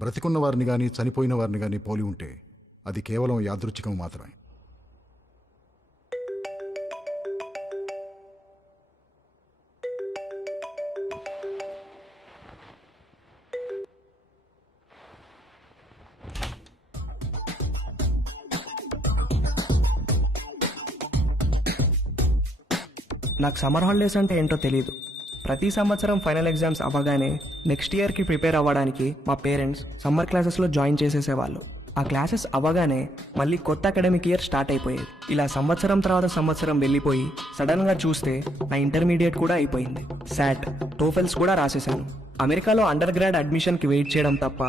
బ్రతికున్న వారిని కానీ చనిపోయిన వారిని కానీ పోలి ఉంటే అది కేవలం యాదృచ్ఛికం మాత్రమే. నాకు సమ్మర్ హాలిడేస్ అంటే ఏంటో తెలీదు. ప్రతి సంవత్సరం ఫైనల్ ఎగ్జామ్స్ అవ్వగానే నెక్స్ట్ ఇయర్కి ప్రిపేర్ అవ్వడానికి మా పేరెంట్స్ సమ్మర్ క్లాసెస్లో జాయిన్ చేసేసేవాళ్ళు. ఆ క్లాసెస్ అవ్వగానే మళ్ళీ కొత్త అకాడమిక్ ఇయర్ స్టార్ట్ అయిపోయేది. ఇలా సంవత్సరం తర్వాత సంవత్సరం వెళ్ళిపోయి సడన్గా చూస్తే నా ఇంటర్మీడియట్ కూడా అయిపోయింది. శాట్, టోఫెల్స్ కూడా రాసేసాను. అమెరికాలో అండర్ గ్రాడ్ అడ్మిషన్కి వెయిట్ చేయడం తప్ప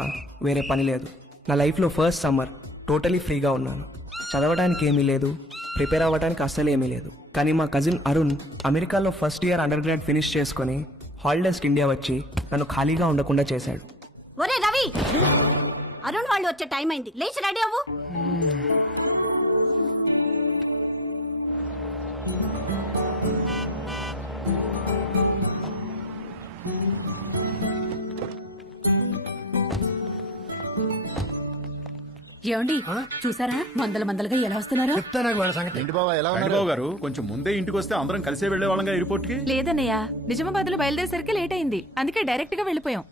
వేరే పని లేదు. నా లైఫ్లో ఫస్ట్ సమ్మర్ టోటలీ ఫ్రీగా ఉన్నాను. చదవడానికి ఏమీ లేదు, ప్రిపేర్ అవ్వడానికి అస్సలు ఏమీ లేదు. కానీ మా కజిన్ అరుణ్ అమెరికాలో first year under grad finish చేసుకుని హాలిడేస్కి ఇండియా వచ్చి నన్ను ఖాళీగా ఉండకుండా చేశాడు. ఒరే రవి, అరుణ్ వాళ్ళు వచ్చే టైం అయింది, లేచి రెడీ అవ్వు. ఏమండి చూసారా మందలుగా ఎలా వస్తున్నారో? చెప్తా నాకు వాళ్ళ సంగతి. ఏంటి బావా, ఎలా ఉన్నారు? బాబు గారు కొంచెం ముందే ఇంటికి వస్తే అందరం కలిసే వెళ్లే వాళ్ళంగా ఎయిర్పోర్ట్ కి. లేదన్నయ్య, నిజామాబాద్ లో బయలుదేరేసరికి లేట్ అయింది, అందుకే డైరెక్ట్ గా వెళ్ళిపోయాం.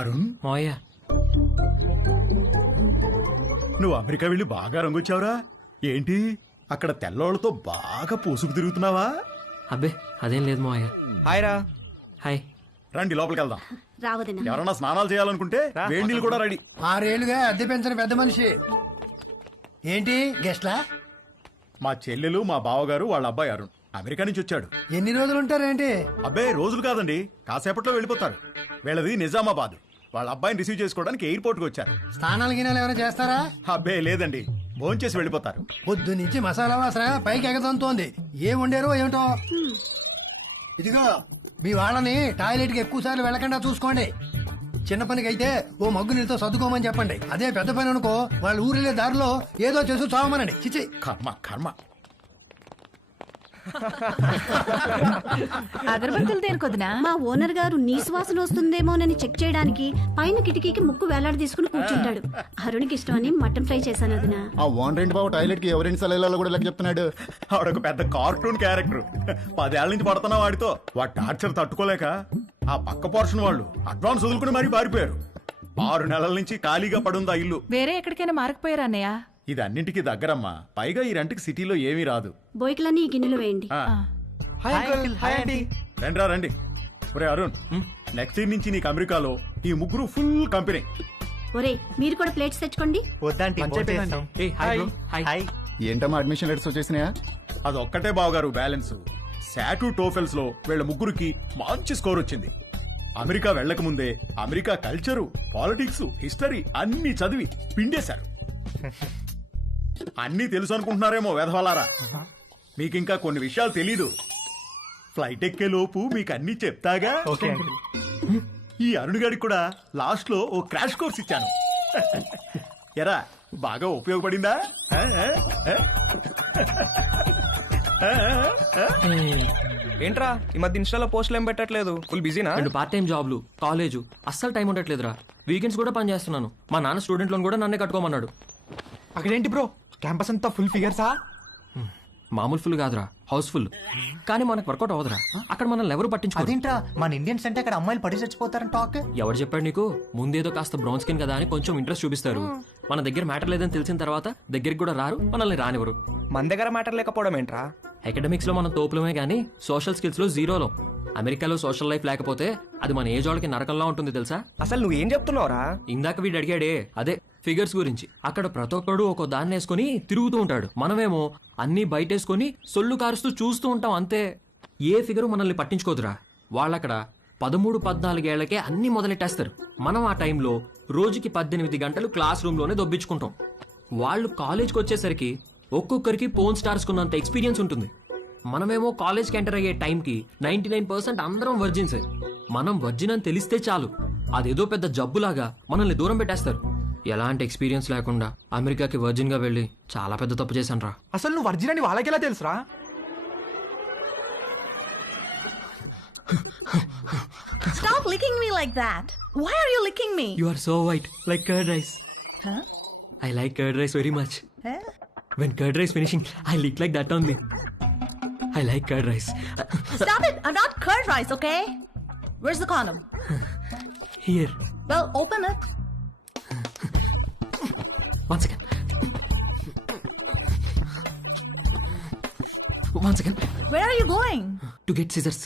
అరుణ్, మాయా, నువ్వు అమెరికా వెళ్ళి బాగా రంగొచ్చావురా. ఏంటి అక్కడ తెల్లోళ్ళతో బాగా పూసుకు తిరుగుతున్నావా? అబ్బే అదేం లేదు మావయ్య. హాయ్ రా. హాయ్. రండి లోపలికి వెళ్దాం. రావదిన ఎవరన్నా స్నానాలు చేయాలనుకుంటే వేడి నీళ్ళు కూడా రెడీ. 6 ఏళ్లుగా అద్దె పెంచిన పెద్ద మనిషి. ఏంటి గెస్ట్లా? మా చెల్లెలు, మా బావగారు, వాళ్ళ అబ్బాయి అరుణ్ అమెరికా నుంచి వచ్చాడు. ఎన్ని రోజులు ఉంటారేంటి? అబ్బాయి రోజులు కాదండి, కాసేపట్లో వెళ్ళిపోతారు. వీళ్ళది నిజామాబాద్. వాళ్ళ అబ్బాయిని రిసీవ్ చేసుకోవడానికి ఎయిర్పోర్ట్ కి వచ్చారు. స్నానాలు గినాలు ఏమైనా చేస్తారా? అబ్బే లేదండి, భోంచేసి వెళ్ళిపోతారు. పొద్దు నుంచి మసాలా వాసన పైకి ఎగదంతోంది. ఏం వండారో ఏమిటో. ఇదిగో మీ వాళ్ళని టాయిలెట్ కి ఎక్కువ సార్లు వెళ్ళకుండా చూసుకోండి. చిన్న పనికి అయితే ఓ మగ్గు నీళ్ళతో సర్దుకోమని చెప్పండి. అదే పెద్ద పని అనుకో, వాళ్ళ ఊరెళ్ళే దారిలో ఏదో చేసి చావమనండి. చిచి కర్మ కర్మ. అగరబత్తులు దేనికొద్దునా? మా ఓనర్ గారు నీ సువాసన వస్తుందేమోనని చెక్ చేయడానికి పైన కిటికీకి ముక్కు వేలాడి తీసుకుని కూర్చుంటాడు. అరుణ్కి ఇష్టమని మటన్ ఫ్రై చేశాను వదిన. ఆ ఓనర్ ఏంటి బాబు టాయిలెట్ కి ఎవరైనా సలహాలు కూడా లెక్క చెప్తున్నాడు. ఆవిడొక పెద్ద కార్టూన్ క్యారెక్టర్. 10 ఏళ్ల నుంచి పడుతున్నా వాడితో. వాడి టార్చర్ తట్టుకోలేక ఆ పక్క పోర్షన్ వాళ్ళు అడ్వాన్స్ వదులుకుని మరీ పారిపోయారు. 6 నెలల నుంచి ఖాళీగా పడుంది ఆ ఇల్లు. వేరే ఎక్కడికైనా మారకపోయారా అన్నయ్య? ఇది అన్నింటికి దగ్గరమ్మా. పైగా ఈ రెంట్కి సిటీలో ఏమీ రాదు. బోయికలన్నీ ఈ గిన్నెలు వేయండి. రండిరా రండి. ఒరే అరుణ్, నెక్స్ట్ ఇయర్ నుంచి నీకు అమెరికాలో ఈ ముగ్గురు ఫుల్ కంపెనీ. ఒరే మీరు కూడా ప్లేట్స్ తెచ్చుకోండి. ఏంటమ్మా అడ్మిషన్ లెటర్స్ వచ్చేసినాయా? అదొక్కటే బావగారు బ్యాలెన్స్. శాటు టోఫెల్స్ లో వీళ్ళ ముగ్గురికి మంచి స్కోర్ వచ్చింది. అమెరికా వెళ్లక ముందే అమెరికా కల్చరు, పాలిటిక్స్, హిస్టరీ అన్ని చదివి పిండేశారు. అన్నీ తెలుసు అనుకుంటున్నారేమో వెధవలారా. మీకింకా కొన్ని విషయాలు తెలీదు. ఫ్లైట్ ఎక్కే లోపు మీకు అన్ని చెప్తాగా. ఈ అరుణ్ గారికి కూడా లాస్ట్ లో ఓ క్రాష్ కోర్స్ ఇచ్చాను. ఎరా బాగా ఉపయోగపడిందా? ఏంట్రా ఈ మధ్య ఇన్స్టాలో పోస్టులు ఏం పెట్టట్లేదు? ఫుల్ బిజీనా? 2 పార్ట్ టైం జాబ్లు, కాలేజు, అస్సలు టైం ఉండట్లేదురా. వీకెండ్స్ కూడా పని చేస్తున్నాను. మా నాన్న స్టూడెంట్ లోన్ కూడా నన్నే కట్టుకోమన్నాడు. అక్కడేంటి బ్రో, క్యాంపస్ అంతా ఫుల్ ఫిగర్సా? మామూలు ఫుల్ కాదురా, హౌస్ఫుల్. కానీ మనకు వర్కౌట్ అవ్వదురా. అక్కడ మనల్ని ఎవరు పట్టించుకోరు. అదేంట్రా, మన ఇండియన్స్ అంటే అక్కడ అమ్మాయిలు పడి చచ్చిపోతారని టాక్. ఎవరు చెప్పాడు నీకు? ముందేదో కాస్త బ్రౌన్ స్కిన్ కదా అని కొంచెం ఇంట్రెస్ట్ చూపిస్తారు. మన దగ్గర మ్యాటర్ లేదని తెలిసిన తర్వాత దగ్గరికి కూడా రారు, మనల్ని రానివ్వరు. మన దగ్గర మ్యాటర్ లేకపోవడం ఏంట్రా? అకాడమిక్స్ లో మనం తోపులమే గానీ సోషల్ స్కిల్స్ లో జీరోలో. అమెరికాలో సోషల్ లైఫ్ లేకపోతే అది మన ఏజ్ వాళ్ళకి నరకంలా ఉంటుంది తెలుసా? అసలు నువ్వేం చెప్తున్నావురా? ఇందాక వీడు అడిగాడే అదే ఫిగర్స్ గురించి. అక్కడ ప్రతి ఒక్కడు ఒక దాన్ని వేసుకుని తిరుగుతూ ఉంటాడు. మనమేమో అన్ని బయటేసుకుని సొల్లు కారుస్తూ చూస్తూ ఉంటాం అంతే. ఏ ఫిగరు మనల్ని పట్టించుకోదురా. వాళ్ళక్కడ 13-14 ఏళ్లకే అన్ని మొదలెట్టేస్తారు. మనం ఆ టైంలో రోజుకి 18 గంటలు క్లాస్ రూమ్ లోనే దొబ్బించుకుంటాం. వాళ్ళు కాలేజ్కి వచ్చేసరికి ఒక్కొక్కరికి పోన్ స్టార్స్ కున్నంత ఎక్స్పీరియన్స్ ఉంటుంది. మనమేమో కాలేజ్కి ఎంటర్ అయ్యే టైంకి 99% అందరం వర్జిన్సే. మనం వర్జిన్ అని తెలిస్తే చాలు, అదేదో పెద్ద జబ్బులాగా మనల్ని దూరం పెట్టేస్తారు. ఎలాంటి ఎక్స్పీరియన్స్ లేకుండా అమెరికాకి వర్జిన్ గా వెళ్ళి చాలా పెద్ద తప్పు చేశాను రా. అసలు నువ్వు వర్జిన్ అని వాళ్ళకెలా తెలుసురా? Stop licking me like that. Why are you licking me? You are so white, like curd rice. Huh? I like curd rice very much. Huh? When curd rice finishing, I lick like that only. I like curd rice. Stop it! I'm not curd rice, okay? Where's the condom? Here, Well, open it. one second. One second. Where are you going? To get scissors.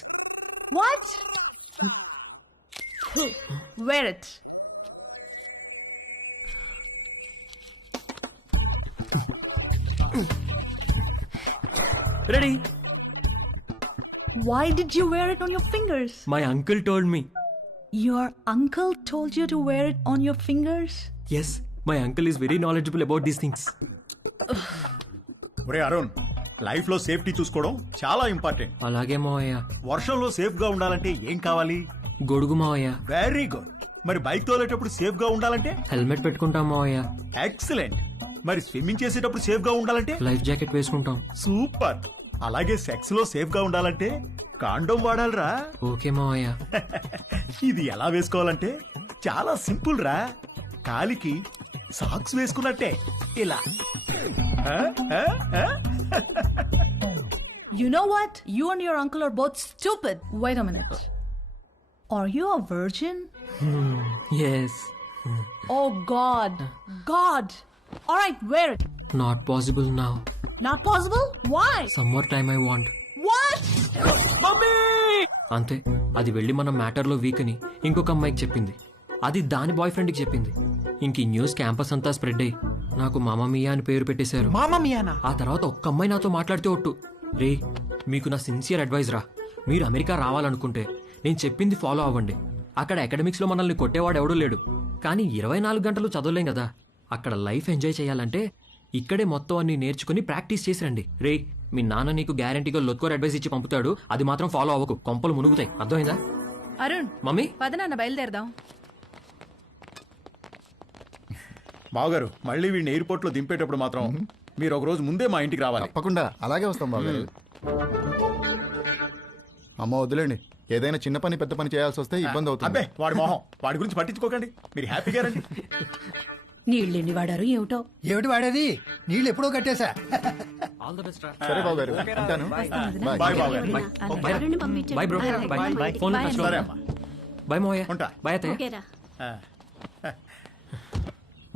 What? Wear it. Ready? Why did you wear it on your fingers? My uncle told me. Your uncle told you to wear it on your fingers? Yes, my uncle is very knowledgeable about these things. ఒరే Arun, life లో safety చూసుకోవడం చాలా important. అలాగే మావయ్య. వర్షంలో safe గా ఉండాలంటే ఏం కావాలి? గొడుగు మావయ్య. Very good. మరి బైక్ తోలేటప్పుడు సేఫ్ గా ఉండాలంటే? హెల్మెట్ పెట్టుకుంటాం మావయ్య. ఎక్సలెంట్. మరి స్విమ్మింగ్ చేసేటప్పుడు సేఫ్ గా ఉండాలంటే? లైఫ్ జాకెట్ వేసుకుంటాం. సూపర్. అలాగే సెక్స్ లో సేఫ్ గా ఉండాలంటే కాండోమ్ వాడాలిరా. ఓకే మావయ్య. ఇది ఎలా వేసుకోవాలంటే చాలా సింపుల్ రా. కాలికి సాక్స్ వేసుకున్నట్టే ఇలా. You know what? You and your uncle are both stupid. Wait a minute. Are you a virgin? Yes. Oh God. God. All right, wear it. Not possible now. Not possible? Why? Some more time I want. What? అంతే. అది వెళ్ళి మన మ్యాటర్లో week అని ఇంకొక అమ్మాయికి చెప్పింది. అది దాని బాయ్ ఫ్రెండ్కి చెప్పింది. ఇంక ఈ న్యూస్ క్యాంపస్ అంతా స్ప్రెడ్ అయ్యి నాకు మామా మియా అని పేరు పెట్టేశారు. మామా మియానా? ఆ తర్వాత ఒక్క అమ్మాయి నాతో మాట్లాడితే ఒట్టు. రే, మీకు నా సిన్సియర్ అడ్వైజ్ రా. మీరు అమెరికా రావాలనుకుంటే నేను చెప్పింది ఫాలో అవ్వండి. అక్కడ అకాడమిక్స్లో మనల్ని కొట్టేవాడు ఎవడూ లేడు. కానీ 24 గంటలు చదవలేం కదా. అక్కడ లైఫ్ ఎంజాయ్ చేయాలంటే ఇక్కడే మొత్తం అన్ని నేర్చుకుని ప్రాక్టీస్ చేసి రండి. రే, మీ నాన్న నీకు గ్యారంటీగా లొత్కోర్ అడ్వైస్ ఇచ్చి పంపుతాడు. అది మాత్రం ఫాలో అవ్వకు, కొంపలు మునుగుతాయి. అర్థమైందా? అరుణ్, మమ్మీ, పద నాన్న బయలుదేరదాం. బావగారు, మళ్ళీ వీడిని ఎయిర్పోర్ట్ లో దింపేటప్పుడు మాత్రం మీరు ఒక రోజు ముందే మా ఇంటికి రావాలి. తప్పకుండా అలాగే వస్తాం బాబు. అమ్మ వదిలేండి, ఏదైనా చిన్న పని పెద్ద పని చేయాల్సి వస్తే ఇబ్బంది అవుతుంది. అబ్బే, వాడి మొహం, వాడి గురించి పట్టించుకోకండి. మీరు హ్యాపీగా రండి. నీళ్ళు ఎన్ని వాడారు ఏమిటో. ఏమిటి వాడేది? నీళ్ళు ఎప్పుడో కట్టేశా. ఆల్ ద బెస్ట్ రా. సరే బాబు గారు, ఉంటాను. బాయ్ బావగారు. అరుణ్ని పంపించండి. Bye bro. అలాగే. బాయ్. Phone bye. సరే అమ్మా. బాయ్ మావయ్య. ఉంటా. బాయ్ అత్తయ్య. ఓకేరా.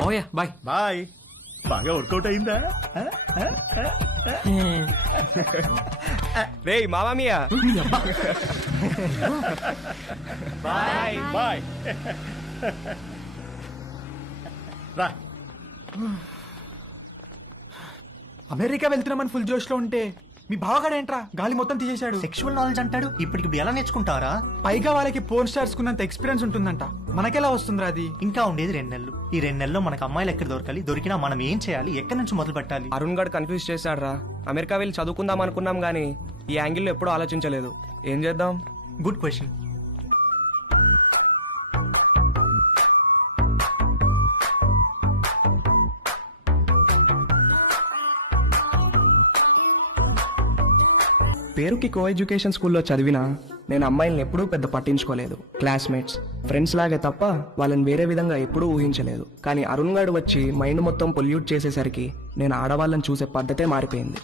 మావయ్య బాయ్. బాయ్. బాగా వర్కౌట్ అయిందా? రే మామా మియా. Bye bye. రా. అమెరికా వెళ్తున్నామని ఫుల్ జోష్ లో ఉంటే మీ బావగాడేంట్రా గాలి మొత్తం తీసేశాడు. సెక్షువల్ నాలెడ్జ్ అంటాడు. ఇప్పటికి ఎలా నేర్చుకుంటారా? పైగా వాళ్ళకి పోర్న్ స్టార్స్ కున్నంత ఎక్స్పీరియన్స్ ఉంటుందంట. మనకెలా వస్తుందిరా అది? ఇంకా ఉండేది 2 నెలలు. ఈ 2 నెలల్లో మనకు అమ్మాయిలు ఎక్కడ దొరకాలి? దొరికినా మనం ఏం చేయాలి? ఎక్కడి నుంచి మొదలు పెట్టాలి? అరుణ్ గడ్ కన్ఫ్యూజ్ చేశాడు రా. అమెరికా వెళ్ళి చదువుకుందాం అనుకున్నాం గానీ ఈ యాంగిల్లో ఎప్పుడూ ఆలోచించలేదు. ఏం చేద్దాం? Good question. పేరుకి కో ఎడ్యుకేషన్ స్కూల్లో చదివినా నేను అమ్మాయిల్ని ఎప్పుడూ పెద్ద పట్టించుకోలేదు. క్లాస్మేట్స్, ఫ్రెండ్స్ లాగే తప్ప వాళ్ళని వేరే విధంగా ఎప్పుడూ ఊహించలేదు. కానీ అరుణ్ గారు వచ్చి మైండ్ మొత్తం పొల్యూట్ చేసేసరికి నేను ఆడవాళ్ళని చూసే పద్ధతే మారిపోయింది.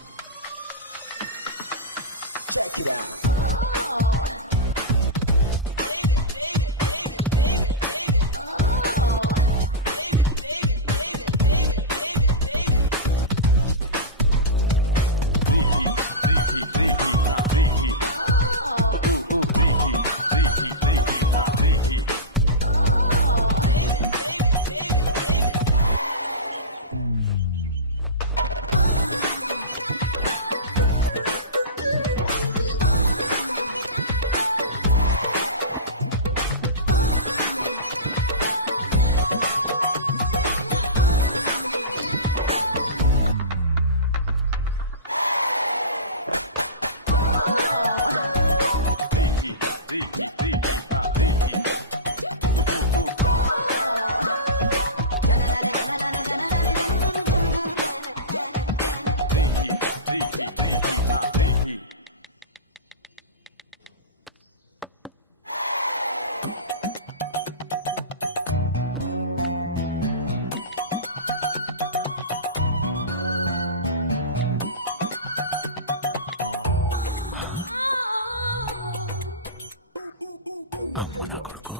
అమ్మ నా కొడుకు.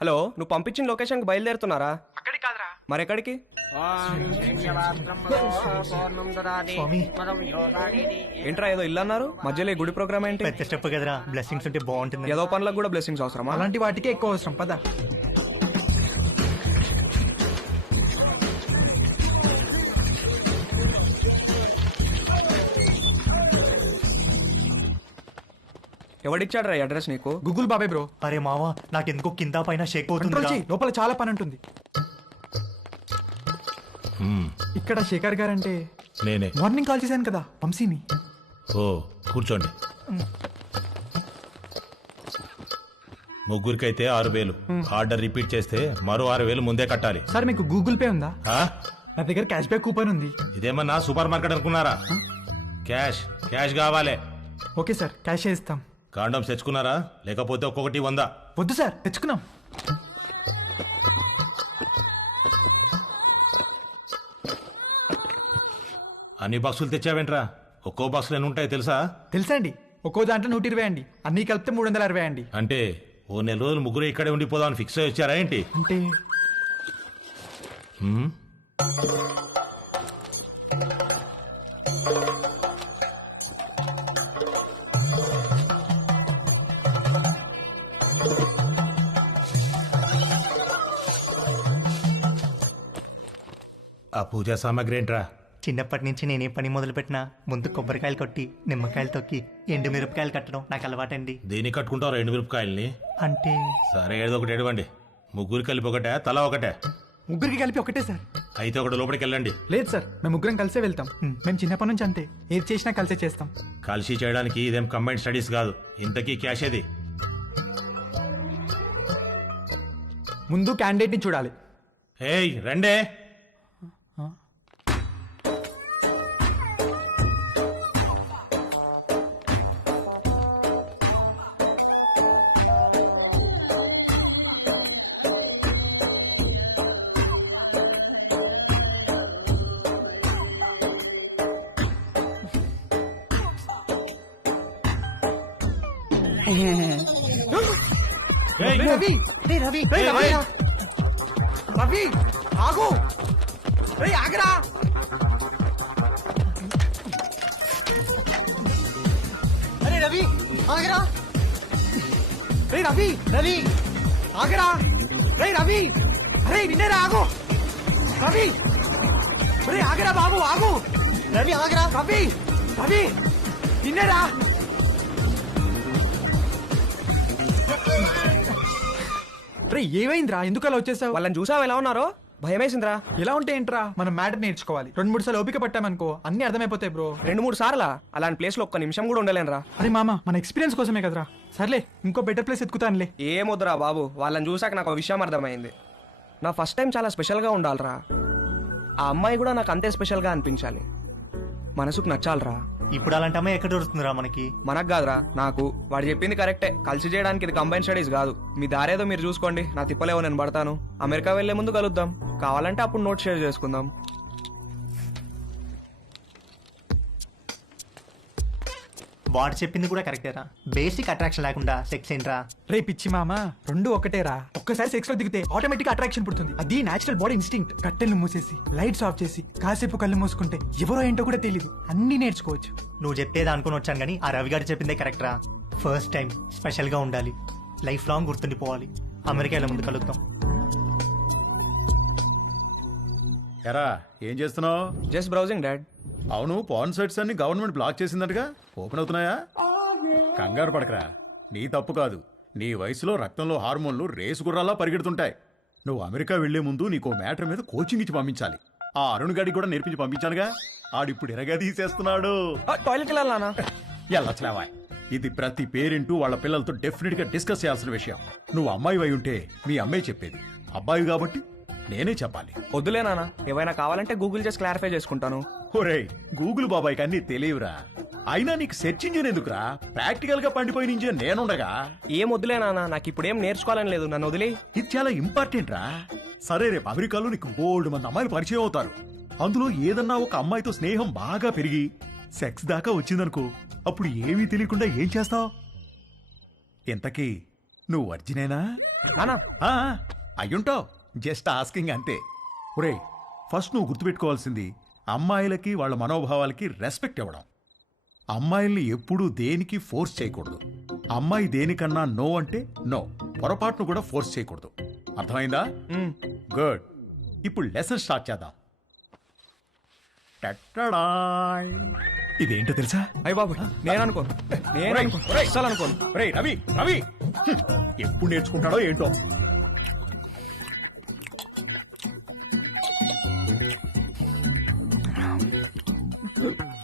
హలో, నువ్వు పంపించిన లొకేషన్కి బయలుదేరుతున్నారా? అక్కడికి కాదురా. మరెక్కడికి? స్వామి ఏంట్రా ఏదో ఇల్లు అన్నారు, మధ్యలో ఈ గుడి ప్రోగ్రామ్ ఏంటి? పెద్ద స్టెప్ కదరా, బ్లెస్సింగ్స్ ఉంటే బాగుంటుంది. ఏదో పనులకు కూడా బ్లెస్సింగ్స్ అవసరమా? అలాంటి వాటికే ఎక్కువ అవసరం. పద. ఎవడిచ్చాడు రా అడ్రస్ నీకు? గూగుల్ బాబాయ్ బ్రో. అరే మావా, నాకెందుకో కింద పైన షేక్ కంట్రోల్ అవుతుంది. చెయ్యి, లోపల చాలా పని ఉంటుంది. ఇక్కడ శేఖర్ గారు అంటే నేనే. మార్నింగ్ కాల్ చేశాను కదా, వంశీని. ఓ కూర్చోండి. ముగ్గురికైతే 6,000. ఆర్డర్ రిపీట్ చేస్తే మరో 6,000 ముందే కట్టాలి. సార్ మీకు గూగుల్ పే ఉందా? ఆ? నా దగ్గర క్యాష్ బ్యాక్ కూపన్ ఉంది. ఇదేమన్నా సూపర్ మార్కెట్ అనుకున్నారా? క్యాష్ క్యాష్ కావాలి. ఓకే సార్, క్యాష్ ఇస్తాం. కాండమ్స్ తెచ్చుకున్నారా? లేకపోతే ఒక్కొక్కటి 100. వద్దు సార్, తెచ్చుకున్నాం. అన్ని బాక్సులు తెచ్చావేంట్రా? ఒక్కో బాక్సులు ఎన్ని ఉంటాయి తెలుసా? తెలుసా అండి, ఒక్కో దాంట్లో 120 అండి, అన్ని కలిపితే 360 అండి. అంటే ఓ నెల రోజులు ముగ్గురు ఇక్కడే ఉండిపోదామని ఫిక్స్ అయ్యి వచ్చారా ఏంటి? అంటే హ్మ్? ఆ పూజా సామాగ్రి ఏంట్రా? చిన్నప్పటి నుంచి నేనే పని మొదలు పెట్టినా ముందు కొబ్బరికాయలు కొట్టి నిమ్మకాయలు తొక్కి ఎండు మిరపకాయలు కట్టడం నాకు అలవాటండి. దేనికి కట్టుకుంటావు 2 మిరపకాయల్ని? అంటే సరే ఏదో ఒకటి ఎడవండి. ముగ్గురు కలిపి ఒకటే, తల ఒకటే? ముగ్గురికి కలిపి ఒకటే సార్. అయితే ఒకటి లోపలికి వెళ్ళండి. లేదు సార్, మేము ముగ్గురం కలిసే వెళ్తాం. మేము చిన్నప్పటి నుంచి అంతే, ఏది చేసినా కలిసే చేస్తాం. కలిసి చేయడానికి ఇదేం కంబైన్డ్ స్టడీస్ కాదు. ఇంతకీ క్యాష్ ఏది? ముందు క్యాండిడేట్ ని చూడాలి. ఏయ్ రండే. రవి, రవి ఆగు, ఆగరా. అరే రవి ఆగరా. రవి రవి ఆగరా. రవి అరే నిన్నేరా, ఆగు. రవి ఆగరా బాబు, ఆగు. రవి ఆగరా. రవి రవి నిన్నేరా. ఏమైందిరా, ఎందుకు అలా వచ్చేసావు? వాళ్ళని చూసావు ఎలా ఉన్నారో? భయమేసిందిరా. ఎలా ఉంటే ఏంట్రా, మనం మ్యాటర్ నేర్చుకోవాలి. 2-3 సార్లు ఓపిక పట్టామనుకో అన్ని అర్థమైపోతాయి బ్రో. 2-3 సార్లా? అలాంటి ప్లేస్ లో ఒక్క నిమిషం కూడా ఉండలేనురా. అరే మామ, మన ఎక్స్పీరియన్స్ కోసమే కదరా. సర్లే, ఇంకో బెటర్ ప్లేస్ ఎత్తుకుతానులే. ఏమొద్దురా బాబు, వాళ్ళని చూసాక నాకు ఒక విషయం అర్థమైంది. నా ఫస్ట్ టైం చాలా స్పెషల్గా ఉండాలిరా. ఆ అమ్మాయి కూడా నాకు అంతే స్పెషల్గా అనిపించాలి. మనసుకు నచ్చాలిరా. ఇప్పుడు అలాంటి అమ్మాయి ఎక్కడ దొరుకుతుందిరా మనకి? మనకు కాదురా, నాకు. వాడు చెప్పింది కరెక్టే, కలిసి చేయడానికి ఇది కంబైన్ స్టడీస్ కాదు. మీ దారేదో మీరు చూసుకోండి, నా తిప్పలేవో నేను పడతాను. అమెరికా వెళ్లే ముందు కలుద్దాం, కావాలంటే అప్పుడు నోట్ షేర్ చేసుకుందాం. వాడు చెప్పింది కూడా కరెక్టేరా. బేసిక్ అట్రాక్షన్ లేకుండా సెక్స్ ఏంట్రా? రే పిచ్చి మామ, 2 ఒకటేరా. ఒక్కసారి సెక్స్ లో దిగితే ఆటోమేటిక్ అట్రాక్షన్ పుడుతుంది. అది నేచురల్ బాడీ ఇన్స్టింక్ట్. కట్టెలు మూసేసి లైట్స్ ఆఫ్ చేసి కాసేపు కళ్ళు మూసుకుంటే ఎవరో ఏంటో కూడా తెలియదు, అన్ని నేర్చుకోవచ్చు. నువ్వు చెప్పేది అనుకుని వచ్చాను కానీ ఆ రవి గారు చెప్పిందే కరెక్టరా. ఫస్ట్ టైం స్పెషల్ గా ఉండాలి, లైఫ్ లాంగ్ గుర్తుండిపోవాలి. అమెరికాలో ముందు కలుద్దాం. ఎరా ఏం చేస్తున్నావు? Just browsing dad. అవును, పాన్ సైట్స్ అన్ని గవర్నమెంట్ బ్లాక్ చేసిందటగా, ఓపెన్ అవుతున్నాయా? కంగారు పడకరా, నీ తప్పు కాదు. నీ వయసులో రక్తంలో హార్మోన్లు రేసు గుర్రాలా పరిగెడుతుంటాయి. నువ్వు అమెరికా వెళ్లే ముందు నీకు మ్యాటర్ మీద కోచింగ్ ఇచ్చి పంపించాలి. ఆ అరుణ్ గడికి కూడా నేర్పించి పంపించానుగా, ఆడిప్పుడు ఎరగా తీసేస్తున్నాడు. టాయిలెట్కి వెళ్ళాలా? ఎల్లట్లేవా, ఇది ప్రతి పేరెంట్ వాళ్ళ పిల్లలతో డెఫినెట్ గా డిస్కస్ చేయాల్సిన విషయం. నువ్వు అమ్మాయి అయి ఉంటే మీ అమ్మాయి చెప్పేది, అబ్బాయి కాబట్టి నేనే చెప్పాలి. వద్దులే నాన్న, ఏమైనా కావాలంటే గూగుల్ చేసి క్లారిఫై చేసుకుంటాను. ఒరేయ్, గూగుల్ బాబాయ్కి అన్ని తెలియవురా. అయినా నీకు సెర్చ్ ఇంజిన్ ఎందుకురా? ప్రాక్టికల్ గా పండిపోయిన ఇంజిన్ నేనుండగా. ఏం వద్దులే నాన్న, నాకు ఇప్పుడు ఏం నేర్చుకోవాలని లేదు, నన్ను వదిలే. ఇది చాలా ఇంపార్టెంట్ రా. సరే, రేపు అమెరికాలో నీకు బోల్డ్ మంది అమ్మాయిలు పరిచయం అవుతారు. అందులో ఏదన్నా ఒక అమ్మాయితో స్నేహం బాగా పెరిగి సెక్స్ దాకా వచ్చిందనుకో, అప్పుడు ఏమీ తెలియకుండా ఏం చేస్తావు? ఇంతకీ నువ్వు వర్జినేనా? నానా అయ్యుంటావు, జస్ట్ ఆస్కింగ్ అంతే. ఒరే, ఫస్ట్ నువ్వు గుర్తుపెట్టుకోవాల్సింది అమ్మాయిలకి వాళ్ళ మనోభావాలకి రెస్పెక్ట్ ఇవ్వడం. అమ్మాయిల్ని ఎప్పుడూ దేనికి ఫోర్స్ చేయకూడదు. అమ్మాయి దేనికన్నా నో అంటే నో, పొరపాటును కూడా ఫోర్స్ చేయకూడదు. అర్థమైందా? గుడ్. ఇప్పుడు లెసన్ స్టార్ట్ చేద్దాం. టట్టడాయ్. ఇదేంటో తెలుసా? అయ్య బాబు నేను అనుకోను, అస్సలు అనుకోను. ఒరేయ్ రవి, రవి ఎప్పుడు నేర్చుకుంటాడో ఏంటో.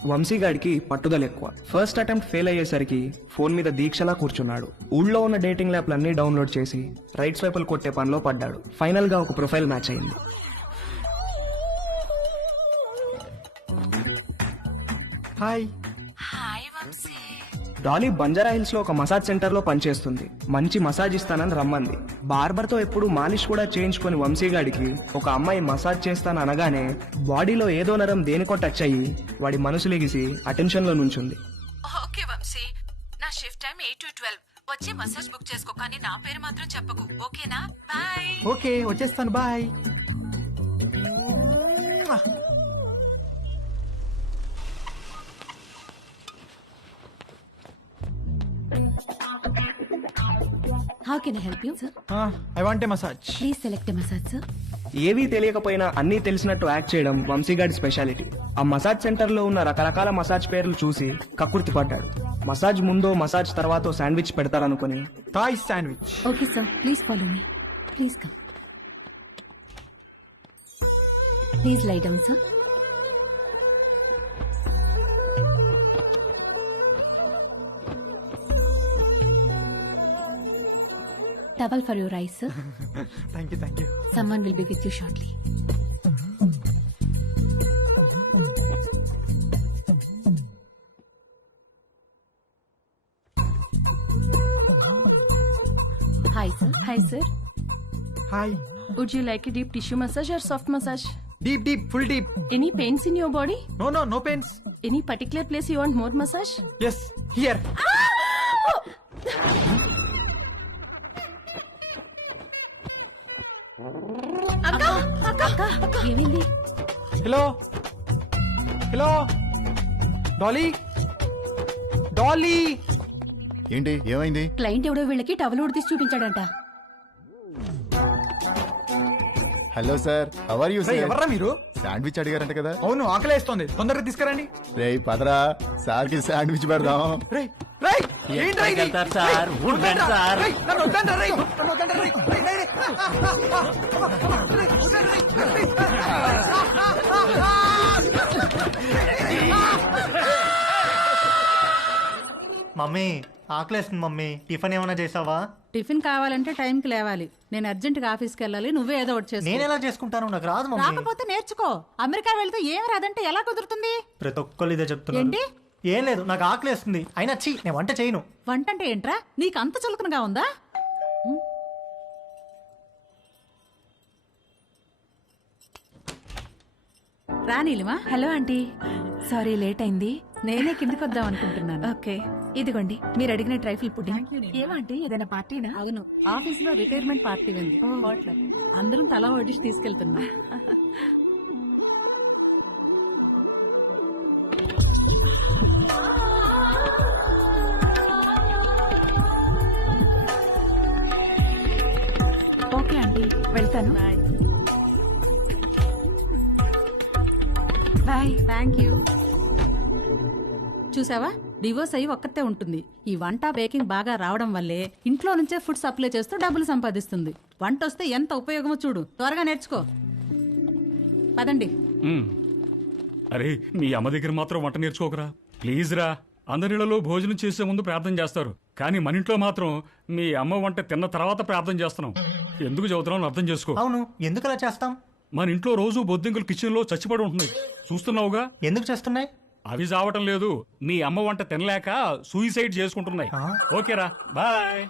వంశీగాడికి పట్టుదల ఎక్కువ. ఫస్ట్ అటెంప్ట్ ఫెయిల్ అయ్యేసరికి ఫోన్ మీద దీక్షలా కూర్చున్నాడు. ఊళ్ళో ఉన్న డేటింగ్ యాప్లన్నీ డౌన్లోడ్ చేసి రైట్ స్వైపులు కొట్టే పనిలో పడ్డాడు. ఫైనల్ గా ఒక ప్రొఫైల్ మ్యాచ్ అయింది. హాయ్. డాలీ బంజారా హిల్స్ లో ఒక మసాజ్ సెంటర్ లో పనిచేస్తుంది. మంచి మసాజ్ ఇస్తానని రమ్మంది. బార్బర్ తో ఎప్పుడు మాలిష్ కూడా చేయించుకుని వంశీగాడికి ఒక అమ్మాయి మసాజ్ చేస్తాను అనగానే బాడీలో ఏదో నరం దేనికో టచ్ అయ్యి వాడి మనసు లెగిసి అటెన్షన్ లో నుంచుంది. ఓకే వంశీ, నా షిఫ్ట్ టైం 8 to 12. వచ్చి మసాజ్ బుక్ చేసుకో, కానీ నా పేరు మాత్రం చెప్పకు, ఓకేనా? బాయ్. ఓకే, వచ్చేస్తాను. Bye. How can I help you sir? I want a massage. Please select massage sir. ఏవీ తెలియకపోయినా అన్నీ తెలిసినట్టు యాక్ట్ చేయడం వంశీగాడి స్పెషాలిటీ. ఆ మసాజ్ సెంటర్ లో ఉన్న రకరకాల మసాజ్ పేర్లు చూసి కక్కుర్తి పడ్డాడు. మసాజ్ ముందో మసాజ్ తర్వాతో శాండ్విచ్ పెడతారనుకుని Thai sandwich. Okay sir, please follow me. Please come. Please lie down sir. Towel for your eyes, sir. Thank you. Someone will be with you shortly. Hi, sir. Hi sir, hi. would you like a deep tissue massage or soft massage? Deep, full deep. Any pains in your body? No pains. Any particular place you want more massage? Yes, here. ఏమైంది? Hello Dolly. ఏంటి ఏమైంది? Client ఎవడో వీళ్ళకి towel ఉడి తీసి చూపించాడంట. Hello sir, how are you sir? ఎవర్రా మీరు? శాండ్విచ్ అడిగారంట కదా? అవును, ఆకలేస్తోంది, తొందరగా తీసుకురండి. రేయ్ పదరా, సార్ కి శాండ్విచ్ పెడదాం. రేయ్ ఏంట్రా ఇది? సార్ వద్దండ్రా. రేయ్, నన్ను వద్దండ్రా, రేయ్. నన్ను వద్దండ్రా, రేయ్. రేయ్. మమ్మీ ఆకలేస్తుంది మమ్మీ, టిఫిన్ ఏమైనా చేసావా? టిఫిన్ కావాలంటే టైంకి లేవాలి. నేను అర్జెంట్ గా ఆఫీస్కి వెళ్ళాలి. నువ్వే ఏదో ఒకటి చేసుకో. నేను ఎలా చేసుకుంటాను? నాకు రాదు మమ్మీ. రాకపోతే నేర్చుకో. అమెరికా వెళ్తే ఏం రాదంటే ఎలా కుదురుతుంది? ప్రతి ఒక్కళ్ళు ఇదే చెప్తున్నారు. ఏంటి? ఏం లేదు, నాకు ఆకలేస్తుంది. అయినా నేను వంట చేయను. వంట అంటే ఏంట్రా? నీకు అంత చులకనగా ఉందా? రానీలిమా. హలో ఆంటీ, సారీ లేట్ అయింది. నేనే కిందికి వద్దాం అనుకుంటున్నాను. ఓకే, ఇదిగోండి మీరు అడిగిన ట్రైఫుల్ పుడ్డింగ్. ఏమంటే ఏదైనా పార్టీనా? అవును, ఆఫీస్ లో రిటైర్మెంట్ పార్టీ ఉంది. అందరం తలా వడ్డిసి తీసుకెళ్తున్నాం. ఓకే ఆంటీ, వెళ్తాను. బాయ్. Thank you. చూసావా, డివోర్స్ అయ్యి ఒక్కతే ఉంటుంది. ఈ వంట బేకింగ్ బాగా రావడం వల్లే ఇంట్లో నుంచే ఫుడ్ సప్లై చేస్తూ డబ్బులు సంపాదిస్తుంది. వంట వస్తే ఎంత ఉపయోగమో చూడు. త్వరగా నేర్చుకో. పదండి. అరే, మీ అమ్మ దగ్గర మాత్రం వంట నేర్చుకోకరా ప్లీజ్ రా. అందరిలో భోజనం చేసే ముందు ప్రార్థన చేస్తారు, కానీ మన ఇంట్లో మాత్రం మీ అమ్మ వంట తిన్న తర్వాత ప్రార్థన చేస్తున్నాం. ఎందుకు చదువుతున్నాం అర్థం చేసుకో. అవును, ఎందుకు అలా చేస్తాం? మన ఇంట్లో రోజు బొద్దింకలు కిచెన్ లో చచ్చిపడి ఉంటున్నాయి, చూస్తున్నావుగా. ఎందుకు చేస్తున్నాయి? అవి చావటం లేదు, మీ అమ్మ వంట తినలేక సూయిసైడ్ చేసుకుంటున్నాయి. ఓకేరా, బాయ్.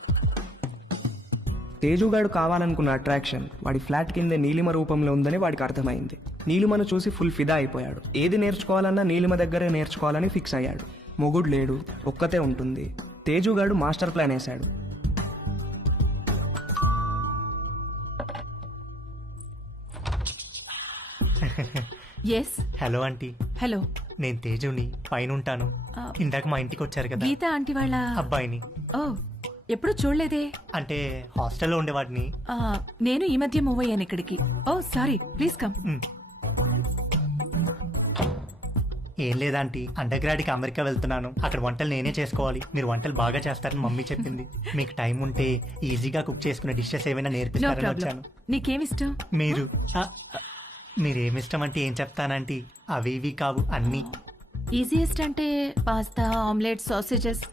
తేజుగాడు కావాలనుకున్న అట్రాక్షన్ వాడి ఫ్లాట్ కిందే నీలిమ రూపంలో ఉందని వాడికి అర్థమైంది. నీలిమను చూసి ఫుల్ ఫిదా అయిపోయాడు. ఏది నేర్చుకోవాలన్నా నీలిమ దగ్గరే నేర్చుకోవాలని ఫిక్స్ అయ్యాడు. మొగుడు లేడు, ఒక్కతే ఉంటుంది. తేజుగాడు మాస్టర్ ప్లాన్ వేశాడు. ఎస్ హలో ఆంటీ, హలో, నేను తేజుని, పైన ఉంటాను. ఇందాక మా ఇంటికి వచ్చారు కదా గీత ఆంటీ వాళ్ళ అబ్బాయిని. ఓ, ఎప్పుడు చూడలేదే. అంటే హాస్టల్లో ఉండేవాడిని. ఆ, నేను ఈ మధ్య మూవ్ అయ్యాను ఇక్కడికి. ఓ సారీ, ప్లీజ్ కమ్. ఏం లేదాంటీ, అండర్ గ్రాడ్కి అమెరికా వెళ్తున్నాను. అక్కడ వంటలు నేనే చేసుకోవాలి. మీరు వంటలు బాగా చేస్తారని మమ్మీ చెప్పింది. మీకు టైం ఉంటే ఈజీగా కుక్ చేసుకునే డిషెస్ ఏమైనా నో నేర్పిస్తారని ప్రాబ్లం. వచ్చాను. నీకేమిష్టం? మీరు మీరేమిష్టం అంటే ఏం చెప్తానంటీ, అవి ఇవి కావు అన్నీ. ఈజియెస్ట్ అంటే పాస్తా, ఆమ్లెట్, సాసేజెస్.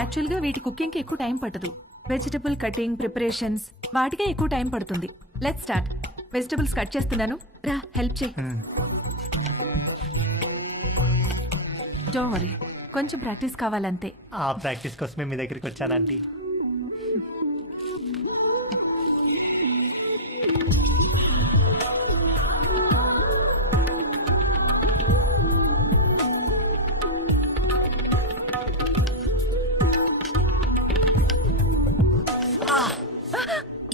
యాక్చువల్గా వీటి కుకింగ్కి ఎక్కువ టైం పట్టదు. వెజిటబుల్ కటింగ్, ప్రిపరేషన్స్ వాటికే ఎక్కువ టైం పడుతుంది. Let's start. వెజిటబుల్స్ కట్ చేస్తున్నాను, రా హెల్ప్ చేయి. డోంట్ వరీ, కొంచెం ప్రాక్టీస్ కావాలంతే. ఆ ప్రాక్టీస్ కోసమే మీ దగ్గరికి వచ్చానంటీ.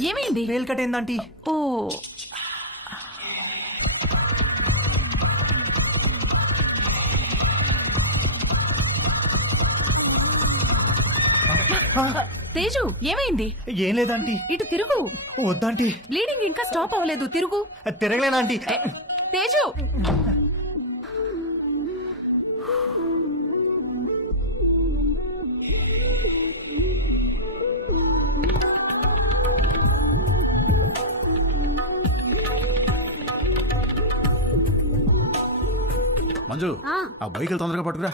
ఏమైంది? వేలు కట్టేందంటీ. ఓ, తేజు ఏమైంది? ఏం లేదంటీ. ఇటు తిరుగు. వద్దంటీ. బ్లీడింగ్ ఇంకా స్టాప్ అవ్వలేదు, తిరుగు. తిరగలేనంటీ. తేజు, మంజు, ఆ బైకులు తొందరగా పట్టుకురా.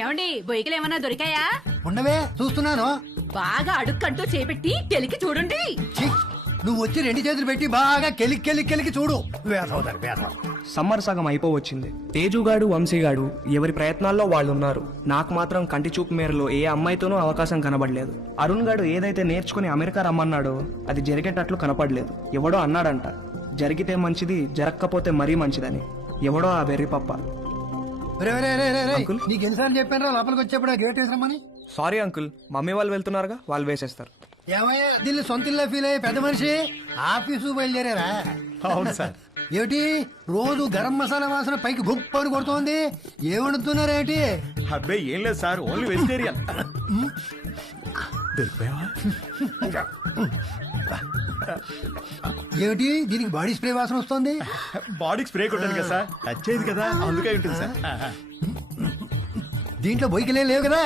ఏమండి బొయ్యకలు ఏమన్నా దొరికాయా? ఉండవే చూస్తున్నాను. బాగా అడుక్కంటూ చేపెట్టి కెలికి చూడండి. ఛీ, నువ్వు వచ్చి 2 చేతులు పెట్టి బాగా కెలికి చూడు. వేసవుతారు వేసవు. సమ్మర్ సగం అయిపోవచ్చింది. తేజుగాడు, వంశీగాడు ఎవరి ప్రయత్నాల్లో వాళ్ళు ఉన్నారు. నాకు మాత్రం కంటి చూపు మేరలో ఏ అమ్మాయితోనూ అవకాశం కనబడలేదు. అరుణ్ గాడు ఏదైతే నేర్చుకుని అమెరికా రమ్మన్నాడో అది జరిగేటట్లు కనపడలేదు. ఎవడో అన్నాడంట, జరిగితే మంచిది, జరగకపోతే మరీ మంచిదని. ఎవడో ఆ వెర్రి పప్ప. నీకు ఎన్నిసార్లు చెప్పాను రా లోపలికి వచ్చేప్పుడు గేట్ వేసామని. సారీ అంకుల్, మమ్మీ వాళ్ళు వెళ్తున్నారుగా, వాళ్ళు వేసేస్తారు. ఏమయ్యా దీన్ని సొంత ఇల్లు ఫీల్ అయ్యే పెద్ద మనిషి ఆఫీసు బయలుదేరారా? అవును సార్. ఏమిటి రోజు గరం మసాలా వాసన పైకి గుప్పని కొడుతోంది? ఏమడుతున్నారేంటి? అబ్బాయి ఏం లేదు సార్, ఓన్లీ వెజిటేరియన్. దొరికిపోయావా? ఏమిటి దీనికి బాడీ స్ప్రే వాసన వస్తుంది? బాడీకి స్ప్రే కొట్టాను కదా సార్, టచ్ అయ్యింది కదా, అందుకే ఉంటుంది సార్. దీంట్లో బొయ్యికలే లేవు కదా?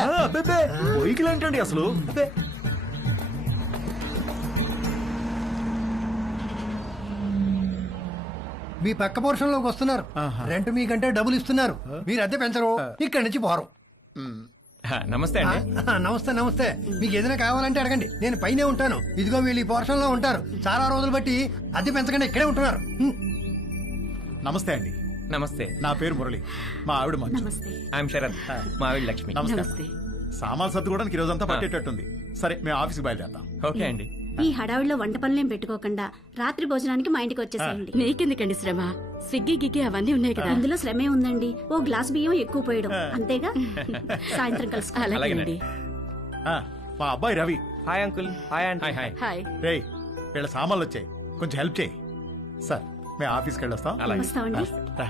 బొయ్యికలు ఏంటండి అసలు? మీ పక్క పోర్షన్ లోకి వస్తున్నారు. రెంట్ మీకంటే డబ్బులు ఇస్తున్నారు. మీరు అద్దె పెంచరు, ఇక్కడి నుంచి పోరు. నమస్తే అండి. నమస్తే నమస్తే. మీకు ఏదైనా కావాలంటే అడగండి, నేను పైనే ఉంటాను. ఇదిగో వీళ్ళు ఈ పోర్షన్ లో ఉంటారు. చాలా రోజులు బట్టి అద్దె పెంచకుండా ఇక్కడే ఉంటున్నారు. నమస్తే అండి. నమస్తే. నా పేరు మురళి, మా ఆవిడ మంజు. ఐఎమ్ శరత్, మా ఆవిడ లక్ష్మి. నమస్తే. సామాన్ సర్దుకోవడానికి రోజంతా పట్టేటట్టుంది. సరే మేము ఆఫీస్కి బయలుదేరుతాం. ఓకే అండి. ఈ హడావిడిలో వంట పనులేం పెట్టుకోకుండా రాత్రి భోజనానికి మా ఇంటికి వచ్చేసేయండి. నీకెందుకండి శ్రమ? స్విగ్గీ గిగ్గి అవన్నీ ఉన్నాయి కదా. అందులో శ్రమే ఉందండి. ఓ గ్లాస్ బియ్యం ఎక్కువ పోయడం అంతేగా. సాయంత్రం కలుసు. అలాగేనండి. మా అబ్బాయి Ravi. Hi uncle. Hi aunty. Hi. Hi. రేయ్, వీళ్ళ సామాన్లు వచ్చాయి, కొంచెం హెల్ప్ చేయి. సార్ మేము ఆఫీస్కి వెళ్ళొస్తాం. వస్తామండి. రా.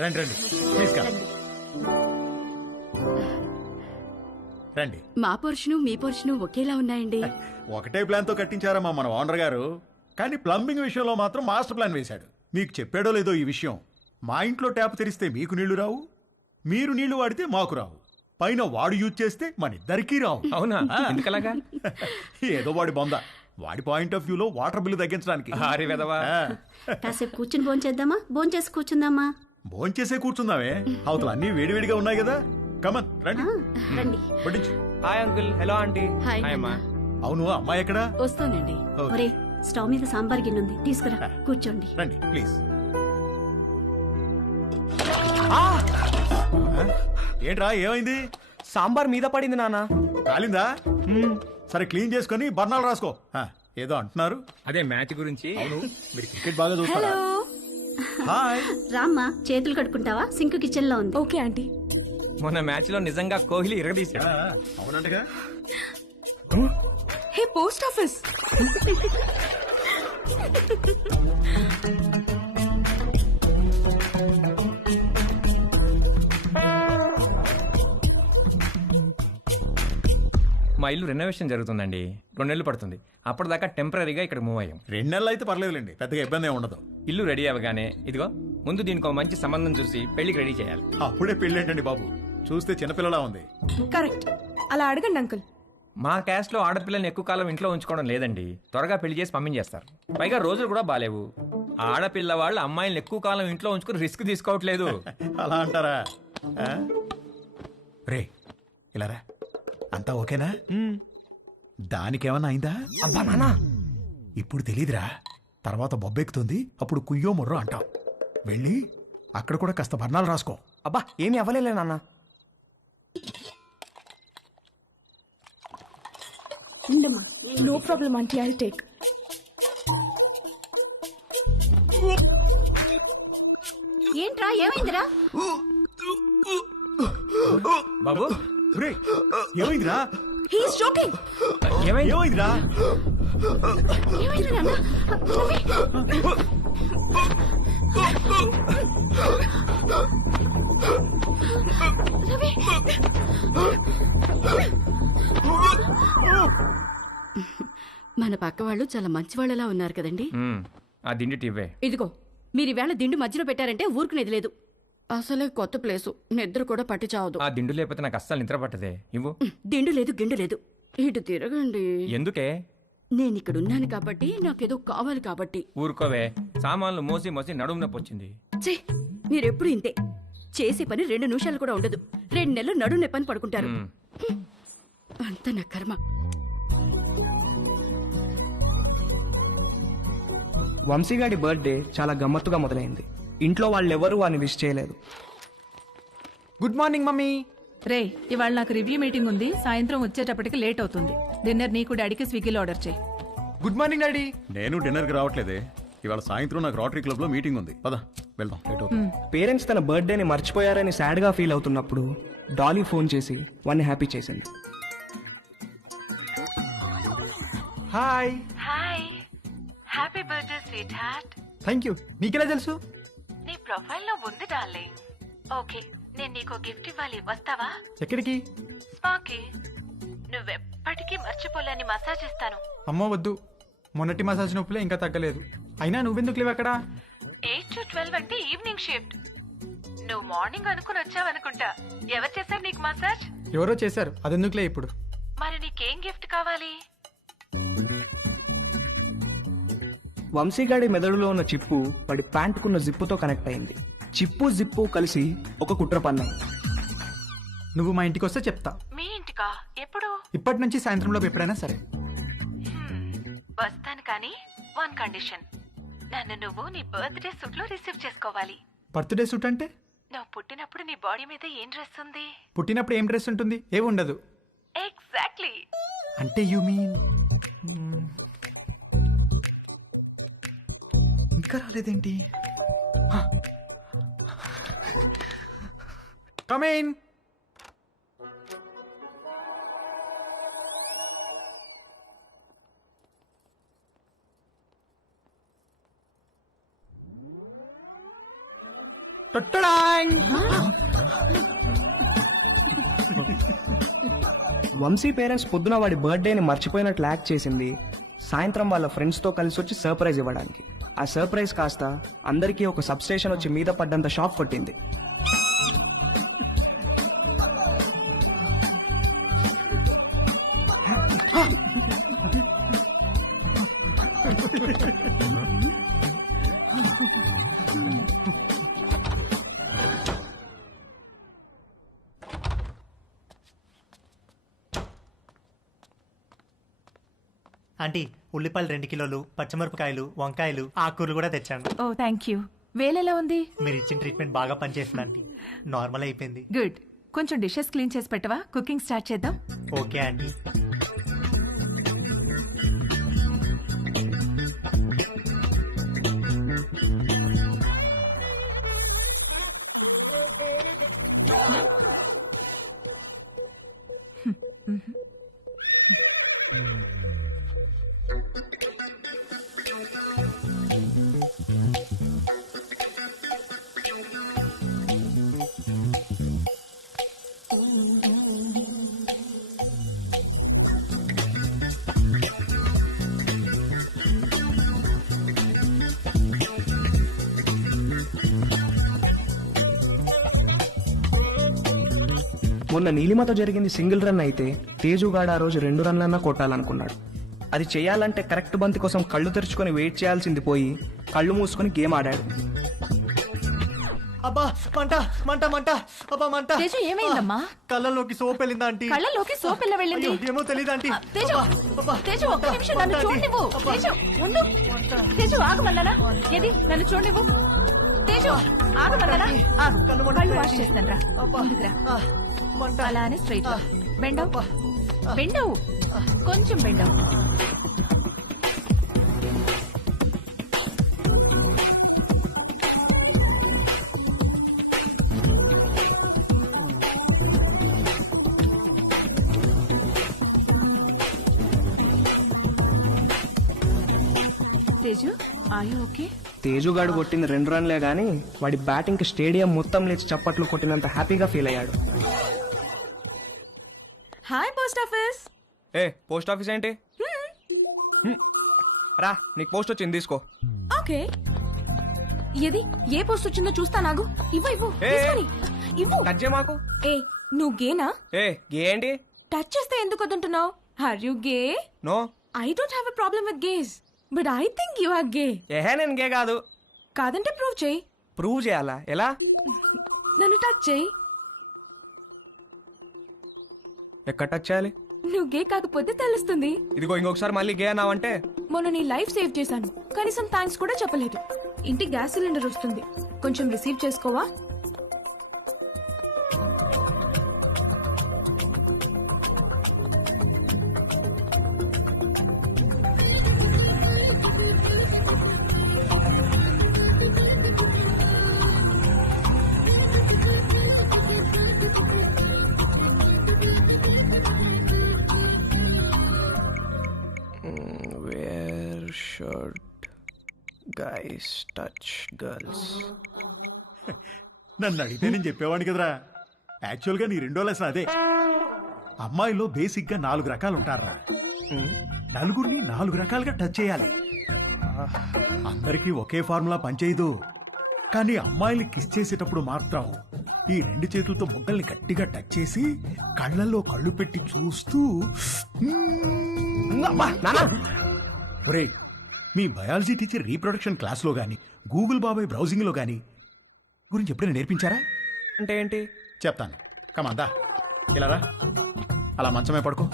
రండి రండి, ప్లీజ్ కమ్. రండి. మా పోర్షను మీ పోర్షను ఒకేలా ఉన్నాయండి. ఒకటే ప్లాన్ తో కట్టించారమ్మా మన ఓనర్ గారు, కానీ ప్లంబింగ్ విషయంలో మాత్రం మాస్టర్ ప్లాన్ వేశాడు. మీకు చెప్పాడో లేదో ఈ విషయం, మా ఇంట్లో ట్యాప్ తెరిస్తే మీకు నీళ్లు రావు, మీరు నీళ్లు వాడితే మాకు రావు. పైన వాడు యూజ్ చేస్తే మన ఇద్దరికీ రావు. అవునా? ఎందుకలాగా? ఏదో వాడి బొంద. వాడి పాయింట్ ఆఫ్ వ్యూలో వాటర్ బిల్లు తగ్గించడానికి. కాసేపు కూర్చుని భోంచేద్దామా? భోంచేసి కూర్చుందామా? భోంచేసే కూర్చుందామే, అవతల అన్ని వేడివేడిగా ఉన్నాయి కదా. కమన్ రండి. రండి. వడ్డించు. Hi uncle. Hello aunty. Hi అమ్మా. అవును, అమ్మాయి ఎక్కడా? వస్తానండి. ఒరే, స్టవ్ మీద సాంబార్ గిన్నె ఉంది, తీసుకురా. కూర్చోండి. రండి ప్లీజ్. ఏంట్రా, ఏమైంది? సాంబార్ మీద పడింది నాన్న. కాలిందా? సరే, క్లీన్ చేసుకొని బర్ణాలు రాసుకో. ఏదో అంటున్నారు. అదే మ్యాచ్ గురించి. అవును, మీరు క్రికెట్ బాగా చూస్తారా? హాయ్. రామ్మా, చేతులు కడుక్కుంటావా? సింక్ కిచెన్ లో ఉంది. Okay aunty. మొన్న మ్యాచ్ లో నిజంగా కోహ్లీ ఇరగదీశాడు. అవునంటగా. హే, పోస్ట్ ఆఫీస్. మా ఇల్లు రెనోవేషన్ జరుగుతుందండి. 2 నెలలు పడుతుంది. అప్పటిదాకా టెంపరీగా ఇక్కడ మూవ్ అయ్యాం. 2 నెలలు అయితే పర్లేదులేండి, పెద్దగా ఇబ్బంది ఏమి ఉండదు. ఇల్లు రెడీ అవ్వగానే ఇదిగో ముందు దీనికి ఒక మంచి సంబంధం చూసి పెళ్లికి రెడీ చేయాలి. అప్పుడే పెళ్లి ఏంటండి బాబు, చూస్తే చిన్నపిల్లలా ఉంది. కరెక్ట్. అలా అడగండి అంకుల్. మా క్యాస్ట్ లో ఆడపిల్లని ఎక్కువ కాలం ఇంట్లో ఉంచుకోవడం లేదండి. త్వరగా పెళ్లి చేసి పంపించేస్తారు. పైగా రోజులు కూడా బాలేవు. ఆడపిల్ల వాళ్ళు అమ్మాయిలను ఎక్కువ కాలం ఇంట్లో ఉంచుకుని రిస్క్ తీసుకోవట్లేదు. అలా అంటారా? రే, ఇలా రా. అంతా ఓకేనా? దానికేమన్నా అయిందా? అబ్బా నానా, ఇప్పుడు తెలీదురా, తర్వాత బొబ్బెక్కుతుంది, అప్పుడు కుయ్యో మొర్రో అంటాం. వెళ్ళి అక్కడ కూడా కాస్త బర్ణాలు రాసుకో. అబ్బా ఏమీ అవ్వలేలే నాన్న. No problem aunty, I take. ఏంట్రా, ఏమైందిరా? బాబు, రే, ఏమైందిరా? He is joking. ఏమైందిరా? ఏమైంది నాన్న? రవి. మన పక్క వాళ్ళు చాలా మంచి వాళ్ళలా ఉన్నారు కదండి. ఆ దిండి టివ్వే. ఇదిగో, మీరు ఈవేళ దిండు మధ్యలో పెట్టారంటే ఊరుకునేది లేదు. అసలే కొత్త ప్లేసు, నిద్ర కూడా పట్టి చావదు. ఆ దిండు లేకపోతే నాకు అస్సలు నిద్ర పట్టదే. ఇవ్వు. దిండు లేదు, గిండు లేదు. ఇటు తిరగండి. ఎందుకే? నేను ఇక్కడ ఉన్నాను కాబట్టి, నాకేదో కావాలి కాబట్టి. ఊరుకోవే, సామాన్లు మోసి మోసి నడుము నొప్పి వచ్చింది. ఛీ, మీరెప్పుడు ఇంతే. చేసే పని 2 నిమిషాలు కూడా ఉండదు. 2 నెలలు నడుము నొప్పని పడుకుంటారు. అంత నా కర్మ. వంశీగాడి బర్త్డే చాలా గమ్మత్తుగా మొదలైంది. ఇంట్లో వాళ్ళెవరూ వాడిని విష్ చేయలేదు. Good morning mummy. రే, ఇవాళ నాకు రివ్యూ మీటింగ్ ఉంది. సాయంత్రం వచ్చేటప్పటికి లేట్ అవుతుంది. డిన్నర్ నీకు డాడీకి స్విగ్గీలో ఆర్డర్ చేయి. Good morning daddy. నేను డిన్నర్కి రావట్లేదే. ఇవాళ సాయంత్రం నాకు రోటరీ క్లబ్ లో మీటింగ్ ఉంది. పద వెళ్దాం. లేట్ అవుతుంది. పేరెంట్స్ తన బర్త్డేని మర్చిపోయారని సాడ్గా ఫీల్ అవుతున్నప్పుడు డాలీ ఫోన్ చేసి వాడిని హ్యాపీ చేసింది. Hi. Hi, happy birthday sweet heart. Thank you. నీకెలా తెలుసు? నీ ప్రొఫైల్ లో ఉంది డార్లింగ్. ఓకే, నేను నీకు గిఫ్ట్ ఇవ్వాలి, వస్తావా? ఎక్కడికి? స్పాకి. నువ్వెప్పటికీ మర్చిపోలేని మసాజ్ ఇస్తాను. అమ్మో వద్దు, మొన్నటి మసాజ్ నొప్పులే ఇంకా తగ్గలేదు. అయినా నువ్వెందుకు లేవు అక్కడ? 8 to 12 అంటే ఈవినింగ్ షిఫ్ట్. నువ్వు మార్నింగ్ అనుకుని వచ్చావనుకుంటా. ఎవరు చేశారు నీకు మసాజ్? ఎవరో చేశారు, అదెందుకులే ఇప్పుడు. మరి నీకేం గిఫ్ట్ కావాలి? వంశీగాడి మెదడులో ఉన్న చిప్పు వాడి ప్యాంటుకున్న జిప్పుతో కనెక్ట్ అయింది. చిప్పు జిప్పు కలిసి ఒక కుట్ర పన్నాయి. నువ్వు మా ఇంటికి వస్తే చెప్తా. మీ ఇంటికా? ఎప్పుడు? ఇప్పటి నుంచి సాయంత్రంలో ఎప్పుడైనా సరే. వస్తాను, కానీ 1 కండిషన్. నన్ను నువ్వు నీ బర్త్డే సూట్ లో రిసీవ్ చేసుకోవాలి. బర్త్డే సూట్ అంటే? నువ్వు పుట్టినప్పుడు నీ బాడీ మీద ఏం డ్రెస్ ఉంది? పుట్టినప్పుడు ఏం డ్రెస్ ఉంటుంది? ఏమి ఉండదు. ఎగ్జాక్ట్లీ. అంటే యు మీన్ ఇంకా రాలేదేంటి? Come in. వంశీ పేరెంట్స్ పొద్దున వాడి బర్త్డేని మర్చిపోయినట్లు యాక్ట్ చేసింది సాయంత్రం వాళ్ళ ఫ్రెండ్స్తో కలిసి వచ్చి సర్ప్రైజ్ ఇవ్వడానికి. ఆ సర్ప్రైజ్ కాస్త అందరికీ ఒక సబ్స్టేషన్ వచ్చి మీద పడ్డంత షాక్ కొట్టింది. ఆంటీ ఉల్లిపాయలు 2 కిలోలు, పచ్చిమిరపకాయలు, వంకాయలు, ఆకుకూరలు కూడా తెచ్చాను. ఓ థ్యాంక్ యూ. వేలెలా ఉంది? మీరు ఇచ్చిన ట్రీట్మెంట్ బాగా పనిచేసింది ఆంటీ. నార్మల్ అయిపోయింది. గుడ్. కొంచెం డిషెస్ క్లీన్ చేసి పెట్టవా? కుకింగ్ స్టార్ట్ చేద్దాం. Okay aunty. మొన్న నీలిమతో జరిగింది సింగిల్ రన్ అయితే తేజుగాడు ఆ రోజు 2 రన్లన్నా కొట్టాలనుకున్నాడు. అది చేయాలంటే కరెక్ట్ బంతి కోసం కళ్ళు తెరుచుకొని వెయిట్ చేయాల్సింది పోయి కళ్ళు మూసుకొని గేమ్ ఆడాడు. అబ్బా మంట మంట మంట అబ్బా మంట. తేజు ఏమైందమ్మా? కళ్ళలోకి సోప్ వెళ్ళిందా ఆంటీ? కళ్ళలోకి సోప్ ఎలా వెళ్ళింది? ఏమో తెలియదు ఆంటీ. తేజు తేజు ఒక్క నిమిషం నన్ను చూడనివ్వు. తేజు ఉండు. తేజు ఆగమన్నానా? ఏది నన్ను చూడనివ్వు. తేజు ఆగమన్నానా? ఆగు. కళ్ళు వాష్ చేస్తాను రా. ముందుకురా. అలానే స్ట్రైట్ బెండవు బెండవు కొంచెం బెండవు. తేజు ఆయు ఓకే? తేజుగాడు కొట్టింది 2 రన్లే గానీ వాడి బ్యాటింగ్కి స్టేడియం మొత్తం లేచి చప్పట్లు కొట్టినంత హ్యాపీగా ఫీల్ అయ్యాడు. Hi post office. ఏ పోస్ట్ ఆఫీస్ ఏంటి? రా నీకు పోస్ట్ వచ్చింది తీసుకో. ఓకే. ఏది ఏ పోస్ట్ వచ్చిందో చూస్తా. నాగు ఇవ్వు ఇవ్వు తీసుకొని ఇవ్వు. టచ్ చేయ మాకు. ఏ నువ్వు గేనా? ఏ గే ఏంటి? టచ్ చేస్తే ఎందుకు వద్దంటున్నావు? Are you gay? No. I don't have a problem with gays but I think you are gay. ఏహే నేను గే కాదు. కాదంటే ప్రూవ్ చేయి. ప్రూవ్ చేయాలా? ఎలా? నన్ను టచ్ చేయి. ఎక్కడ టచ్ చేయాలి? నువ్వు గే కాకపోతే తెలుస్తుంది. ఇదిగో ఇంకొకసారి మళ్ళీ గే అన్నావంటే. మొన్న నీ లైఫ్ సేవ్ చేశాను, కనీసం థ్యాంక్స్ కూడా చెప్పలేదు. ఇంటికి గ్యాస్ సిలిండర్ వస్తుంది, కొంచెం రిసీవ్ చేసుకోవా? Guys touch girls. నన్ను అడిగితే నేను చెప్పేవాడిని కదరా. యాక్చువల్గా నీ 2వ లెసన్ అదే. అమ్మాయిలో బేసిక్గా 4 రకాలు ఉంటారా. నలుగురిని 4 రకాలుగా టచ్ చేయాలి. అందరికీ ఒకే ఫార్ములా పనిచేయదు. కానీ అమ్మాయిని కిస్ చేసేటప్పుడు మాత్రం ఈ 2 చేతులతో బొగ్గల్ని గట్టిగా టచ్ చేసి కళ్ళల్లో కళ్ళు పెట్టి చూస్తూ ఒరేయ్, మీ బయాలజీ టీచర్ రీప్రొడక్షన్ క్లాస్లో గానీ గూగుల్ బాబాయ్ బ్రౌజింగ్లో గానీ గురించి ఎప్పుడైనా నేర్పించారా? అంటే ఏంటి చెప్తాను. కమాందా ఇలా రా. అలా మంచమే పడుకో.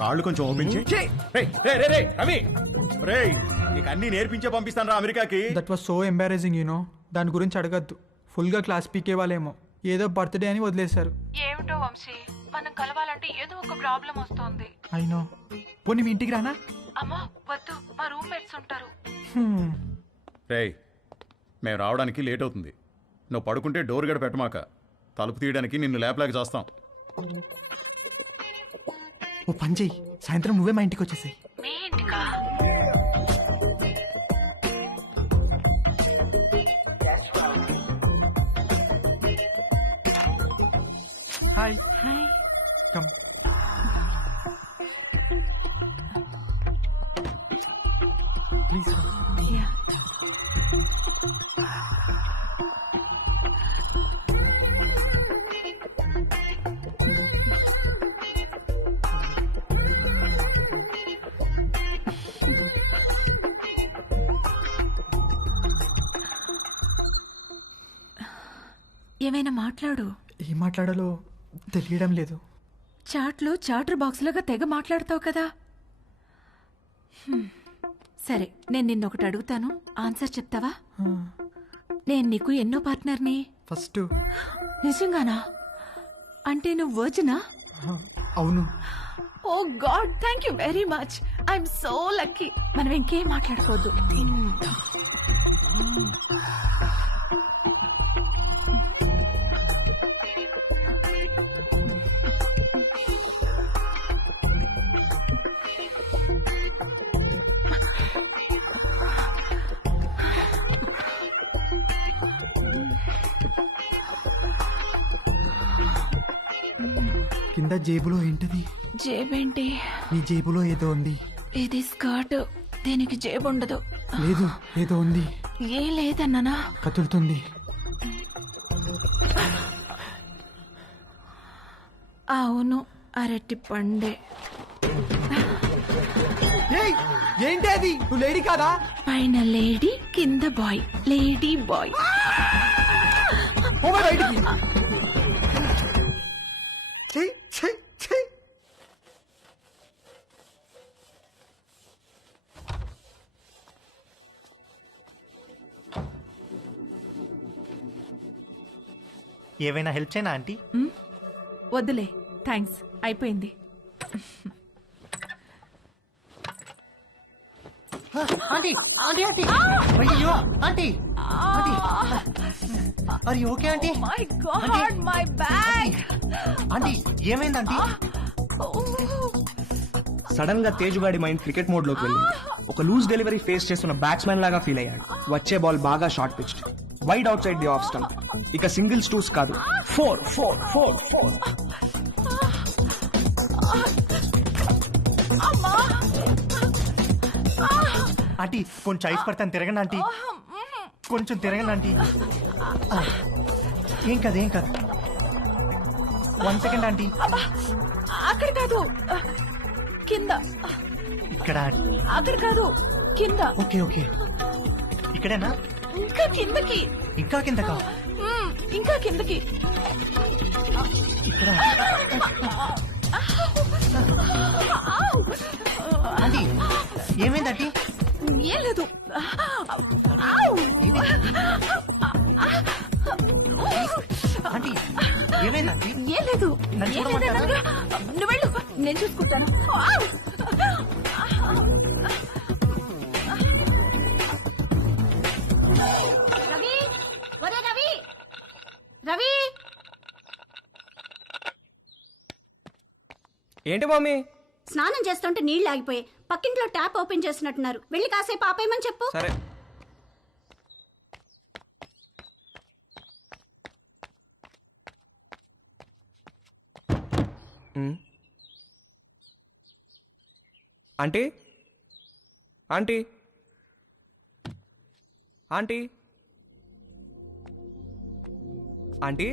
కాళ్ళు కొంచెం ఓపెన్ చేయి. రవి రేయ్, నీకు అన్ని నేర్పించే పంపిస్తాను రా అమెరికాకి. That was so embarrassing you know. దాని గురించి అడగద్దు. ఫుల్గా క్లాస్ పీకే వాళ్ళేమో ఏదో బర్త్డే అని వదిలేశారు. ఏమిటో వంశీ, మనం కలవాలంటే ఏదో ఒక ప్రాబ్లం వస్తుంది. అయినో. పోనీ మీ ఇంటికి రానా? అమ్మా వద్దు, మా రూమ్మేట్స్ ఉంటారు. రేయ్, మేము రావడానికి లేట్ అవుతుంది. నువ్వు పడుకుంటే డోర్ గడ పెట్టమాక. తలుపు తీయడానికి నిన్ను లేపలేక చేస్తాం. ఓ పని చెయ్యి, సాయంత్రం నువ్వే మా ఇంటికి వచ్చేసాయి. మీ ఇంటికా? Hi hi. Come. Please. Yeah. ఏమైనా మాట్లాడు. ఏం మాట్లాడాలో తెలియడం లేదు. చాట్లో చాటర్ బాక్స్ లాగా తెగ మాట్లాడతావు కదా. సరే, నేను నిన్నొకటి అడుగుతాను, ఆన్సర్ చెప్తావా? నేను నీకు ఎన్నో పార్ట్నర్ని? ఫస్ట్. నిజంగానా? అంటే నువ్వు వర్జినా? అవును. Oh god, thank you very much. I'm so lucky. మనం ఇంకేం మాట్లాడుకోవద్దు. కింద జేబులో ఏంటది? జేబేంటి? నీ జేబులో ఏదో ఉంది. ఇది స్కర్ట్, దీనికి జేబు ఉండదు. లేదు, ఏదో ఉంది. ఏం లేదన్నానా? కదులుతుంది. అవును, అరటి పండే. ఏంటి అది? నువ్వు లేడీ కాదా? పైన లేడీ, కింద బాయ్. Lady bye. బయటికి. ఏవైనా హెల్ప్ చేయనా ఆంటీ? వద్దులే, థ్యాంక్స్, అయిపోయింది. ఆంటీ ఆంటీ ఆంటీ అయ్యో ఆంటీ ఆంటీ అరే okay aunty? My God, my bag. Aunty ఏమైంది ఆంటీ? సడన్ గా తేజుగాడి మైండ్ క్రికెట్ మోడ్ లోకి వెళ్ళింది. ఒక లూజ్ డెలివరీ ఫేస్ చేస్తున్న బ్యాట్స్మెన్ లాగా ఫీల్ అయ్యాడు. వచ్చే బాల్ బాగా short pitched, wide out side the off stump. ఇక సింగిల్స్ టూస్ కాదు, 4 4 4 4. ఆంటీ కొంచెం ఐస్ పడతాను, తిరగండి ఆంటీ, కొంచెం తిరగండి ఆంటీ. ఏం కాదు ఏం కాదు. 1 సెకండ్ ఆంటీ. అక్కడ కాదు, కింద. ఇక్కడ. అక్కడ కాదు, కింద. ఓకే ఓకే, ఇక్కడేనా? ఇంకా కిందకి. ఇంకా కిందకా? ఇంకా కిందకి. ఇక్కడ. ఆంటీ ఏమైంది ఆంటీ? ఏం లేదు. ఆంటీ ఏమైంది ఆంటీ? ఏం లేదు. నన్ను ఏం చూడమంటారా? లేదనగా. నువ్వు వెళ్ళు, నేను చూసుకుంటాను. రవి, ఒరే రవి, రవి. ఏంటి మమ్మీ? స్నానం చేస్తుంటే నీళ్లు ఆగిపోయాయి. పక్కింట్లో ట్యాప్ ఓపెన్ చేసినట్టున్నారు. వెళ్ళి కాసేపు ఆపేయమని చెప్పు. సరే. Aunty aunty aunty aunty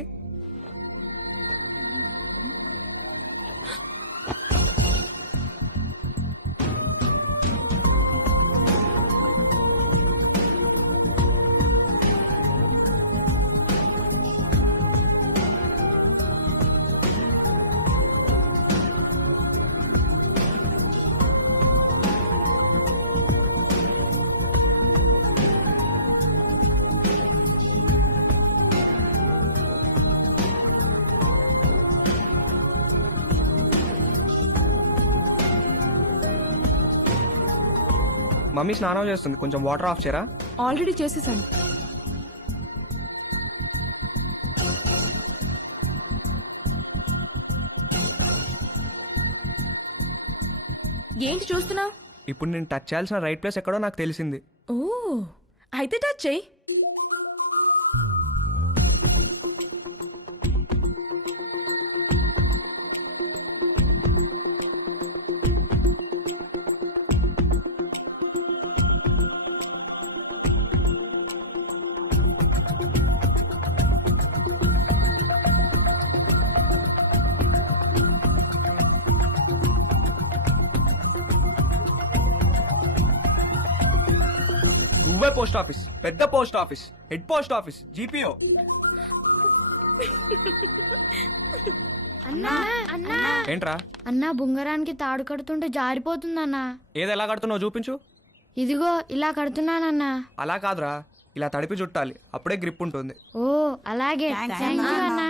mummy స్నానం చేస్తుంది, కొంచెం వాటర్ ఆఫ్ చేయరా? ఆల్రెడీ చేసేసాను. ఏంటి చూస్తున్నావు? ఇప్పుడు నేను టచ్ చేయాల్సిన రైట్ ప్లేస్ ఎక్కడో నాకు తెలిసింది. ఓ, అయితే టచ్ చేయి. నువ్వే పోస్ట్ ఆఫీస్, పెద్ద post office, head post office, GPO. అన్నా అన్నా ఏంట్రా అన్నా బుంగరానికి తాడు కడుతుంటే జారిపోతుందన్నా. ఏది ఎలా కడుతున్నావు చూపించు. ఇదిగో ఇలా కడుతున్నానన్నా. అలా కాదురా, ఇలా తడిపి చుట్టాలి, అప్పుడే గ్రిప్ ఉంటుంది. ఓ అలాగే. థ్యాంక్ యూ అన్నా.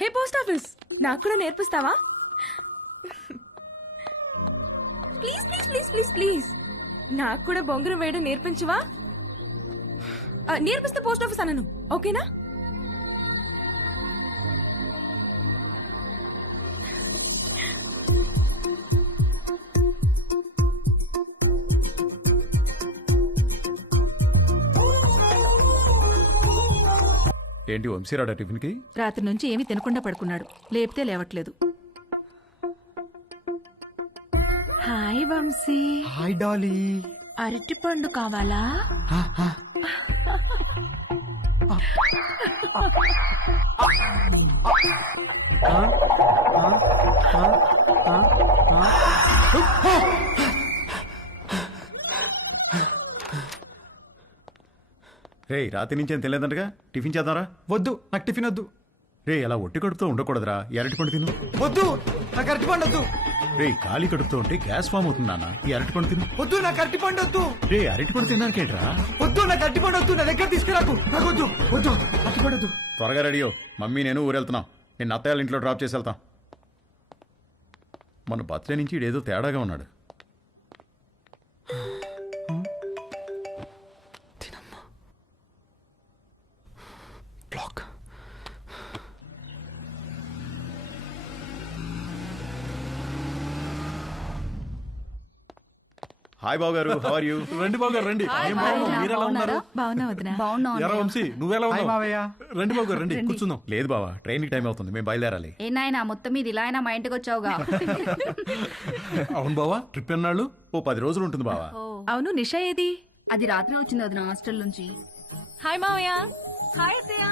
హే పోస్ట్ ఆఫీస్, నాకు కూడా నేర్పిస్తావా? Please please please please please నాకు కూడా బొంగరం వేయడం నేర్పించవా? నేర్పిస్తే పోస్ట్ ఆఫీస్ అన్నాను, ఓకేనా? ఏంటి వంశీరాడా టిఫిన్కి? రాత్రి నుంచి ఏమీ తినకుండా పడుకున్నాడు, లేపితే లేవట్లేదు. హాయ్ వంశీ. Hi Dolly. అరటి పండు కావాలా? రే రాత్రి నుంచి ఏం తెలియదంటగా, టిఫిన్ చేద్దాంరా. వద్దు, నాకు టిఫిన్ వద్దు. రే అలా ఒట్టి కడుపుతో ఉండకూడదురా, ఈ అరటిపండు తిను. వద్దు, నాకు అరటి పండు వద్దు. రే ఖాళీ కడుపుతో ఉంటే గ్యాస్ ఫామ్ అవుతుంది నాన్న, ఈ అరటిపండు తిను. వద్దు, నాకు అరటి పండు వద్దు. రే అరటిపండు తినడానికేంట్రా? వద్దు, నాకు అరటి పండు వద్దు, నా దగ్గర తీసుకురాకు. నాకు వద్దు, వద్దు, అరటి పండు వద్దు. త్వరగా రెడీయో, మమ్మీ నేను ఊరెళ్తున్నాం. నేను అత్తయ్య ఇంట్లో డ్రాప్ చేసి వెళ్తాం. మన బర్త్డే నుంచి ఇడేదో తేడాగా ఉన్నాడు. బ్లాక్. హాయ్ బాబు గారు, హౌ ఆర్ యు? రండి బాబు గారు రండి. ఏం బాగున్నావు, మీరు ఎలా ఉన్నారు? బాగున్నా వదినా. ఎరా వంశీ, నువ్వెలా హాయ్ ఉన్నావు? మావయ్య. రండి బాబు గారు రండి, కూర్చుందాం. లేదు బావా, ట్రైన్కి టైం అవుతుంది, మేము బయలుదేరాలి. ఏ నాయనా మొత్తం మీద ఇలా అయినా మా ఇంటికి వచ్చావుగా. అవును బావా, ట్రిప్ ఎన్నాళ్ళు? ఓ 10 రోజులు ఉంటుంది బావా. అవును, నిషా ఏది? అది రాత్రి వచ్చింది వదిన హాస్టల్ నుంచి. హాయ్ మావయ్య. హాయ్ అత్తయ్య.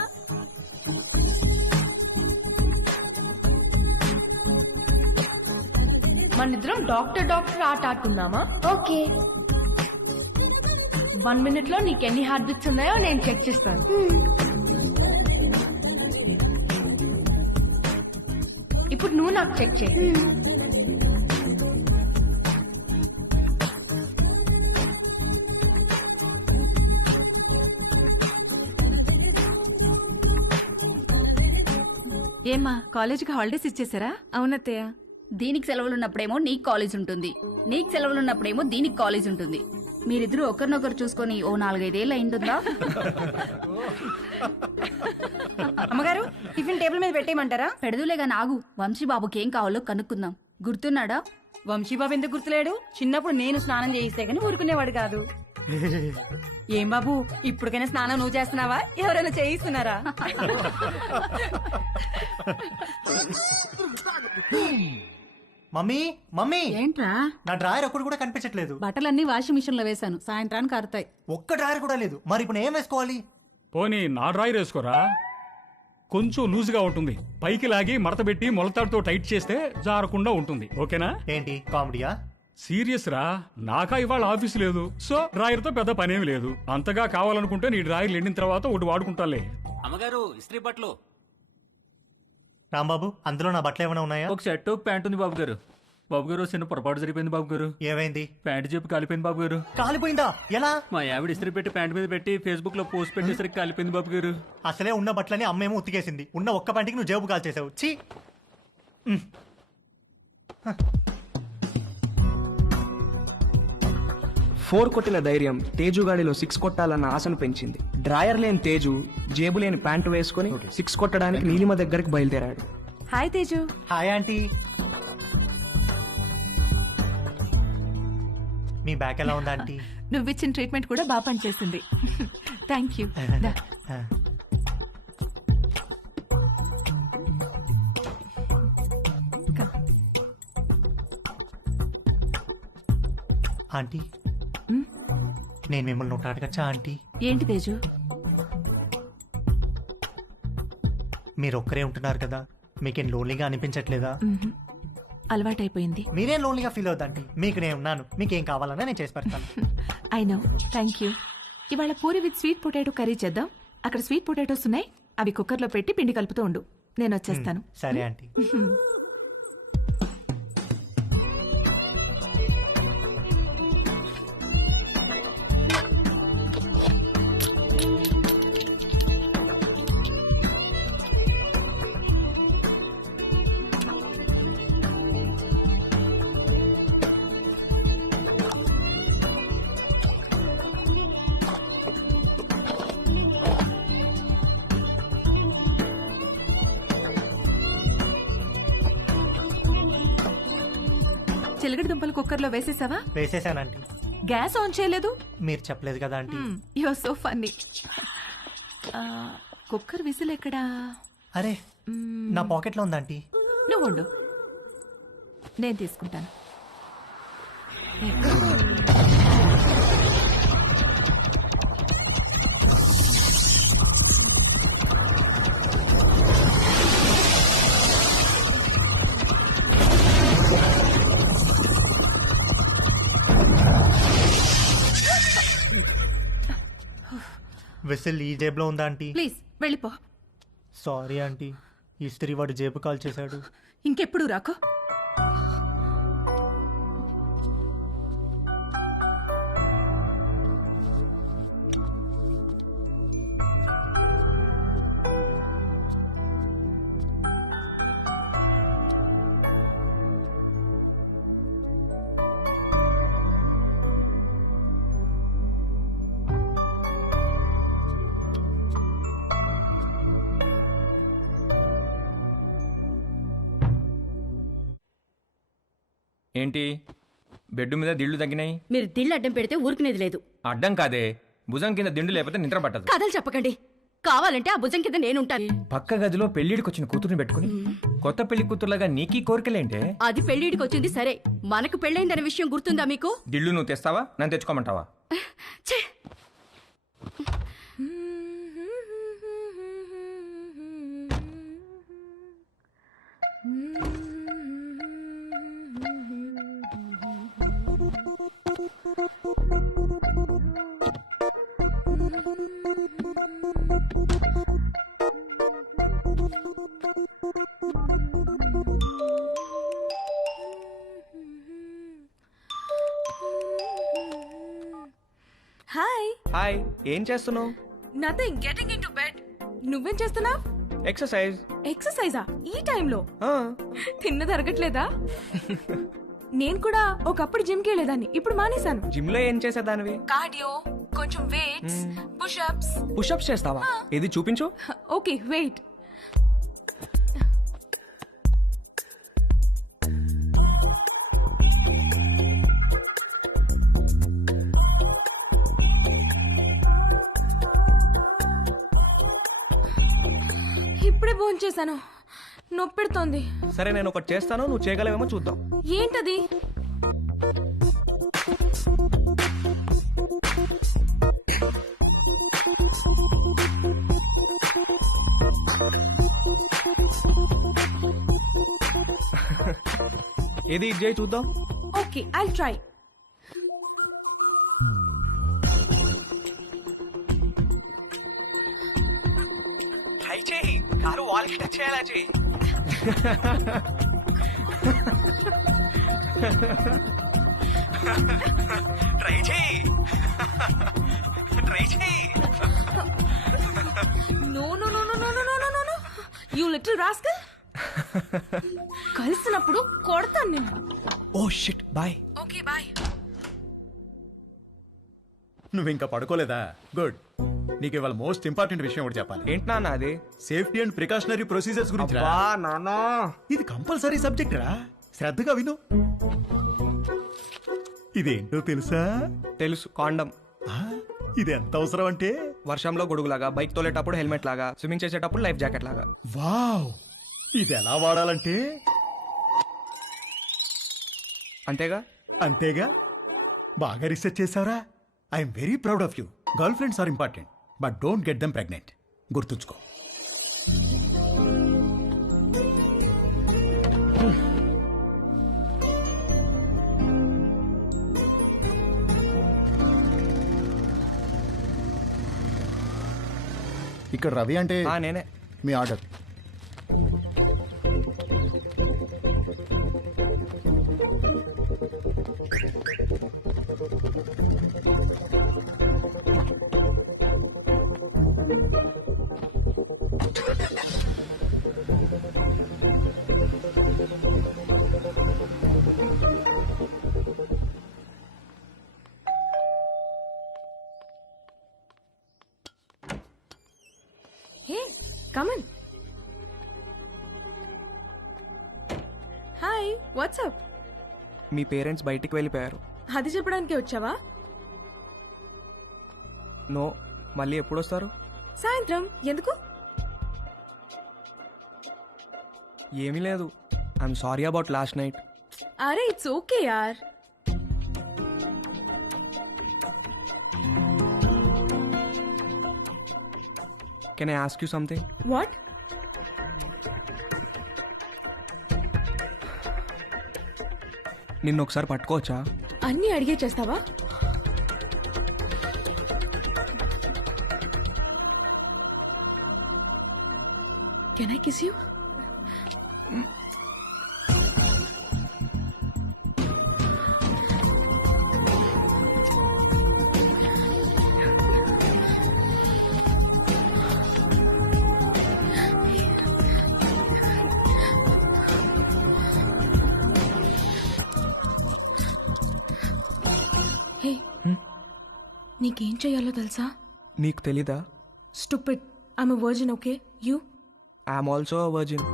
మనిద్దరం డాక్టర్ ఆట ఆడుకుందామా? ఓకే. 1 minute లో నీకు ఎన్ని హార్ట్ బీట్స్ ఉన్నాయో నేను చెక్ చేస్తాను. ఇప్పుడు నువ్వు నాకు చెక్ చేయి. ఏమ్మా, కాలేజీకి హాలిడేస్ ఇచ్చేసారా? అవునత్తయ్య. దీనికి సెలవులున్నప్పుడేమో నీకు కాలేజ్ ఉంటుంది, నీకు సెలవులున్నప్పుడేమో దీనికి కాలేజ్ ఉంటుంది. మీరిద్దరూ ఒకరినొకరు చూసుకొని ఓ 4-5 ఏళ్ళు అయింటుందా? అమ్మగారు, టిఫిన్ టేబుల్ మీద పెట్టేయమంటారా? పెడదులేగా నాగు. వంశీబాబుకి ఏం కావాలో కనుక్కుందాం. గుర్తున్నాడా? వంశీబాబు ఎందుకు గుర్తులేడు? చిన్నప్పుడు నేను స్నానం చేయిస్తే గానీ ఊరుకునేవాడు కాదు. ఏం బాబు, ఇప్పటికైనా స్నానం నువ్వు చేస్తున్నావా, ఎవరైనా చేయిస్తున్నారా? మమ్మీ మమ్మీ, ఏంట్రా? నా డ్రాయర్ ఒక్కడు కూడా కనిపించట్లేదు. బట్టలన్నీ వాషింగ్ మిషన్ లో వేశాను, సాయంత్రానికి ఆరుతాయి. ఒక్క డ్రాయర్ కూడా లేదు. మరి ఇప్పుడు ఏం వేసుకోవాలి? పోనీ నా డ్రాయర్ వేసుకోరా, కొంచెం లూజ్గా ఉంటుంది. పైకి లాగి మడతబెట్టి మొలతాడుతో టైట్ చేస్తే జారకుండా ఉంటుంది. ఓకేనా? ఏంటి కామెడీయా? సీరియస్ రా, నాకా ఇవాళ ఆఫీస్ లేదు, సో డ్రాయర్తో పెద్ద పనేమి లేదు. అంతగా కావాలనుకుంటే నీ డ్రాయర్ ఎండిన తర్వాత ఒకటి వాడుకుంటాలే. అమ్మగారు, ఇస్త్రీ బట్టలు. రాంబాబు, అందులో నా బట్టలు ఏమైనా ఉన్నాయా? ఒక షర్ట్ ఒక ప్యాంట్ ఉంది బాబు గారు. బాబు గారు, చిన్న పొరపాటు జరిగిపోయింది బాబు గారు. ఏమైంది? ప్యాంట్ చెప్పి కాలిపోయింది బాబు గారు. కాలిపోయిందా? ఎలా? మా ఆవిడ ఇస్త్రీ పెట్టి ప్యాంట్ మీద పెట్టి ఫేస్బుక్ లో పోస్ట్ పెట్టేసరికి కాలిపోయింది బాబు గారు. అసలే ఉన్న బట్టలని అమ్మేమో ఉతికేసింది. ఉన్న ఒక్క ప్యాంటుకి నువ్వు జేబు కాల్చేసావు. ఛీ! 4 కొట్టిన ధైర్యం తేజుగాడిలో 6 కొట్టాలన్న ఆశను పెంచింది. డ్రాయర్ లేని తేజు జేబు లేని ప్యాంటు వేసుకుని 6 కొట్టడానికి నీలిమ దగ్గరికి బయలుదేరాడు. హాయ్ తేజు. Hi aunty. మీ బ్యాక్ ఎలా ఉందా ఆంటీ? నువ్విచ్చిన ట్రీట్మెంట్ కూడా బాగా పనిచేసింది. Thank you. ఆంటీ, నేను మిమ్మల్ని ఒకటి అడగచ్చా ఆంటీ? ఏంటి తేజు? మీరు ఒక్కరే ఉంటున్నారు కదా, మీకేం లోన్లీగా అనిపించట్లేదా? అలవాటైపోయింది. మీరేం లోన్లీగా ఫీల్ అవుతాంటీ, మీకు నేను ఉన్నాను. మీకేం కావాలన్నా నేను చేసి పెడతాను. I know, thank you. ఇవాళ puri with sweet potato curry చేద్దాం. అక్కడ స్వీట్ పొటాటోస్ ఉన్నాయి, అవి కుక్కర్లో పెట్టి పిండి కలుపుతూ ఉండు, నేను వచ్చేస్తాను. సరే ఆంటీ. చిలకడ దుంపలు కుక్కర్లో వేసేసావా? వేసేసానంటీ. గ్యాస్ ఆన్ చేయలేదు? మీరు చెప్పలేదు కదా aunty. You are so funny. Cooker whistle ఎక్కడా? అరే నా పాకెట్లో ఉందా ఆంటీ? నువ్వు ఉండు, నేను తీసుకుంటాను. విసిల్ ఈ జేబులో ఉందా ఆంటీ? ప్లీజ్ వెళ్ళిపో. సారీ ఆంటీ, ఇస్త్రీ వాడు జేబు కాల్ చేశాడు. ఇంకెప్పుడు రాకో. ఏంటి బెడ్ మీద దిళ్ళు తగ్గినాయి? మీరు దిళ్ళు అడ్డం పెడితే ఊరుకునేది లేదు. అడ్డం కాదే, భుజం కింద దిండు లేకపోతే నిద్ర పట్టదు. కథలు చెప్పకండి, కావాలంటే ఆ భుజం కింద నేనుంటాను. పక్క గదిలో పెళ్లిడికి వచ్చిన కూతురుని పెట్టుకుని కొత్త పెళ్లి కూతురులాగా నీకీ కోరికలేంటే? అది పెళ్లిడికి వచ్చింది సరే, మనకు పెళ్ళైందనే విషయం గుర్తుందా మీకు? దిళ్ళు నువ్వు తెస్తావా, నన్ను తెచ్చుకోమంటావా? హాయ్. హాయ్, ఏం చేస్తున్నావు? Nothing, getting into bed. నువ్వేం చేస్తున్నావ్? ఎక్సర్సైజ్. ఎక్సర్సైజా ఈ టైంలో? తిన్నది అరగట్లేదా? నేను కూడా ఒకప్పుడు జిమ్కి వెళ్ళేదాన్ని, ఇప్పుడు మానేశాను. జిమ్ లో ఏం చేసేదానివి? కార్డియో, కొంచెం వెయిట్స్, పుషప్స్. పుషప్స్ చేస్తావా? ఇది చూపించు. Okay wait. ఇప్పుడే ఫోన్ చేశాను, నొప్పెడుతోంది. సరే నేను ఒకటి చేస్తాను, నువ్వు చేయగలవేమో చూద్దాం. ఏంటది? ఏది ఇది చేయి చూద్దాం. Okay I'll try. ట్రై చేయి, కారు వాల్కి టచ్ చేయాలా చేయి. ట్రై చేయి, ట్రై చేయి. No no no no no no no no no, you little rascal. కలిసినప్పుడు కొడతాను నేను. Oh shit, bye. Okay bye. నువ్వు ఇంకా పడుకోలేదా? గుడ్. నీకు ఇవాళ మోస్ట్ ఇంపార్టెంట్ విషయం ఒకటి చెప్పాలి. ఏంటి నాన్న అది? సేఫ్టీ అండ్ ప్రికాషనరీ ప్రొసీజర్స్ గురించి రా. నాన్న, ఇది కంపల్సరీ సబ్జెక్ట్ రా, శ్రద్ధగా విను. ఇదేంటో తెలుసా? తెలుసు, కాండం. ఇది ఎంత అవసరం అంటే, వర్షంలో గొడుగులాగా, బైక్ తోలేటప్పుడు హెల్మెట్ లాగా, స్విమ్మింగ్ చేసేటప్పుడు లైఫ్ జాకెట్ లాగా. వావ్, ఇది ఎలా వాడాలంటే అంతేగా? అంతేగా. బాగా రీసెర్చ్ చేసావురా. I'm very proud of you. Girl friends are important, but don't get them pregnant. గుర్తుంచుకో. ఇక్కడ రవి అంటే నేనే. మీ order. Hey come on. Hi what's up. మీ పేరెంట్స్ బయటికి వెళ్ళిపోయారు. అది చెప్పడానికి వచ్చావా? నో, మళ్ళీ ఎప్పుడు వస్తారు? సాయంత్రం. ఎందుకు? ఏమీ లేదు. I'm sorry about last night. అరే ఇట్స్ ఓకే యార్. Can I ask you something? What? నిన్ను ఒకసారి పట్టుకోవచ్చా? అన్నీ అడిగే చేస్తావా? Can I kiss you? Hey, నీకేం చెయ్యాలో తెలుసా? నీకు తెలీదా? Stupid. I'm a virgin. Okay, you? I'm also a virgin.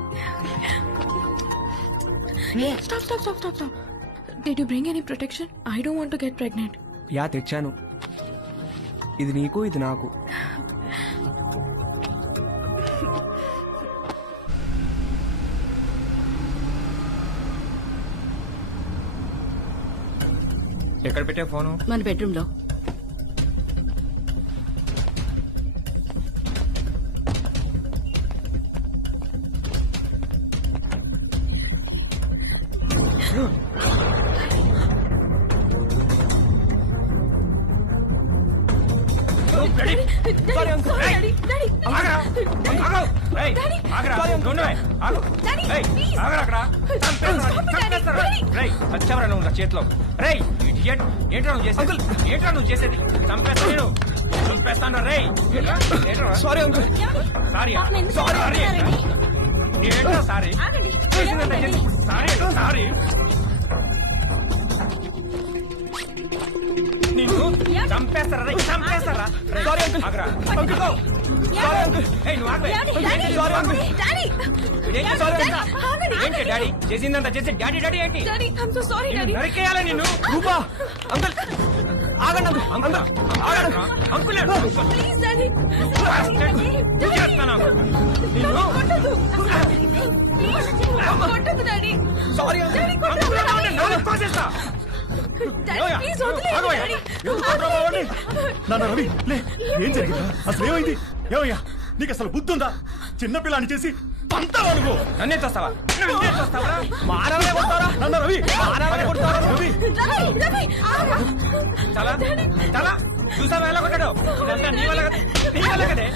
Stop. Did you bring any protection? I don't want to get pregnant. Yeah, తెచ్చాను. ఇది నీకు, ఇది నాకు. ఎక్కడ పెట్టే ఫోను? మన బెడ్రూమ్ లో. చేతిలో ఏంట్రా నువ్వు చేసేది? చంపేస్తాను రే. Sorry uncle. సారీ ఏంట్రా సారీ? సారీ నిన్ను చంపేస్తారా? Sorry uncle. ఆగరా. అంకుల్. ఏయ్, నువ్వు ఆగవే. Sorry uncle. ఏంటి డాడీ చేసిందంతా చేసి డాడీ ఏంటి? నిన్ను నరికేయాలా నిన్ను? రూపా. అంకుల్ ఆగండి. అంకుల్ అంకుల్ చేస్తాను నిన్ను. సారీ కోసేస్తా. నాన్న రవి లే, ఏం జరిగిందా? అసలు ఏమైంది? ఏమయ్యా నీకు అసలు బుద్ధి ఉందా? చిన్నపిల్లని చేసి పంతావా నువ్వు? నన్నే చూస్తావా? మానవే కొడతారా? నాన్న రవి, మానవే కొడతారా? రవి చాలా చూసావా ఎలా కొట్టాడు? ఇదంతా నీ వల్ల కదే.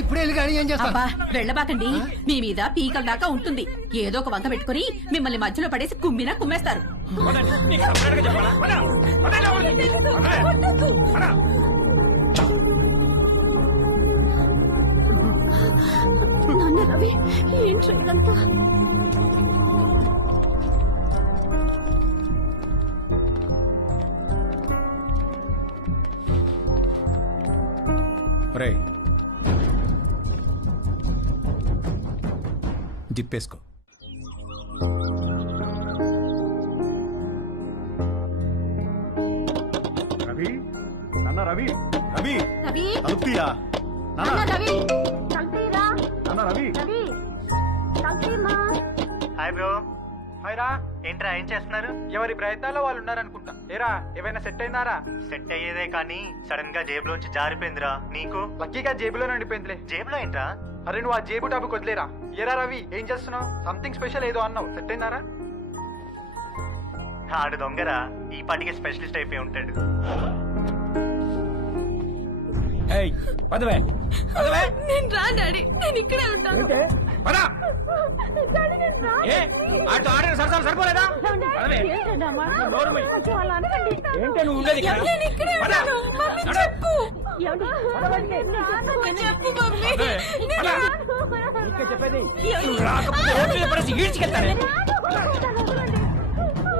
ఇప్పుడే వెళ్ళి గానీ ఏం చేస్తా? అబ్బా వెళ్ళబాకండి. మీ మీద పీకల దాకా ఉంటుంది. ఏదో ఒక వంక పెట్టుకుని మిమ్మల్ని మధ్యలో పడేసి కుమ్మినా కుమ్మేస్తారు. నాన్న రవి, ఏంట్రా ఇదంతా? రే జిప్పేసుకో. రవి, నాన్న రవి, రవి రవి, తలుపుతీయా? నాన్న రవి, తలుపుతీరా? నాన్న రవి. రవి, తలుపుతీయమ్మా. Hi bro. హాయ్ రా. ఏంట్రా ఏం చేస్తున్నారు? ఎవరి ప్రయత్నాల్లో వాళ్ళు ఉన్నారనుకుంటా. ఏరా ఏమైనా సెట్ అయిందారా? సెట్ అయ్యేదే కానీ సడన్ గా జేబులోంచి జారిపోయిందిరా. నీకు? లక్కీగా జేబులో నడిపోయిందిలే. జేబులో ఏంట్రా? అరే నువ్వు ఆ జేబు టాపిక్ వదిలేరా. ఏరా రవి ఏం చేస్తున్నావు? సంథింగ్ స్పెషల్ ఏదో అన్నావు. సెట్ అయిందారా? ఆడు దొంగరా, ఈ పాటికి స్పెషలిస్ట్ అయిపోయి ఉంటాడు. నేను రా డాడీ, నేను ఇక్కడే ఉంటాను.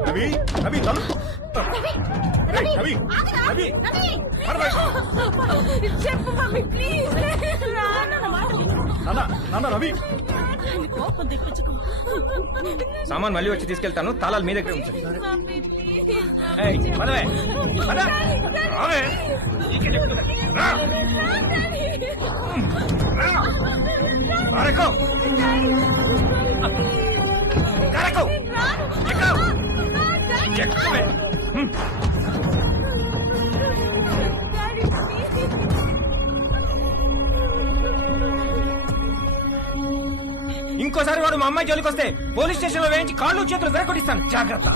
రవి రవి తలు రవి రవి చెప్పు మమ్మీ ప్లీజ్. నాన్న రవి సామాన్ మళ్ళీ వచ్చి తీసుకెళ్తాను, తాళాలు మీ దగ్గర ఉంచండి. ఇంకోసారి వాడు మా అమ్మాయి జోలికి వస్తే పోలీస్ స్టేషన్ లో వేయించి కాళ్ళు చేతులు విరగొట్టిస్తాను, జాగ్రత్త.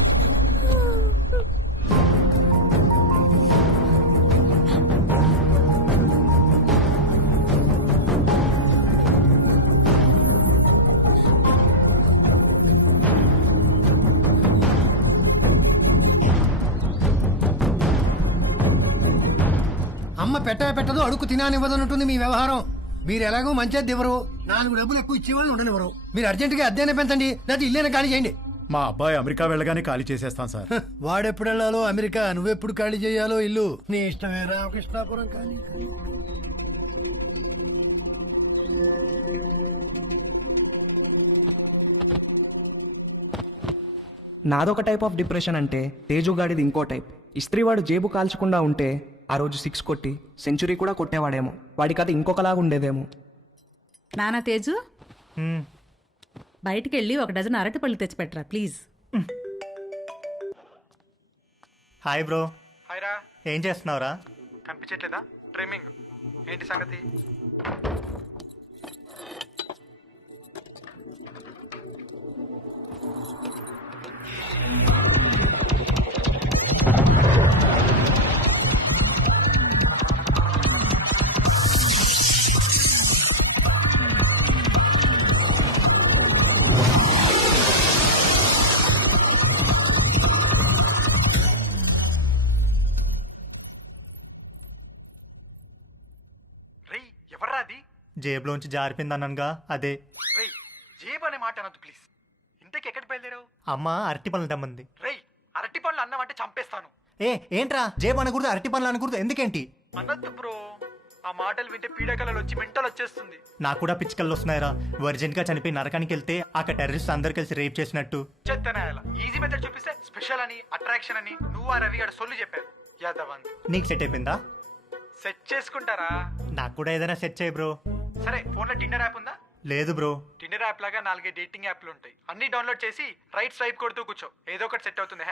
అమ్మ పెట్టదో అడుగు తినానివ్వదన్నట్టుంది మీ వ్యవహారం. మీరు ఎలాగో మంచిది ఇవ్వరు, 4 డబ్బులు ఎక్కువ ఇచ్చేవాళ్ళు ఉండనివ్వరు. మీరు అర్జెంటుగా అద్దెనే పెంచండి, లేకపోతే ఇల్లేనే ఖాళీ చేయండి. మా అబ్బాయి అమెరికా వెళ్ళగానే ఖాళీ చేసేస్తాం సార్. వాడెప్పుడు వెళ్ళాలో అమెరికా, నువ్వెప్పుడు ఖాళీ చేయాలో ఇల్లు నీ ఇష్టమే. రామకృష్ణాపురం ఖాళీ. నాదొక టైప్ ఆఫ్ డిప్రెషన్ అంటే తేజుగాడిది ఇంకో టైప్. ఇస్త్రీవాడు జేబు కాల్చకుండా ఉంటే ఆ రోజు 6 కొట్టి సెంచురీ కూడా కొట్టేవాడేమో. వాడి కథ ఇంకొకలాగా ఉండేదేమో. నానా తేజు, బయటికి వెళ్ళి 1 డజన్ అరటిపళ్ళు తెచ్చిపెట్టరా ప్లీజ్. Hi bro. హాయ్ రా. ఏం చేస్తున్నావురా? కనిపించట్లేదా? ట్రిమ్మింగ్. ఏంటి సంగతి? జేబులోంచి జారిపోయిందనగా అదే. జేబు అనే మాట అనొద్దు ప్లీజ్. ఇంతకి ఎక్కడికి బయలుదేరావు? అమ్మ అరటి పనులు తెమ్మంది. అరటి పనులు అన్నమంటే చంపేస్తాను. ఏంట్రా జేబు అనకూడదు, అరటి పనులు అనకూడదు, ఎందుకేంటి? అనొద్దు బ్రో, ఆ మాటలు వింటే పీడకలలు వచ్చి మెంటలు వచ్చేస్తుంది. నాకు కూడా పిచ్చికల్లో వస్తున్నాయిరా. వర్జెంట్ గా చనిపోయి నరకానికి వెళ్తే అక్కడ టెర్రరిస్ట్ అందరు కలిసి రేప్ చేసినట్టు. చెత్తనాయాల ఈజీ మెథడ్ చూపిస్తే స్పెషల్ అని, అట్రాక్షన్ అని నువ్వు ఆ రవి గారు సొల్లు చెప్పారు. యాదవ్ నీకు సెట్ అయిపోయిందా? సెట్ చేసుకుంటారా? నాకు కూడా ఏదైనా సెట్ చేయి బ్రో. సరే, ఫోన్ లో టిండర్ యాప్ ఉందా? లేదు బ్రో. టిండర్ యాప్ లాగా 4 డేటింగ్ యాప్లు ఉంటాయి. అన్ని డౌన్లోడ్ చేసి రైట్ స్వైప్ కొడుతూ కూర్చో, ఏదో ఒకటి సెట్ అవుతుంది.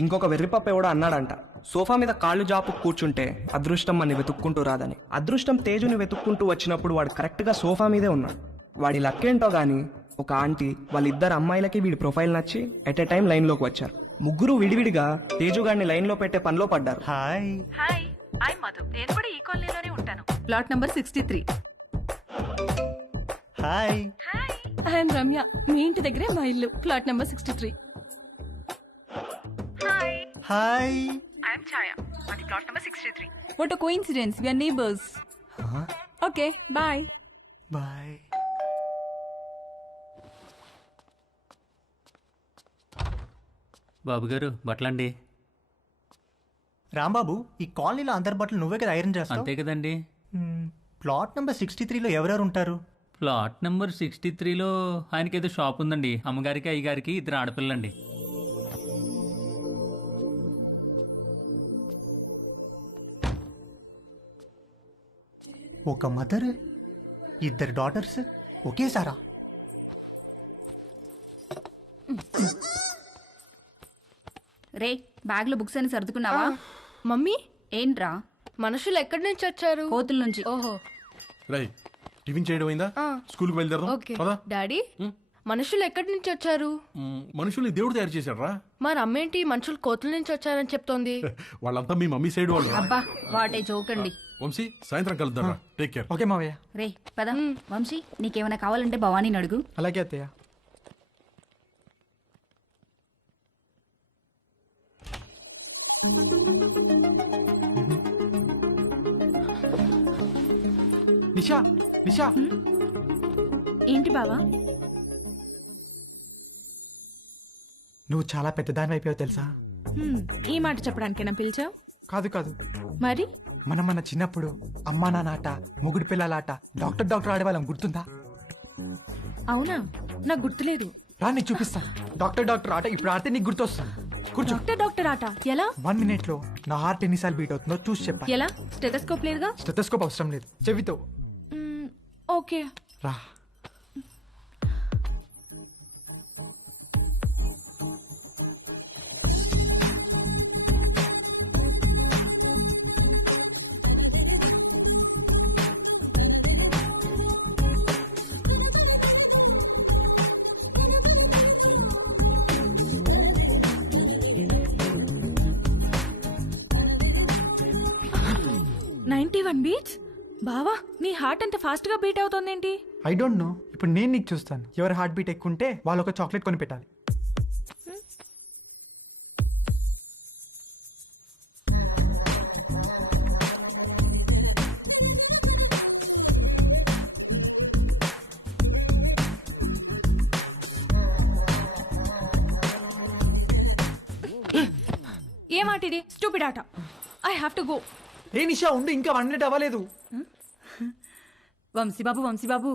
ఇంకొక వెర్రిపప్ప ఎవడో అన్నాడంట, సోఫా మీద కాళ్ళు జాపు కూర్చుంటే అదృష్టం అని వెతుక్కుంటూ రాదని. అదృష్టం తేజుని వెతుక్కుంటూ వచ్చినప్పుడు వాడు కరెక్ట్గా సోఫా మీదే ఉన్నాడు. వాడి లక్కేంటో గానీ ఒక ఆంటీ వాళ్ళిద్దరు అమ్మాయిలకి వీడి ప్రొఫైల్ నచ్చి ఎట్ ఎ టైం లైన్లోకి వచ్చారు. ముగ్గురు విడివిడిగా తేజుగాడిని లైన్లో పెట్టే పనిలో పడ్డారు. హాయ్. Hi, I Madhu. నేను కూడా ఈ కాలనీలోనే ఉంటాను. Plot number 63. Hi. I'm Ramya. మీ ఇంటి దగ్గరే మా ఇల్లు. Plot number 63. Hi. I'm Chhaya. అది plot number 63. What a coincidence, we are neighbours. Okay, bye. Bye. బాబు గారు బట్టలండి. రాంబాబు, ఈ కాలనీలో అందరి బట్టలు నువ్వే కదా ఐరన్ చేస్తావు? అంతే కదండి. ప్లాట్ నెంబర్ 63లో ఎవరెవరు ఉంటారు? ప్లాట్ నెంబర్ 63లో ఆయనకి ఏదో షాప్ ఉందండి. అమ్మగారికి అయ్యగారికి 2 ఆడపిల్లండి. ఒక మదర్, 2 డాటర్స్ ఒకేసారా? రే, బ్యాగ్ లో బుక్స్ అని సర్దుకున్నావా? మమ్మీ, ఏంట్రా? మనుషులు ఎక్కడి నుంచి వచ్చారు? కోతుల నుంచి. ఓహో. రై, టిఫిన్ చేయడం అయిందా? స్కూల్కి బయలుదేరదాం. ఓకే పదా. డాడీ, మనుషులు ఎక్కడి నుంచి వచ్చారు? మనుషుల్ని దేవుడు తయారు చేశాడ్రా. మరి అమ్మేంటి మనుషులు కోతుల నుంచి వచ్చారని చెప్తోంది? వాళ్ళంతా మీ మమ్మీ సైడ్ వాళ్ళు. అబ్బా వాటే జోకండి. వంశీ సాయంత్రం కలుద్దాం. Take care. ఓకే మావయ్య. రే పద. వంశీ నీకేమైనా కావాలంటే భవానీని అడుగు. అలాగే అత్తయ్య. నిషా నిషా. ఏంటి బావా? నువ్వు చాలా పెద్దదాని అయిపోయావు తెలుసా? ఈ మాట చెప్పడానికేనా పిలిచావు? కాదు కాదు, మరి మనం మన చిన్నప్పుడు అమ్మా నాన్న ఆట, మొగుడు పిల్లల ఆట, డాక్టర్ ఆడేవాళ్ళం, గుర్తుందా? అవునా, నాకు గుర్తులేదు. రా నీకు చూపిస్తా. డాక్టర్ ఆట ఇప్పుడు ఆడితే నీకు గుర్తొస్తా. కూర్చో. డాక్టర్ ఆట ఎలా? 1 minute లో నా హార్ట్ ఎన్నిసార్లు బీట్ అవుతుందో చూసి చెప్పా. ఎలా? స్టెథోస్కోప్ లేదుగా? స్టెథోస్కోప్ అవసరం లేదు, చెవితో. ఓకే రా. బీట్స్. బావా నీ హార్ట్ అంత ఫాస్ట్ గా బీట్ అవుతోందేంటి? I don't know. ఇప్పుడు నేను నీకు చూస్తాను. ఎవరి హార్ట్ బీట్ ఎక్కువ ఉంటే వాళ్ళు ఒక చాక్లెట్ కొని పెట్టాలి. ఏ మాట ఇది? స్టూపిడ్ ఆట. I have to go. ఏ నిషా ఉండు, ఇంకా 1 minute అవ్వలేదు. వంశీబాబు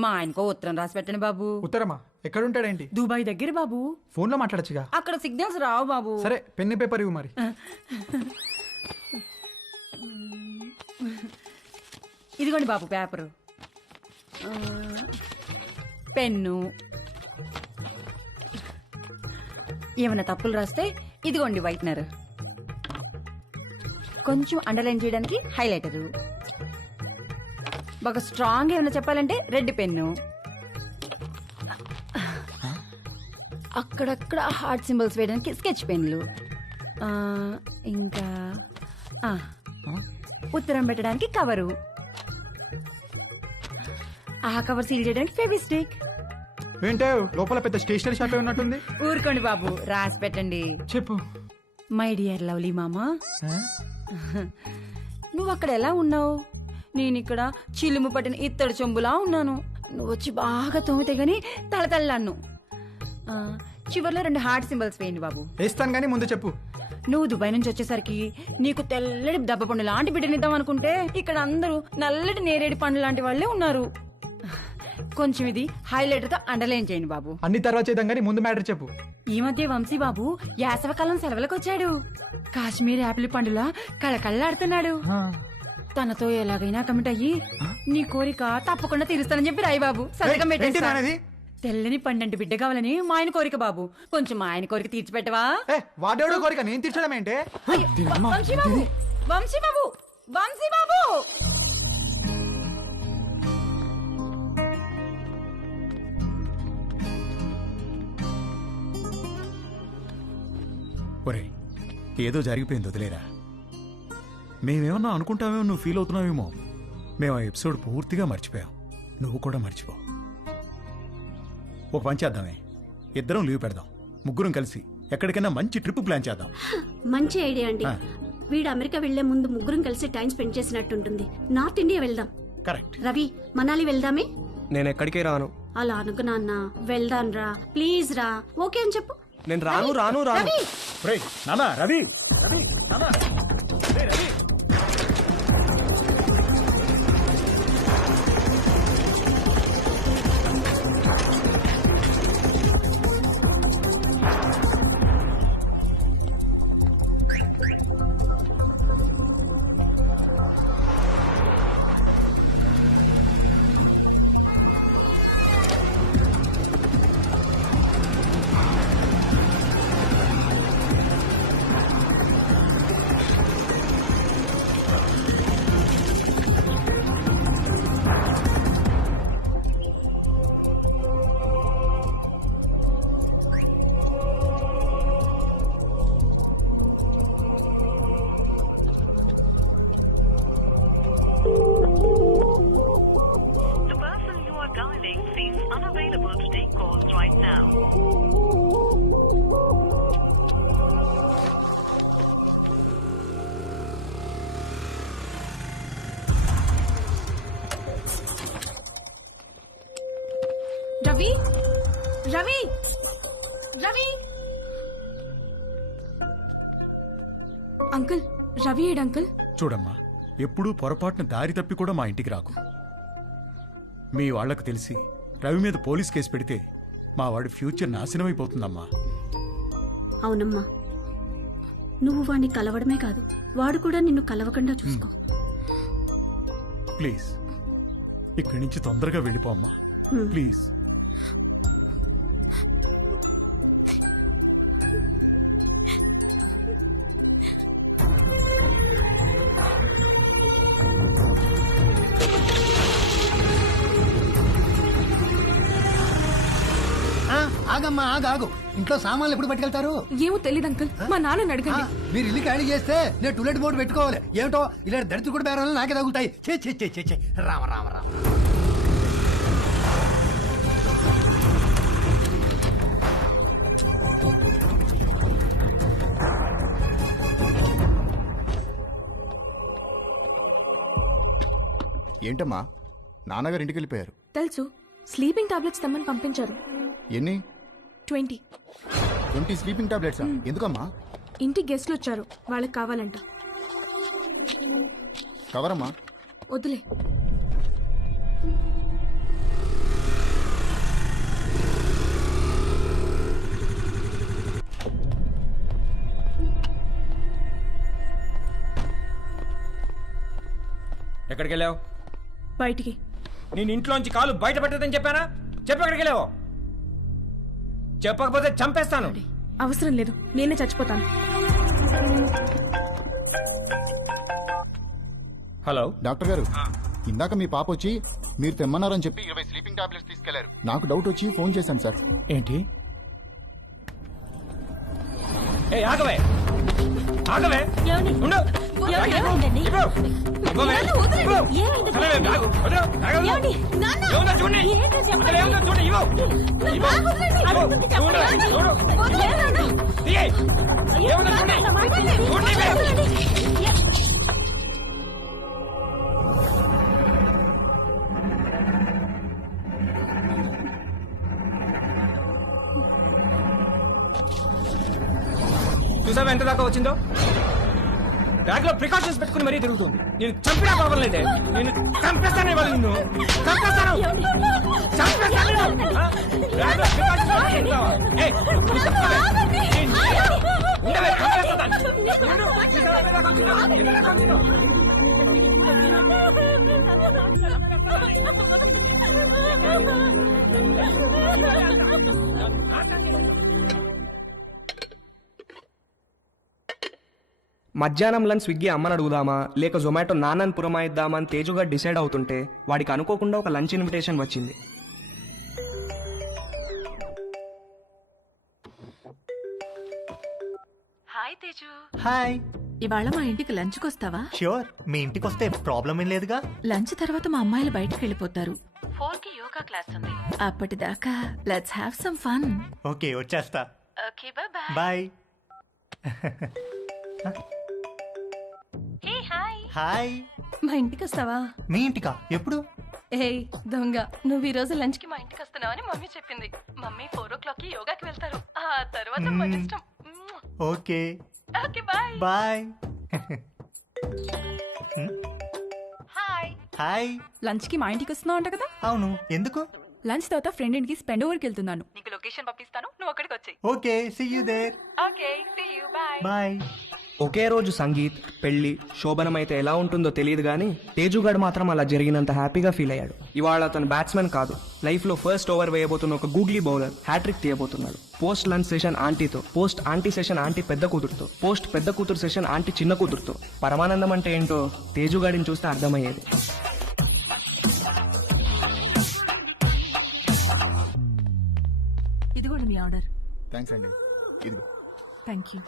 మా ఆయనకో ఉత్తరం రాసి పెట్టండి బాబు. ఉత్తరమా? ఎక్కడుంటాడేంటి? దుబాయ్ దగ్గర బాబు. ఫోన్లో మాట్లాడచ్చుగా. అక్కడ సిగ్నల్స్ రావు బాబు. సరే పెన్ను పేపర్ ఇవ్వు మరి. ఇదిగోండి బాబు పేపరు, పెన్ను. ఏమైనా తప్పులు రాస్తే ఇదిగోండి వైట్నర్, కొంచెం అండర్లైన్ చేయడానికి హైలైటరు, బాగా స్ట్రాంగ్ ఏమైనా చెప్పాలంటే రెడ్ పెన్ను, అక్కడక్కడ హార్ట్ సింబల్స్ వేయడానికి స్కెచ్ పెన్లు, ఇంకా ఉత్తరం పెట్టడానికి కవరు, ఆ కవర్ సీల్ చేయడానికి ఫెవిస్టిక్. ఏంటో లోపల పెద్ద స్టేషనరీ షాప్ ఉన్నట్టుంది. ఊరుకోండి బాబు, రాసి పెట్టండి. చెప్పు. మై డియర్ లవ్లీ మామా, నువ్వు అక్కడ ఎలా ఉన్నావు? నేను ఇక్కడ చిలుము పట్టిన ఇత్తడి చెంబులా ఉన్నాను. నువ్వు వచ్చి బాగా తోమితే గాని తలతల్లాను. చివర్లో 2 హార్ట్ సింబల్స్ వేయండి బాబు. వేస్తాను కానీ ముందు చెప్పు. నువ్వు దుబాయ్ నుంచి వచ్చేసరికి నీకు తెల్లటి దెబ్బ పండు లాంటి బిడ్డనిద్దాం అనుకుంటే ఇక్కడ అందరూ నల్లటి నేరేడి పండు లాంటి వాళ్ళే ఉన్నారు. కొంచెం ఇది హైలైటర్ తో అండర్లైన్ చేయండి బాబు. అన్ని తర్వాత చేద్దాం కానీ ముందు మ్యాటర్ చెప్పు. ఈ మధ్య వంశీ బాబు యాసవకాలం సెలవులకు వచ్చాడు. కాశ్మీర్ యాపిల్ పండులా కళకళ్ళాడుతున్నాడు. తనతో ఎలాగైనా కమిట్ అయ్యి నీ కోరిక తప్పకుండా తీరుస్తానని చెప్పి రాయి బాబు. సంతకం పెట్టేస్తా. తెల్లని పండంటి బిడ్డ కావాలని మా ఆయన కోరిక బాబు. కొంచెం మా ఆయన కోరిక తీర్చిపెట్టవా? వాడేవాడో కోరిక నేను తీర్చడం ఏంటే? వంశీ బాబు, వంశీ బాబు, వంశీ బాబు. ఒరే ఏదో జరిగిపోయింది, వదిలేరా. మేమేమన్నా అనుకుంటామేమో, నువ్వు ఫీల్ అవుతున్నావేమో. మేము ఆ ఎపిసోడ్ పూర్తిగా మర్చిపోయాం. నువ్వు కూడా మర్చిపో. ఒక పని చేద్దామే, ఇద్దరం లీవ్ పెడదాం, ముగ్గురం కలిసి ఎక్కడికైనా మంచి ట్రిప్ ప్లాన్ చేద్దాం. మంచి ఐడియా అండి. వీడు అమెరికా వెళ్లే ముందు ముగ్గురం కలిసి టైం స్పెండ్ చేసినట్టుంటుంది. నార్త్ ఇండియా వెళ్దాం. కరెక్ట్. రవి, మనాలి వెళ్దామే. నేను ఎక్కడికి రాను. అలా అనుకు నాన్న. వెళ్దాం రా, ప్లీజ్ రా. ఓకే అని చెప్పు. నేను రాను రాను రాను. నానా రవి, రవి నానా, రవి. రవి రవి రవి అంకుల్ రవి ఏడు అంకుల్. చూడమ్మా, ఎప్పుడూ పొరపాటున దారి తప్పి కూడా మా ఇంటికి రాకు. మీ వాళ్లకు తెలిసి రవి మీద పోలీస్ కేసు పెడితే మా వాడి ఫ్యూచర్ నాశనమైపోతుందమ్మా. అవునమ్మా, నువ్వు వాడిని కలవడమే కాదు, వాడు కూడా నిన్ను కలవకుండా చూసుకో. ప్లీజ్ ఇక్కడి నుంచి తొందరగా వెళ్ళిపో అమ్మా, ప్లీజ్. ఆగమ్మా, ఆగు. ఇంట్లో సామాన్లు ఎప్పుడు పట్టుకెళ్తారు? ఏమో తెలియదు అంకుల్, మా నాన్నని అడగండి. మీరు ఇల్లు ఖాళీ చేస్తే నేను టూలెట్ బోర్డు పెట్టుకోవాలి. ఏమిటో ఇలా దరిద్ర కూడా బేరాలు నాకే తగులుతాయి. చే రామ రామ రామ. ఏంటమ్మా, నాన్నగారు ఇంటికి వెళ్ళిపోయారు? తెలుసు, స్లీపింగ్ టాబ్లెట్స్ తెమ్మని పంపించారు. ఎన్ని? 20. 20 స్లీపింగ్ టాబ్లెట్సా? ఎందుకమ్మా? ఇంటికి గెస్ట్లు వచ్చారు, వాళ్ళకి కావాలంట. కవరమ్మా. వద్దులే. ఎక్కడికి వెళ్ళావు? బయటికి. నేను ఇంట్లోంచి కాలు బయట పెట్టదని చెప్పానా? చెప్పు, ఎక్కడికి వెళ్ళావు? చెప్పకపోతే చంపేస్తాను. అవసరం లేదు, నేనే చచ్చిపోతాను. హలో డాక్టర్ గారు, ఇందాక మీ పాప వచ్చి మీరు తెమ్మన్నారని చెప్పి 20 స్లీపింగ్ టాబ్లెట్స్ తీసుకెళ్లారు. నాకు డౌట్ వచ్చి ఫోన్ చేశాను సార్. ఏంటి? ఆగవే ఉండు. చూసావా ఎంత దాకా వచ్చిందో? బ్యాగ్ లో ప్రికాషన్స్ పెట్టుకుని మరీ తిరుగుతుంది. నేను చంపినా పర్వాలేదే, నేను చంపేస్తాను. ఇవాళ నిన్ను చంపేస్తాను. మధ్యాహ్నం లంచ్ స్విగ్గీ అమ్మని అడుగుదామా లేక జొమాటో నాన్నని పురమాయిద్దామా అని తేజుగా డిసైడ్ అవుతుంటే వాడికి అనుకోకుండా ఒక లంచ్ ఇన్విటేషన్ వచ్చింది. హాయ్ తేజు. హాయ్. ఇవాళ మా ఇంటికి లంచ్కి వస్తావా? ష్యూర్. మీ ఇంటికి వస్తే ప్రాబ్లం ఏం లేదుగా. లంచ్ తర్వాత మా అమ్మాయిలు బయటకు వెళ్ళిపోతారు. 4కి యోగా క్లాస్ ఉంది. అప్పటిదాకా let's have some fun. Okay, వచ్చేస్తా. Okay, bye bye. Hey hi. Hi. మా ఇంటికి వస్తావా? మీ ఇంటికా? ఎప్పుడు? ఏయ్ దొంగ, నువ్వు ఈ రోజు లంచ్ కి మా ఇంటికి వస్తున్నావని మమ్మీ చెప్పింది. మమ్మీ 4 o'clock యోగాకి వెళ్తారు. ఆ తర్వాత మన ఇష్టం. Okay okay, bye bye. Hi. Hi. Lunch కి మా ఇంటికి వస్తున్నావు అంట కదా? అవును, ఎందుకు? లంచ్ తర్వాత ఫ్రెండ్ ఇంటికి స్పెండ్ ఓవర్కి వెళ్తున్నాను. నీకు లొకేషన్ పంపిస్తాను, నువ్వు అక్కడికి వచ్చేయ్. Okay, see you there. Okay, see you, bye bye. ఒకే రోజు సంగీత్, పెళ్లి, శోభనం అయితే ఎలా ఉంటుందో తెలియదు కానీ తేజుగాడు మాత్రం అలా జరిగినంత హ్యాపీగా ఫీల్ అయ్యాడు. ఇవాళ అతను బ్యాట్స్మెన్ కాదు, లైఫ్లో ఫస్ట్ ఓవర్ వేయబోతున్న ఒక గూగ్లీ బౌలర్ హ్యాట్రిక్ తీయబోతున్నాడు. పోస్ట్ లంచ్ సెషన్ ఆంటీతో, పోస్ట్ ఆంటీ సెషన్ ఆంటీ పెద్ద కూతురుతో, పోస్ట్ పెద్ద కూతురు సెషన్ ఆంటీ చిన్న కూతురుతో. పరమానందం అంటే ఏంటో తేజుగాడిని చూస్తే అర్థమయ్యేది. ఇదిగోండి మీ ఆర్డర్. థ్యాంక్స్ అండి. ఇదిగో. Thank you.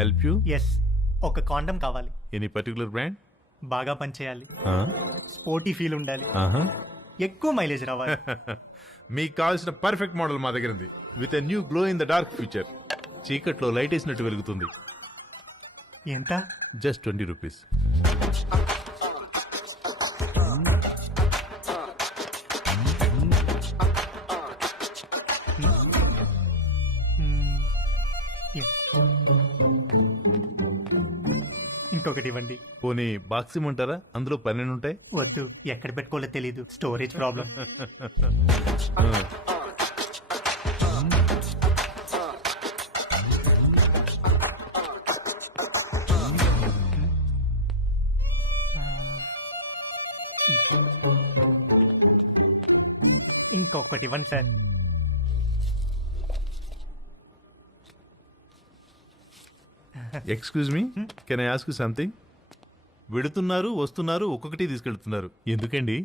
Help you? Yes, ఒక కాండం కావాలి. Any particular brand? బాగా పనిచేయాలి, స్పోర్టీ ఫీల్ ఉండాలి, ఎక్కువ మైలేజ్ రావాలి. మీకు కావాల్సిన పర్ఫెక్ట్ మోడల్ మా దగ్గర ఉంది. With a new glow in the dark feature. చీకట్లో లైట్ వేసినట్టు వెలుగుతుంది. ఎంత? Just 20 rupees. ఇంకొకటి ఇవ్వండి. పోనీ బాక్స్ ఇమ్మంటారా? అందులో 12 ఉంటాయి. వద్దు, ఎక్కడ పెట్టుకోవాలో తెలీదు, స్టోరేజ్ ప్రాబ్లం. ఇంకొకటి ఇవ్వండి sir. Excuse me, can I ask you something? వెడుతున్నారు, వస్తున్నారు, ఒక్కొక్కటి తీసుకెళ్తున్నారు, ఎందుకండి?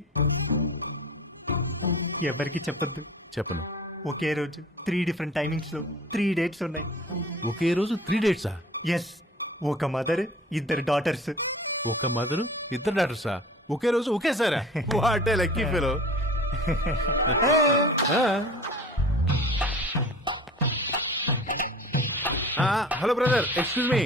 ఎవరికి చెప్పొద్దు. చెప్పను. ఒకే రోజు 3 డిఫరెంట్ టైమింగ్స్ లో 3 డేట్స్ ఉన్నాయి. ఒకే రోజు 3 డేట్సా? ఎస్, ఒక మదర్, 2 డాటర్స్. ఒక మదరు, 2 డాటర్సా? ఒకే రోజు ఒకేసారా? What a lucky fellow. Hello brother, excuse me.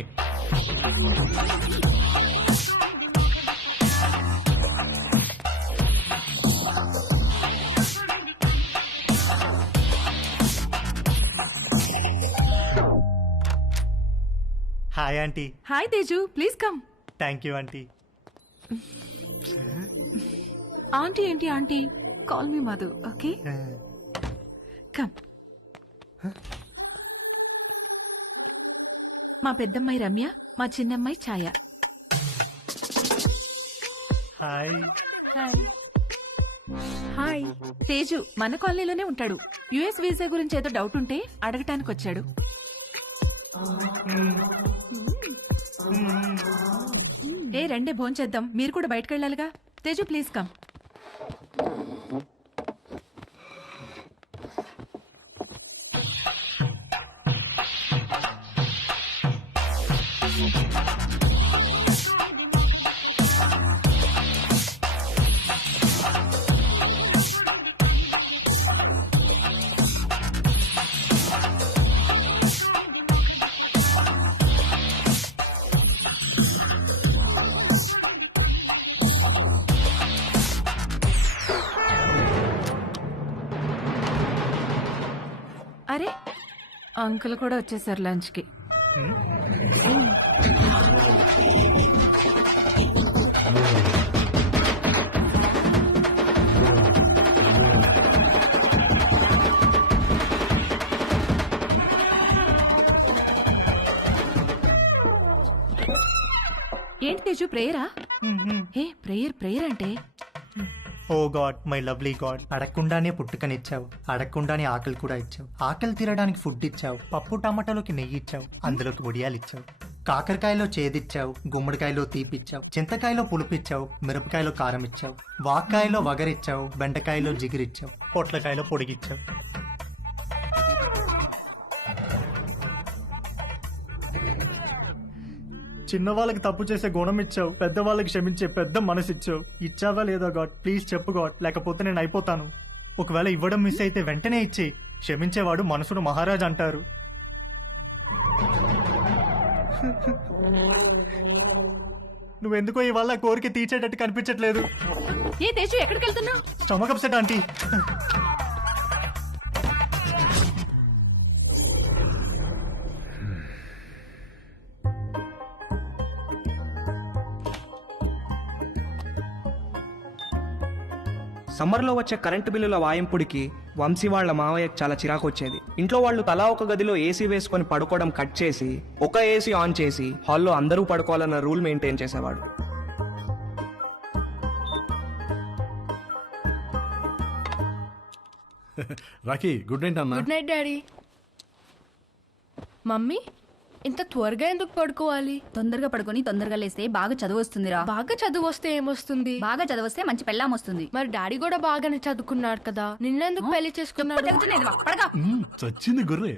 Hi aunty. Hi Teju, please come. Thank you aunty. Aunty ఏంటి aunty? Call me Madhu, okay? Come. మా పెద్దమ్మాయి రమ్య, మా చిన్నమ్మాయి Chhaya. Hi. Hi. Hi. Teju మన కాలనీలోనే ఉంటాడు. యుఎస్ వీసా గురించి ఏదో డౌట్ ఉంటే అడగటానికి వచ్చాడు. ఏ రండే భోంచేద్దాం, మీరు కూడా బయటకు వెళ్ళాలిగా. Teju please come. అరే, అంకుల్ కూడా వచ్చేసారు లంచ్కి. ఏంటి తేజు, ప్రేయరా? ఏ ప్రేయర్ అంటే? Oh God, my lovely God, అడగకుండానే పుట్టుకనిచ్చావు, అడగకుండానే ఆకలి కూడా ఇచ్చావు, ఆకలి తీరడానికి ఫుడ్ ఇచ్చావు, పప్పు టమాటాలోకి నెయ్యి ఇచ్చావు, అందులోకి వడియాలు ఇచ్చావు, కాకరకాయలో చేదిచ్చావు, గుమ్మడికాయలో తీపిచ్చావు, చింతకాయలో పులుపిచ్చావు, మిరపకాయలో కారం ఇచ్చావు, వాక్కాయలో వగరిచ్చావు, బెండకాయలో జిగిరిచ్చావు, పొట్లకాయలో పొడిగిచ్చావు. చిన్నవాళ్ళకి తప్పు చేసే గుణం ఇచ్చావు, పెద్దవాళ్ళకి క్షమించే పెద్ద మనసు ఇచ్చావు. ఇచ్చావా లేదా గాడ్? ప్లీజ్ చెప్పు గాడ్, లేకపోతే నేను అయిపోతాను. ఒకవేళ ఇవ్వడం మిస్ అయితే వెంటనే ఇచ్చేయి. క్షమించేవాడు మనసును మహారాజ్ అంటారు. నువ్వెందుకో ఇవాళ కోరిక తీర్చేటట్టు కనిపించట్లేదు. ఏ తేజు, ఎక్కడికి వెళ్తున్నావు? Stomach upset aunty. సమ్మర్లో వచ్చే కరెంటు బిల్లుల వాయింపుడికి వంశీ వాళ్ళ మావయ్యకు చాలా చిరాకు వచ్చేది. ఇంట్లో వాళ్ళు తలా ఒక గదిలో ఏసీ వేసుకొని పడుకోవడం కట్ చేసి ఒక ఏసీ ఆన్ చేసి హాల్లో అందరూ పడుకోవాలన్న రూల్ మెయింటైన్ చేసేవాడు. రాకీ, గుడ్ నైట్ అన్న. Good night daddy. మమ్మీ, ఇంత త్వరగా ఎందుకు పడుకోవాలి? తొందరగా పడుకొని తొందరగా లేస్తే బాగా చదువు వస్తుందిరా. బాగా చదువు వస్తే ఏమొస్తుంది? బాగా చదివస్తే మంచి పెళ్ళాం వస్తుంది. మరి డాడీ కూడా బాగానే చదువుకున్నాడు కదా, నిన్నెందుకు పెళ్లి చేసుకున్నాడు? చచ్చింది గుర్రే.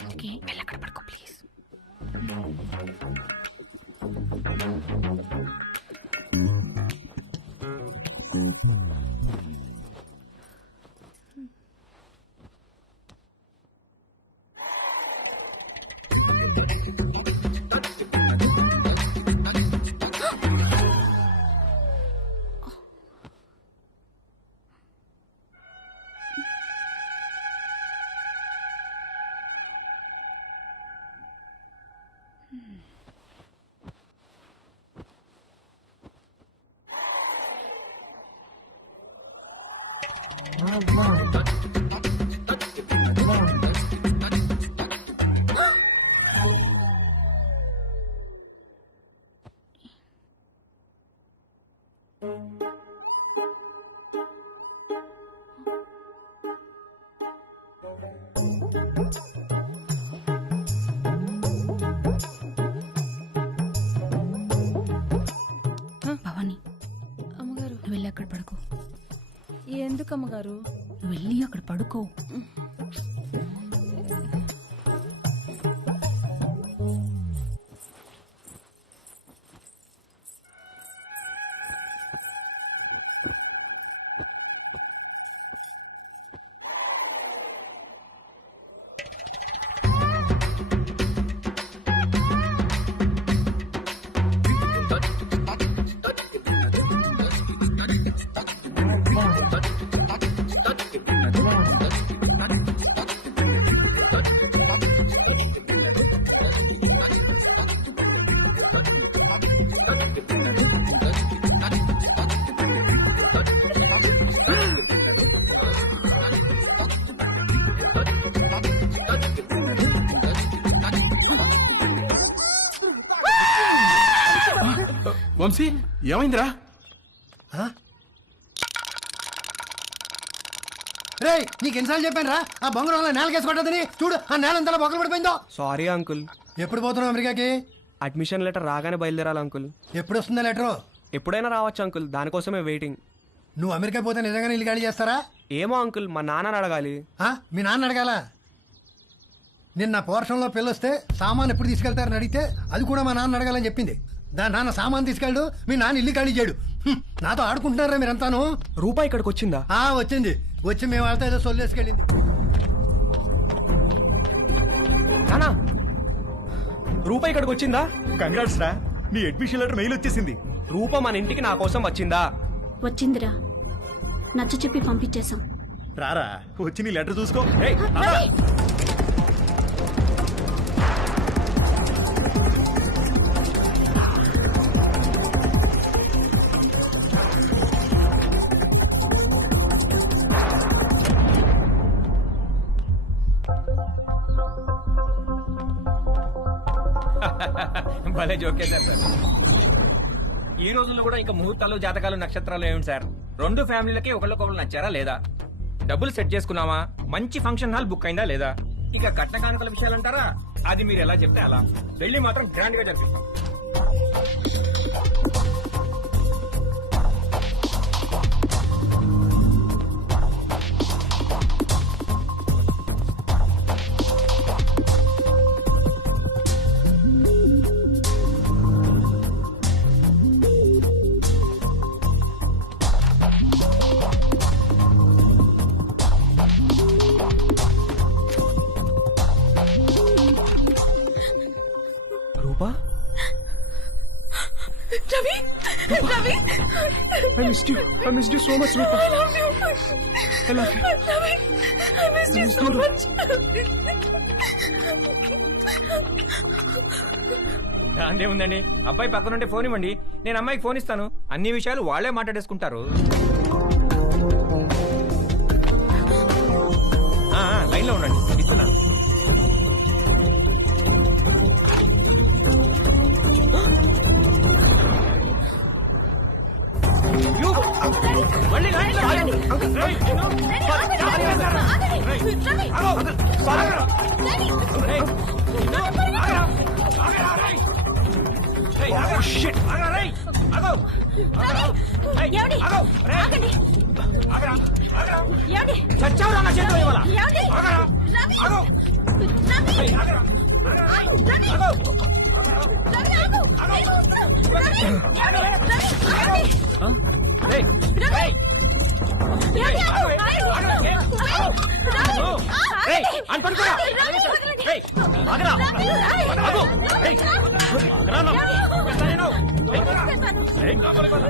ఇంటికి వెళ్ళక్కడ పడుకో ప్లీజ్. భవాని, అమ్మగారు నువ్వు వెళ్ళి అక్కడ పడుకో. ఎందుకు అమ్మగారు? నువ్వు వెళ్ళి అక్కడ పడుకో. వంశీ ఏమైందిరా? రే నీకు ఎన్నిసార్లు చెప్పాను రా ఆ బొంగరం నేలకేసి కొట్టదని. చూడు ఆ నేల అంతా బొక్కలు పడిపోయిందో. Sorry uncle. ఎప్పుడు పోతున్నావు అమెరికాకి? అడ్మిషన్ లెటర్ రాగానే బయలుదేరాలి అంకుల్. ఎప్పుడు వస్తుందా లెటరు? ఎప్పుడైనా రావచ్చు అంకుల్, దానికోసమే వెయిటింగ్. నువ్వు అమెరికా పోతే నిజంగానే ఇల్లు ఖాళీ చేస్తారా? ఏమో అంకుల్, మా నాన్నని అడగాలి. మీ నాన్న అడగాల? నిన్న పోర్షన్లో పిల్లొస్తే సామాన్ ఎప్పుడు తీసుకెళ్తారని అడిగితే అది కూడా మా నాన్న అడగాలని చెప్పింది. దాని నాన్న సామాన్ తీసుకెళ్ళడు, మీ నాన్న ఇల్లు ఖాళీ చేయడు. నాతో ఆడుకుంటున్నారా మీరంతాను? రూపాయి ఇక్కడికి వచ్చిందా? వచ్చింది. వచ్చి మేము వాళ్ళతో ఏదో సొల్లేసుకెళ్ళింది. రూపాయి ఇక్కడికి వచ్చిందా? కంగ్రాట్స్ రా, నీ అడ్మిషన్ లెటర్ మెయిల్ వచ్చేసింది. రూప మన ఇంటికి నా కోసం వచ్చిందా? వచ్చిందిరా, నచ్చ చెప్పి పంపించేశాం. రారా వచ్చి నీ లెటర్ చూసుకో. భలే జోకేశారు సార్. ఈ రోజుల్లో కూడా ఇంకా ముహూర్తాలు, జాతకాలు, నక్షత్రాలు ఏమిటి సార్? రెండు ఫ్యామిలీలకి ఒకళ్ళకొకళ్ళు నచ్చారా లేదా? డబ్బులు సెట్ చేసుకున్నావా? మంచి ఫంక్షన్ హాల్ బుక్ అయిందా లేదా? ఇక కట్న కానుకల విషయాలు అంటారా? అది మీరు ఎలా చెప్తే అలా. పెళ్లి మాత్రం గ్రాండ్ గా జరిపిస్తాం. రూపా, Ravi, Ravi, I missed you so much, Rupa. I love you. I love you. Ravi, I missed you so much. దాందే ఉందండి. అబ్బాయి పక్కనుంటే ఫోన్ ఇవ్వండి, నేను అమ్మాయికి ఫోన్ ఇస్తాను. అన్ని విషయాలు వాళ్లే మాట్లాడేసుకుంటారు. లైన్ లో ఉండండి, ఇస్తున్నాను. మళ్ళీ లైన్ లో ఆగండి. చచ్చావురా నా చేతిలో ఇవాళ. అని పడుకోరా. ఏయ్, ఆగరా. ఆగు. ఏయ్, ఆగరా నా. ఎక్కడైనా. ఏయ్, లోపలికి పద.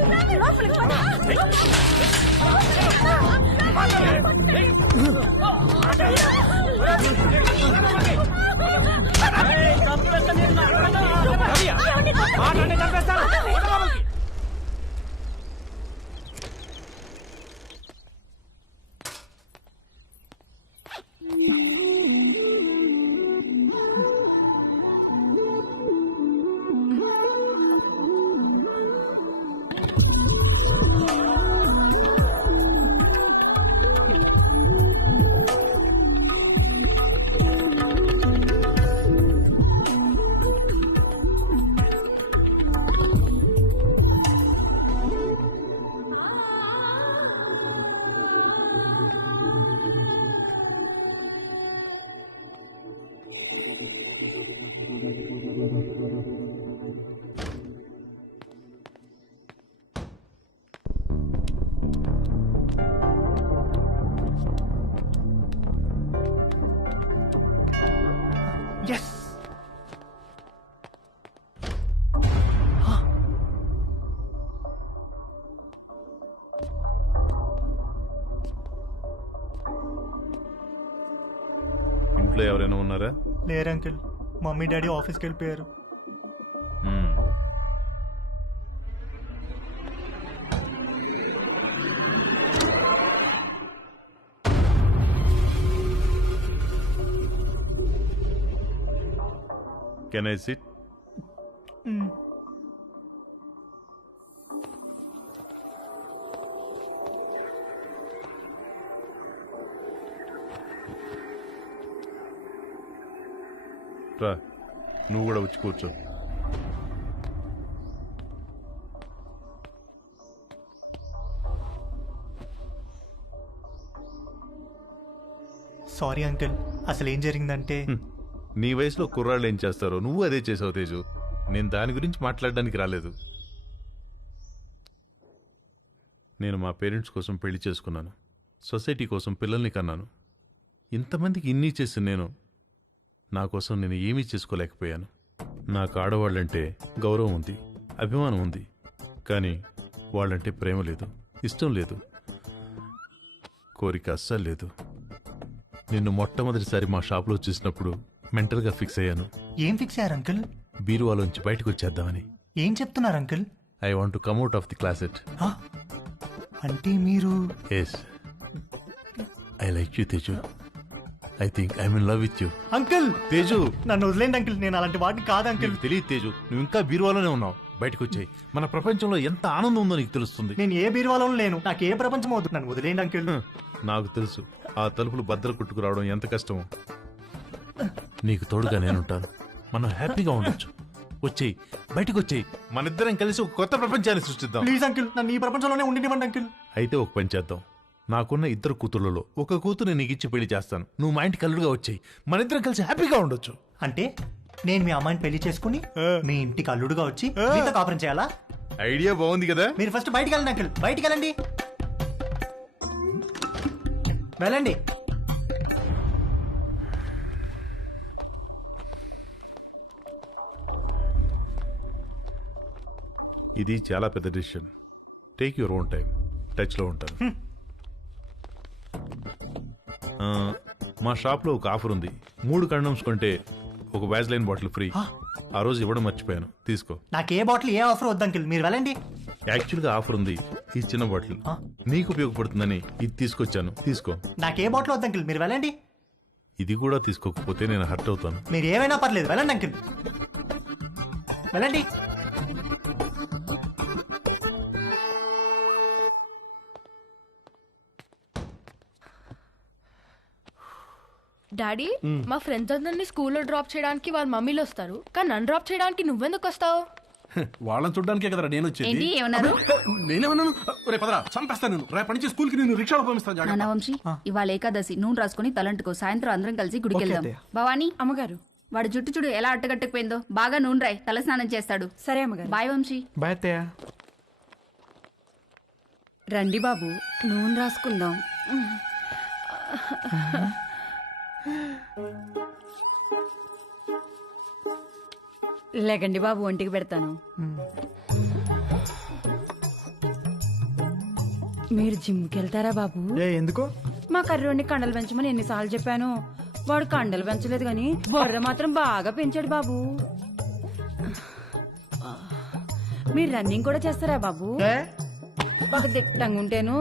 ఇంట్లో ఎవరైనా ఉన్నారా? లేరు అంకుల్, మమ్మీ డాడీ ఆఫీస్కి వెళ్ళిపోయారు. Can I SIT? రా, నువ్వు కూడా వచ్చి కూర్చో. సారీ అంకుల్, అసలు ఏం జరిగిందంటే నీ వయసులో కుర్రాళ్ళు ఏం చేస్తారో నువ్వు అదే చేసావు తేజు. నేను దాని గురించి మాట్లాడడానికి రాలేదు. నేను మా పేరెంట్స్ కోసం పెళ్లి చేసుకున్నాను, సొసైటీ కోసం పిల్లల్ని కన్నాను. ఇంతమందికి ఇన్ని చేసిన నేను నా కోసం నేను ఏమీ చేసుకోలేకపోయాను. నాకు ఆడవాళ్ళంటే గౌరవం ఉంది, అభిమానం ఉంది, కానీ వాళ్ళంటే ప్రేమ లేదు, ఇష్టం లేదు, కోరిక అస్సలు లేదు. నిన్ను మొట్టమొదటిసారి మా షాప్లో చూసినప్పుడు మెంటల్గా ఫిక్స్ అయ్యాను. ఏం ఫిక్స్ అయ్యారు అంకుల్? బీరువాలోంచి బయటకు వచ్చేద్దామని. ఏం చెప్తున్నారు uncle? I want to come out of the closet. అంటే మీరు? Yes, I like you Teju. I think I'm in love with you. Uncle Teju, నన్ను వదిలేండి అంకుల్, నేను అలాంటి వాడిని కాదు అంకుల్. తెలియదు తేజు, నువ్వు ఇంకా బీరువాలోనే ఉన్నావు. బయటకు వచ్చాయి, మన ప్రపంచంలో ఎంత ఆనందం ఉందో నీకు తెలుస్తుంది. నేను ఏ బీరువాలోనూ లేను, నాకు ఏ ప్రపంచం అవుతుంది, నన్ను వదిలేండి అంకుల్. నాకు తెలుసు ఆ తలుపులు బద్దర కుట్టుకురావడం ఎంత కష్టమో. నీకు తోడుగా నేనుంటాను, మనం హ్యాపీగా ఉండొచ్చు. వచ్చేయి, బయటకు వచ్చేయి, మనిద్దరం కలిసి ఒక కొత్త ప్రపంచాన్ని సృష్టిద్దాం. ప్లీజ్ అంకుల్, నన్ను ఈ ప్రపంచంలోనే ఉండినివ్వండి అంకుల్. అయితే ఒక పని చేద్దాం, నాకున్న ఇద్దరు కూతుర్లలో ఒక కూతురు నీకు ఇచ్చి పెళ్లి చేస్తాను. నువ్వు మా ఇంటికి అల్లుడుగా వచ్చేయి, మనిద్దరం కలిసి హ్యాపీగా ఉండొచ్చు. అంటే నేను మీ అమ్మాయిని పెళ్లి చేసుకుని మీ ఇంటికి అల్లుడుగా వచ్చి మీతో కాపురం చేయాలా? ఐడియా బాగుంది కదా. మీరు ఫస్ట్ బయటికి వెళ్ళండి అంకుల్, బయటికి వెళ్ళండి, వెళ్ళండి. ఇది చాలా పెద్ద decision. Take your own time. టచ్లో ఉంటాను. మా షాప్లో ఒక ఆఫర్ ఉంది. 3 కండమ్స్ కొంటే ఒక వ్యాజ్లైన్ బాటిల్ ఫ్రీ. ఆ రోజు ఇవ్వడం మర్చిపోయాను, తీసుకో. నాకు ఏ బాటిల్ ఏ ఆఫర్ వద్దు అంకుల్, మీరు వెళ్ళండి. యాక్చువల్గా ఆఫర్ ఉంది, ఈ చిన్న బాటిల్ నీకు ఉపయోగపడుతుందని ఇది తీసుకొచ్చాను, తీసుకో. నాకు ఏ బాటిల్ వద్దు అంకుల్, మీరు వెళ్ళండి. ఇది కూడా తీసుకోకపోతే నేను హర్ట్ అవుతాను. మీరు ఏమైనా పర్లేదు, వెళ్ళండి అంకుల్, వెళ్ళండి. డాడీ, మా ఫ్రెండ్స్ అందరినీ స్కూల్లో డ్రాప్ చేయడానికి వాళ్ళ మమ్మీలు వస్తారు, కానీ నన్ను డ్రాప్ చేయడానికి నువ్వెందుకు వస్తావు? వాళ్ళని చూడడానికే కదరా నేను వచ్చేది. ఏంటి ఏమన్నారు? నేనేమన్నాను? రేపు పదరా, చంపేస్తాను నేను. రేపటి నుంచి స్కూల్కి నేను రిక్షాలో పంపిస్తాను. జాగ్రత్త. నాన్న వంశీ, ఇవాళ ఏకాదశి, నూనె రాసుకుని తలంటుకో. సాయంత్రం అందరం కలిసి గుడికి వెళ్దాం. భవానీ అమ్మగారు, వాడు జుట్టు చూడు ఎలా అట్టగట్టుకుపోయిందో. బాగా నూనె రాయి, తల స్నానం చేస్తాడు. సరే అమ్మగారు. బాయ్ వంశీ. బాయ్ అత్తయ్య. రండి బాబు, నూనె రాసుకుందాం. లేకండి బాబు, ఒంటికి పెడతాను. మీరు జిమ్కి వెళ్తారా బాబు? ఎందుకు? మా కర్రోడిని కండలు పెంచమని ఎన్నిసార్లు చెప్పాను. వాడు కండలు పెంచలేదు కానీ బొర్ర మాత్రం బాగా పెంచాడు బాబు. మీరు రన్నింగ్ కూడా చేస్తారా బాబు? బాగా దిట్టంగా ఉంటేను.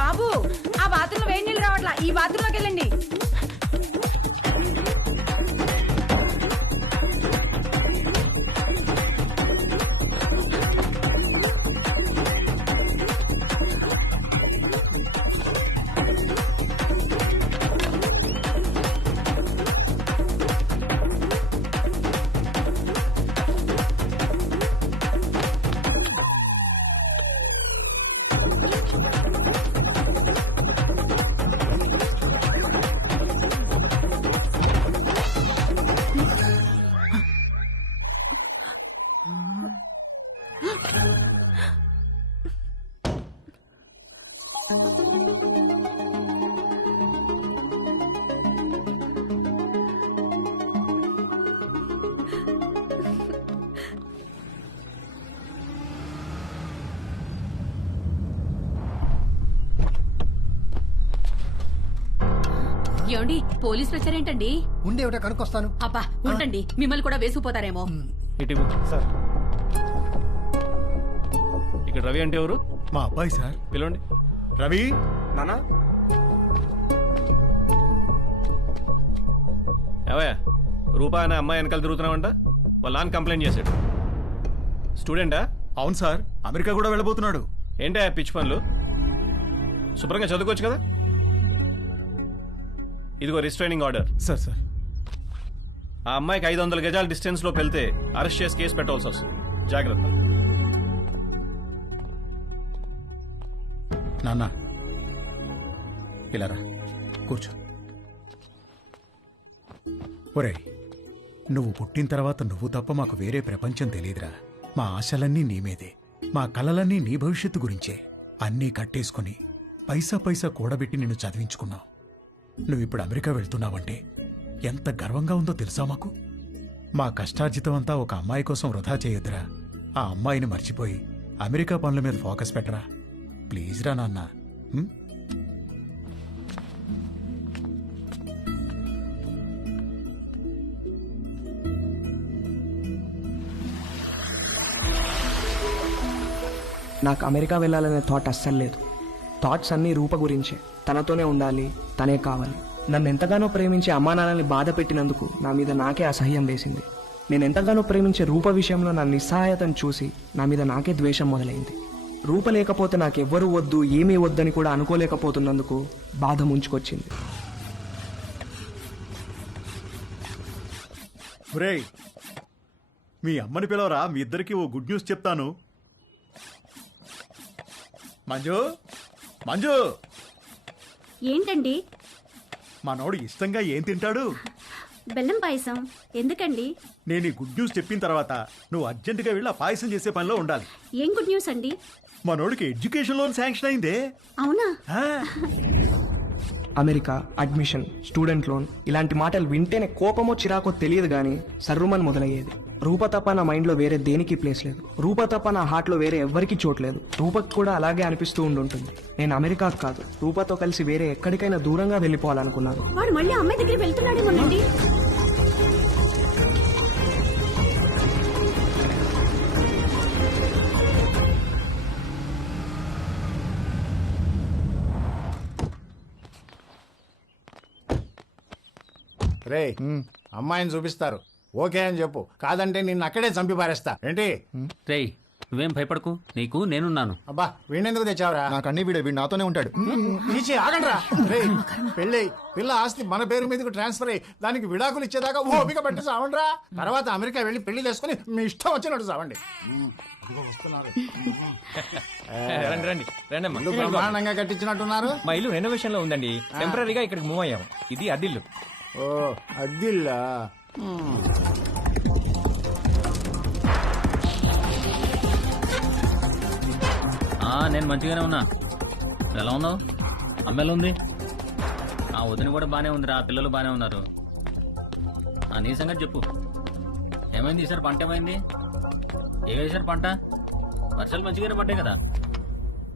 బాబు, ఆ బాత్రూంలో వేడి నీళ్ళు రావట్లా, ఈ బాత్రూంలోకి వెళ్ళండి. ఏమండి, పోలీసులు వచ్చారేంటండి? ఉండేవిట కనుక్కొస్తాను. అబ్బా ఉండండి, మిమ్మల్ని కూడా వేసుకుపోతారేమో. సార్, ఇక్కడ రవి అంటే ఎవరు? మా అబ్బాయి సార్. పిలవండి. రవి నానా ఏవయ్యా, రూపా అనే అమ్మాయి వెనకాల తిరుగుతున్నావంట. వాళ్ళ నాన్న కంప్లైంట్ చేశాడు. స్టూడెంటా? అవును సార్, అమెరికా కూడా వెళ్ళబోతున్నాడు. ఏంటా పిచ్చి పనులు? శుభ్రంగా చదువుకోవచ్చు కదా. ఇదిగో రిస్ట్రైనింగ్ ఆర్డర్. సార్ సార్, ఆ అమ్మాయికి 500 గజాల డిస్టెన్స్ లో వెళ్తే అరెస్ట్ చేసి కేసు పెట్టాల్సి వస్తుంది. జాగ్రత్త. నాన్న ఇలా రా, కూర్చో. ఒరే, నువ్వు పుట్టిన తర్వాత నువ్వు తప్ప మాకు వేరే ప్రపంచం తెలియదురా. మా ఆశలన్నీ నీ మీదే, మా కలలన్నీ నీ భవిష్యత్తు గురించే. అన్నీ కట్టేసుకుని పైసా పైసా కూడబెట్టి నిన్ను చదివించుకున్నావు. నువ్విప్పుడు అమెరికా వెళ్తున్నావంటే ఎంత గర్వంగా ఉందో తెలుసా మాకు. మా కష్టార్జితం అంతా ఒక అమ్మాయి కోసం వృధా చేయొద్దురా. ఆ అమ్మాయిని మర్చిపోయి అమెరికా పనుల మీద ఫోకస్ పెట్టరా. ప్లీజ్ రా నాన్న. నాకు అమెరికా వెళ్ళాలనే థాట్ అస్సలు లేదు. థాట్స్ అన్నీ రూప గురించే. తనతోనే ఉండాలి, తనే కావాలి. నన్ను ఎంతగానో ప్రేమించే అమ్మా నాన్నల్ని బాధ పెట్టినందుకు నా మీద నాకే అసహ్యం వేసింది. నేను ఎంతగానో ప్రేమించే రూప విషయంలో నా నిస్సహాయతను చూసి నా మీద నాకే ద్వేషం మొదలైంది. రూప లేకపోతే నాకెవ్వరూ వద్దు, ఏమీ వద్దని కూడా అనుకోలేకపోతున్నందుకు బాధ ముంచుకొచ్చింది. ఒరేయ్, మీ అమ్మని పిలవరా, మీ ఇద్దరికి ఓ గుడ్ న్యూస్ చెప్తాను. మంజు, మంజు. ఏంటండి? మనోడు ఇష్టంగా ఏం తింటాడు? బెల్లం పాయసం. ఎందుకండి? నేను ఈ గుడ్ న్యూస్ చెప్పిన తర్వాత నువ్వు అర్జెంటుగా వెళ్ళి ఆ పాయసం చేసే పనిలో ఉండాలి. ఏం గుడ్ న్యూస్ అండి? మనోడికి ఎడ్యుకేషన్ లోన్ శాంక్షన్ అయిందే. అవునా? అమెరికా, అడ్మిషన్, స్టూడెంట్ లోన్ ఇలాంటి మాటలు వింటేనే కోపమో చిరాకో తెలియదు కానీ సర్రుమని మొదలయ్యేది. రూప తప్ప నా మైండ్లో వేరే దేనికి ప్లేస్ లేదు. రూప తప్ప నా హార్ట్లో వేరే ఎవ్వరికీ చోట్లేదు. రూపకు కూడా అలాగే అనిపిస్తూ ఉండుంటుంది. నేను అమెరికాకు కాదు, రూపతో కలిసి వేరే ఎక్కడికైనా దూరంగా వెళ్ళిపోవాలనుకున్నాను. వాడు మళ్ళీ అమ్మాయి దగ్గర వెళ్తున్నాడేమోనండి. రే అమ్మాయిని చూపిస్తారు, ఓకే అని చెప్పు. కాదంటే నిన్ను అక్కడే చంపి పారేస్తా. ఏంటి రేయ్ నువ్వేం భయపడకు, నీకు నేనున్నాను. అబ్బా వీణెందుకు తెచ్చావురా? నాకు అన్ని వీడు నాతోనే ఉంటాడు. తీసి ఆగండ్రా. రే పెళ్ళి పిల్ల ఆస్తి మన పేరు మీదకి ట్రాన్స్ఫర్ అయ్యి దానికి విడాకులు ఇచ్చేదాకా ఓపిక పెట్టి సావండ్రా. తర్వాత అమెరికా వెళ్ళి పెళ్లి చేసుకుని మీ ఇష్టం వచ్చినట్టు సావండి. రండి రండి రండి అమ్మా. ఇల్లు బ్రహ్మాండంగా కట్టించినట్టున్నారు. మా ఇల్లు రెనోవేషన్ లో ఉందండి, టెంపరీగా ఇక్కడికి మూవ్ అయ్యాము. ఇది అద్దిల్లు. ఓ అద్దిల్లా? నేను మంచిగానే ఉన్నా. ఎలా ఉన్నావు? అమ్మాయిలు ఉంది, ఆ వదిన కూడా బానే ఉందిరా, పిల్లలు బానే ఉన్నారు. నీ సంగతి చెప్పు, ఏమైంది ఈసారి? పంట ఏమైంది? ఏ వేసారు పంట? వర్షాలు మంచిగానే పడ్డాయి కదా.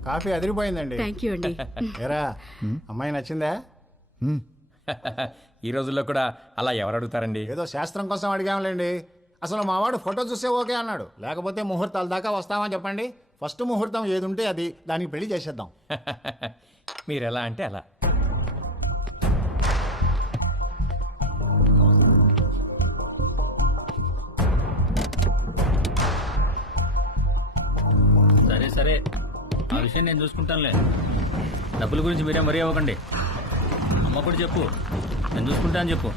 కాఫీ అదిరిపోయిందండి. థ్యాంక్ యూ అండి. ఏరా అమ్మాయి నచ్చిందా? ఈ రోజుల్లో కూడా అలా ఎవరు అడుగుతారండి? ఏదో శాస్త్రం కోసం అడిగాంలేండి. అసలు మావాడు ఫోటో చూసే ఓకే అన్నాడు. లేకపోతే ముహూర్తాల దాకా వస్తామని చెప్పండి. ఫస్ట్ ముహూర్తం ఏది ఉంటే అది, దానికి పెళ్లి చేసేద్దాం. మీరు ఎలా అంటే అలా. సరే సరే, ఆ విషయం నేను చూసుకుంటానులే. డబ్బుల గురించి మీరేం వరి అవ్వకండి. అమ్మ కూడా చెప్పు, నేను చూసుకుంటా అని చెప్పు.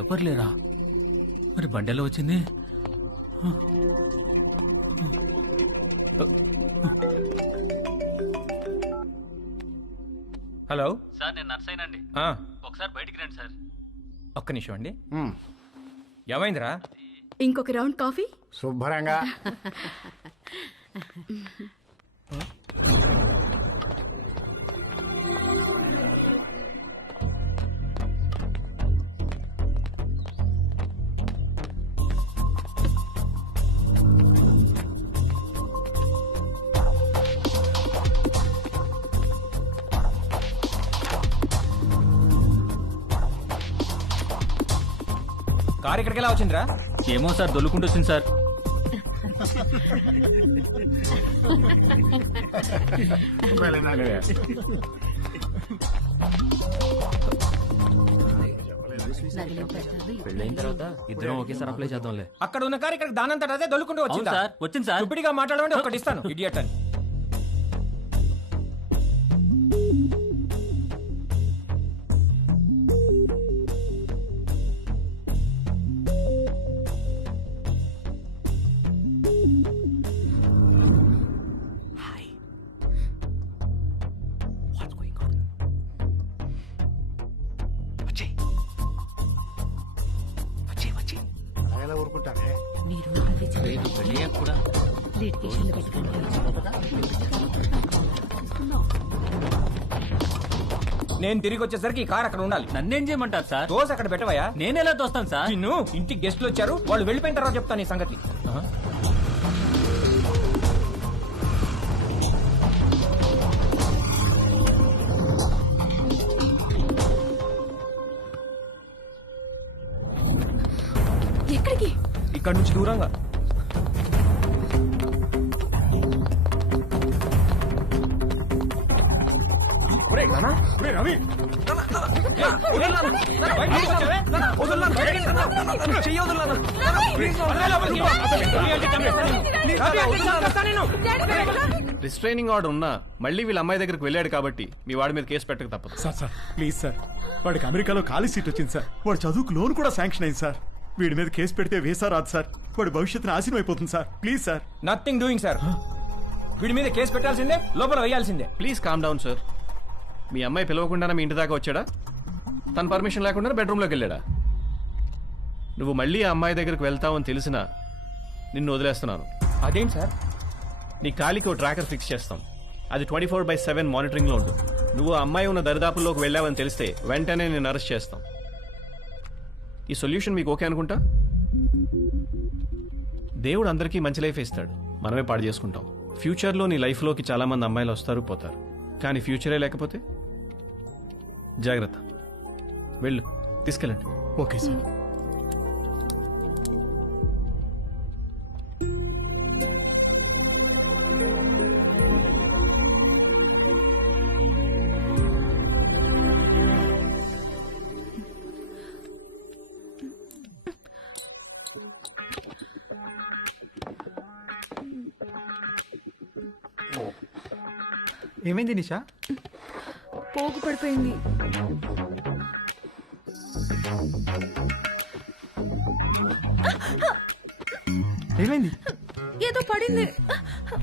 ఎవరు లేరా? మరి బండెలో వచ్చింది? హలో సార్, నేను నర్సైనండి. ఒకసారి బయటికి రండి సార్. ఒక్క నిమిషం అండి. ఏమైందిరా? ఇంకొక రౌండ్ కాఫీ. శుభ్రంగా. కారు ఇక్కడికి ఎలా వచ్చిందిరా? ఏమో సార్, దొల్లుకుంటూ వచ్చింది సార్. పెళ్ళైన తర్వాత ఇద్దరం ఒకేసారి అప్లై చేద్దాంలే. అక్కడ ఉన్న కారు ఇక్కడికి దానంతట అదే దొల్లుకుంటూ వచ్చిందా? సార్ వచ్చింది సార్. ఇప్పటిగా మాట్లాడమంటే ఒకటి ఇస్తాను, ఇడియట్ అని. ఊరుకుంటారే నేను తిరిగి వచ్చేసరికి ఈ కార్ అక్కడ ఉండాలి. నన్నేం చేయమంటారు సార్? దోశ అక్కడ పెట్టవయ్యా. నేను ఎలా తోస్తాను సార్? నిన్ను ఇంటికి గెస్ట్లు వచ్చారు, వాళ్ళు వెళ్ళిపోయిన తర్వాత చెప్తాను ఈ సంగతి. ఎక్కడికి? ఇక్కడ నుంచి దూరంగా. రవి రిస్ట్రైనింగ్ ఆర్డర్ ఉన్నా మళ్ళీ వీళ్ళ అమ్మాయి దగ్గరికి వెళ్ళాడు కాబట్టి మీ వాడి మీద కేసు పెట్టక తప్పదు. సార్ ప్లీజ్ సార్, వాడికి అమెరికాలో ఖాళీ సీట్ వచ్చింది సార్. వాడు చదువుకు లోన్ కూడా శాంక్షన్ అయింది సార్. వీడి మీద కేసు పెడితే వేసా రాదు సార్. వాడి భవిష్యత్తు నాశనం అయిపోతుంది sir. Please sir. Nothing doing sir. వీడి మీద కేసు పెట్టాల్సిందే, లోపల వేయాల్సిందే. Please calm down sir. మీ అమ్మాయి పిలవకుండానే మీ ఇంటి దాకా వచ్చాడా? తన పర్మిషన్ లేకుండా బెడ్రూమ్లోకి వెళ్ళాడా? నువ్వు మళ్ళీ ఆ అమ్మాయి దగ్గరికి వెళ్తావని తెలిసినా నిన్ను వదిలేస్తున్నాను. అదేంటి సార్? నీ కాలికి ఓ ట్రాకర్ ఫిక్స్ చేస్తాం. అది 24/7 మానిటరింగ్లో ఉంటుంది. నువ్వు ఆ అమ్మాయి ఉన్న దరిదాపుల్లోకి వెళ్ళావని తెలిస్తే వెంటనే నేను అరెస్ట్ చేస్తాం. ఈ సొల్యూషన్ మీకు ఓకే అనుకుంటా? దేవుడు అందరికీ మంచి లైఫ్ ఇస్తాడు, మనమే పాడు చేసుకుంటాం. ఫ్యూచర్లో నీ లైఫ్లోకి చాలామంది అమ్మాయిలు వస్తారు పోతారు, కానీ ఫ్యూచరే లేకపోతే జాగ్రత్త. వెళ్ళు, తీసుకెళ్ళండి. Okay sir. ఏమైంది నిషా? పోగు పడిపోయింది. ఏమైంది? ఏదో పడింది.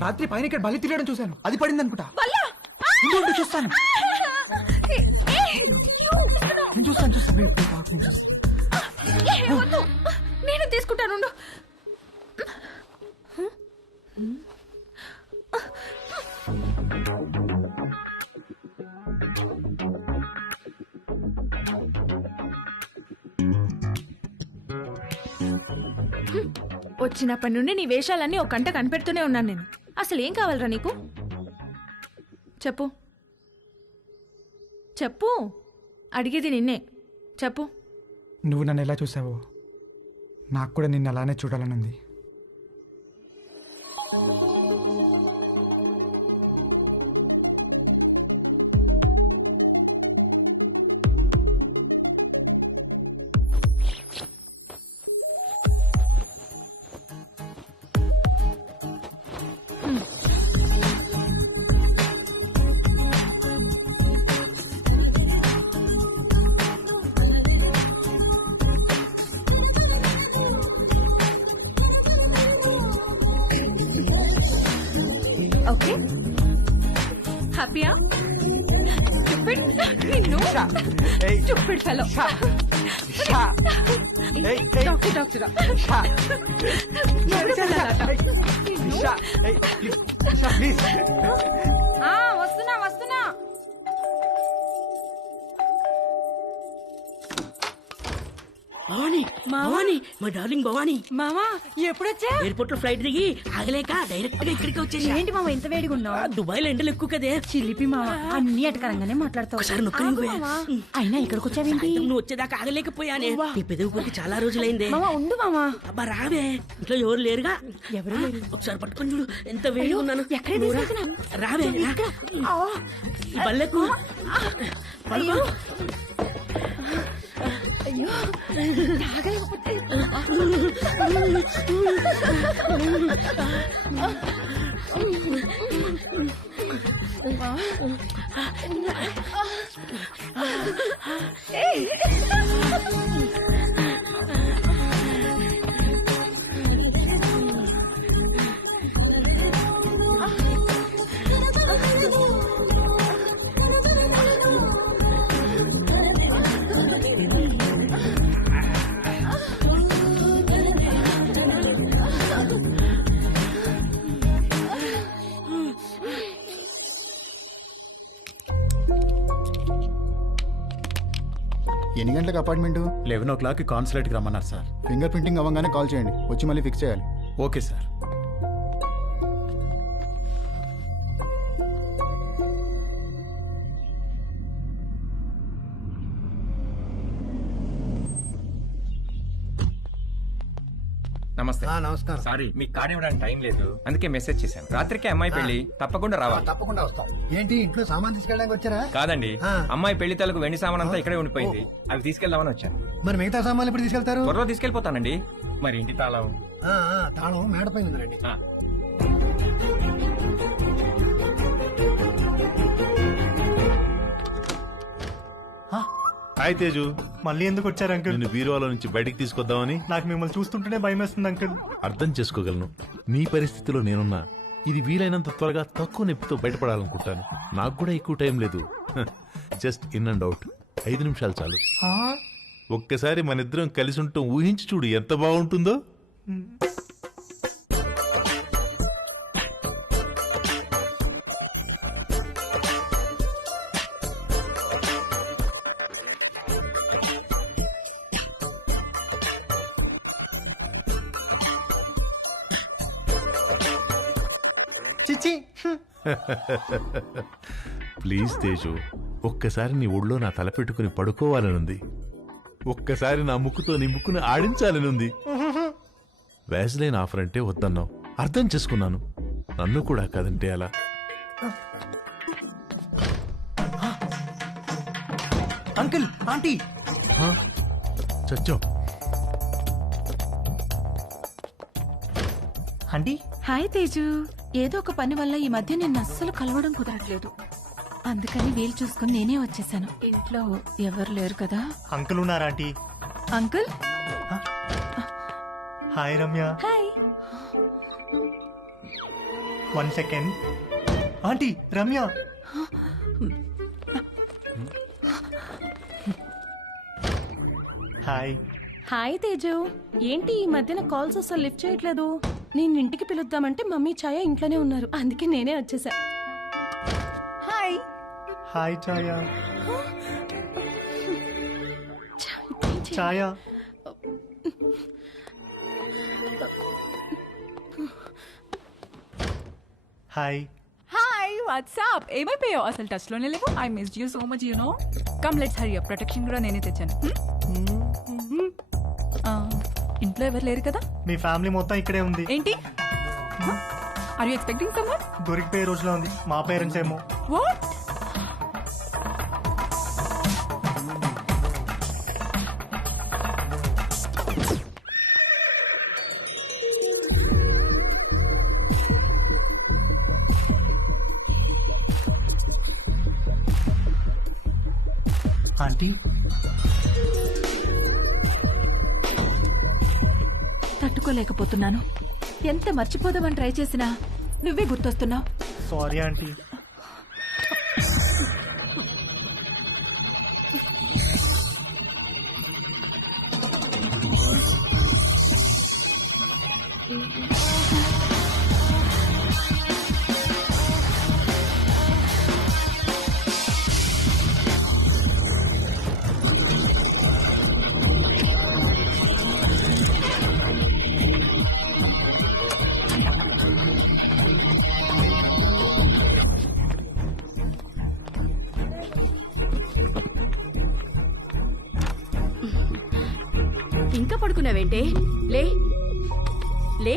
రాత్రి పైన ఇక్కడ బలి తిరగడం చూశాను, అది పడింది అనుకుంటా. చూస్తాను, నేను చూస్తాను. నేను తీసుకుంటాను. వచ్చినప్పటి నుండి నీ వేషాలన్నీ ఒక కంట కనిపెడుతూనే ఉన్నాను నేను. అసలు ఏం కావాలరా నీకు? చెప్పు చెప్పు, అడిగేది నిన్నే. చెప్పు. నువ్వు నన్ను ఎలా చూసావో నాకు కూడా నిన్ను అలానే చూడాలనుంది. ఓకే, హ్యాపీయా? Stupid. నిన్ను Stupid fellow. డాక్టర్. వస్తున్నా. భవాని, మా డార్లింగ్ భవాని. మామా ఎప్పుడొచ్చా? ఎయిర్పోర్ట్ లో ఫ్లైట్ దిగి ఆగలేక డైరెక్ట్ గా ఇక్కడికి వచ్చేసి. ఏంటి మామ ఇంత వేడిగా ఉన్నావు? దుబాయ్ లో ఎండలు ఎక్కువ కదే. చిలిపి మామ, అన్ని అటకరంగానే మాట్లాడతావు. ఒకసారి నొక్కని అయినా ఇక్కడికి వచ్చావేంటి? నువ్వు వచ్చేదాకా ఆగలేకపోయానే. నీ పెదవి కొరికి చాలా రోజులైందే. మామ ఉండు మామ. అబ్బా రావే, ఇంట్లో ఎవరు లేరుగా. ఎవరు లేరు. ఒకసారి పట్టుకొని చూడు, ఎంత వేడిగా ఉన్నాను. ఎక్కడ తీసుకెళ్తున్నా? రావే, ఈ బల్లెకు అయ్యో తాగలేకపోతే ఎన్ని గంటలకు అపార్ట్మెంట్? 11 o'clock కాన్సులేట్కి రమ్మన్నారు సార్. ఫింగర్ ప్రింటింగ్ అవ్వగానే కాల్ చేయండి, వచ్చి మళ్ళీ ఫిక్స్ చేయాలి. Okay sir. నమస్తే. నమస్కారం. సారీ, మీకు కార్డు ఇవ్వడానికి టైం లేదు, అందుకే మెసేజ్ చేశాను. రాత్రికి అమ్మాయి పెళ్లి, తప్పకుండా రావాలి. తప్పకుండా వస్తాం. ఏంటి ఇంట్లో సామాన్ తీసుకెళ్ళడానికి వచ్చారా? కాదండి, అమ్మాయి పెళ్లి తలకు వెండి సామాన్ అంతా ఇక్కడే ఉండిపోయింది, అవి తీసుకెళ్దామని వచ్చాను. మరి మిగతా సామాన్లు ఎప్పుడు తీసుకెళ్తారు? త్వరలో తీసుకెళ్లిపోతానండి. మరి ఇంటి తాళం? తాళం మేడపై ఉందండి. హాయ్ తేజు, మళ్ళీ ఎందుకు వచ్చారు అంకుల్? నిన్ను బీరువాలో నుంచి బయటికి తీసుకొద్దామని. నాకు మిమ్మల్ని చూస్తుంటేనే భయం వేస్తుంది అంకుల్. అర్థం చేసుకోగలను, నీ పరిస్థితిలో నేనున్నా. ఇది వీలైనంత త్వరగా తక్కువ నొప్పితో బయటపడాలనుకుంటాను. నాకు కూడా ఎక్కువ టైం లేదు. జస్ట్ ఇన్ అండ్ అవుట్, 5 నిమిషాలు చాలు. ఒక్కసారి మన ఇద్దరం కలిసి ఉంటాం ఊహించి చూడు, ఎంత బాగుంటుందో. చిచి ప్లీజ్ తేజు, ఒక్కసారి నీ ఒళ్ళో నా తల పెట్టుకుని పడుకోవాలనుంది. ఒక్కసారి నా ముక్కుతో నీ ముక్కుని ఆడించాలనుంది. వ్యాజ్లైన్ ఆఫర్ అంటే వద్దన్నావు, అర్థం చేసుకున్నాను. నన్ను కూడా కాదంటే అలా. అంకుల్, ఆంటీ, చచ్చో. ఆంటీ. హాయ్ తేజు. ఏదో ఒక పని వల్ల ఈ మధ్య నిన్ను అస్సలు కలవడం కుదరట్లేదు. అందుకని వీలు చూసుకుని నేనే వచ్చేసాను. ఇంట్లో ఎవరు లేరు కదా? అంకుల్ ఉన్నారా aunty? Uncle. Hi Ramya. Hi. 1 second. Aunty, Ramya. Hi. Hi Teju. ఏంటి ఈ మధ్యన కాల్స్ అసలు లిఫ్ట్ చేయట్లేదు? నేను ఇంటికి పిలుద్దామంటే మమ్మీ ఛాయ ఇంట్లోనే ఉన్నారు, అందుకే నేనే వచ్చేసా. Hi. Hi Chhaya. Chhaya. Hi. Hi, what's up? ఏమైపోయావు? అసలు టచ్ లోనే లేవు. I missed you so much, you know. Come let's hurry up. Protection కూడా నేనే తెచ్చాను. ఇంట్లో ఎవరు లేరు కదా? మీ ఫ్యామిలీ మొత్తం ఇక్కడే ఉంది. ఏంటి? Are you expecting someone? దొరికిపోయే రోజులో ఉంది. మా పేరెంట్స్ ఏమో. వాట్? ఆంటీ, తట్టుకోలేకపోతున్నాను. ఎంత మర్చిపోదామని ట్రై చేసినా నువ్వే గుర్తొస్తున్నావు. Sorry aunty. ఇంకా పడుకున్నావేంటే? లే లే,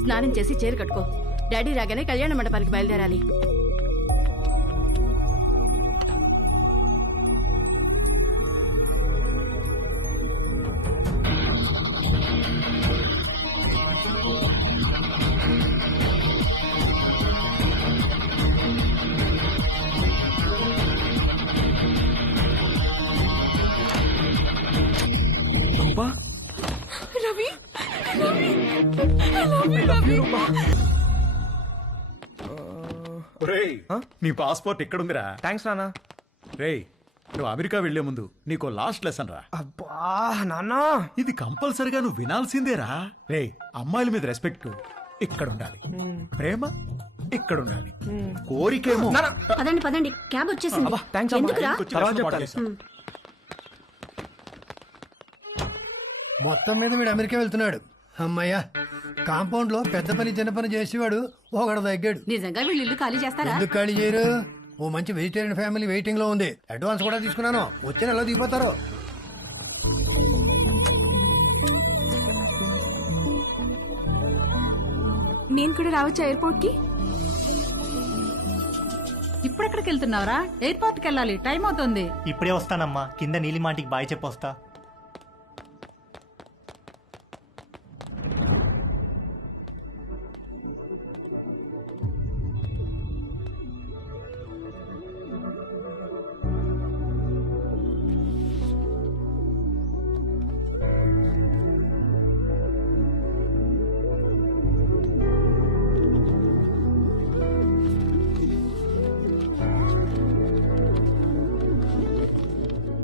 స్నానం చేసి చీర కట్టుకో. డాడీ రాగానే కళ్యాణ మండపానికి బయలుదేరాలి. రవి, నీ పాస్పోర్ట్ ఎక్కడుందిరా? థ్యాంక్స్ నాన్న. రేయ్, నువ్వు అమెరికా వెళ్లే ముందు నీకు లాస్ట్ లెసన్ రా. అబ్బా నాన్నా, ఇది కంపల్సరిగా నువ్వు వినాల్సిందేరా. రేయ్, అమ్మాయిల మీద రెస్పెక్ట్ ఇక్కడ ఉండాలి, ప్రేమ ఇక్కడ ఉండాలి, కోరికేమో. పదండి పదండి, క్యాబ్ వచ్చేసింది. ఎందుకురా? మొత్తం మీద వీడు అమెరికా వెళ్తున్నాడు. అమ్మయ్యా, కాంపౌండ్ లో పెద్ద పని చిన్న పని చేసేవాడు ఒకడు తగ్గాడు. నిజంగా వీళ్ళు ఇల్లు ఖాళీ చేస్తారా? ఎందుకు ఖాళీ చేయరు? ఓ మంచి వెజిటేరియన్ ఫ్యామిలీ వెయిటింగ్ లో ఉంది. అడ్వాన్స్ కూడా తీసుకున్నాను. వచ్చిన ఎలా దిగిపోతారు. నేను కూడా రావచ్చా ఎయిర్పోర్ట్ కి? ఇప్పుడెక్కడికి వెళ్తున్నావురా? ఎయిర్పోర్ట్ కి వెళ్ళాలి, టైం అవుతుంది. ఇప్పుడే వస్తానమ్మా. కింద నీలిమాంటికి బాయ్ చెప్పొస్తా.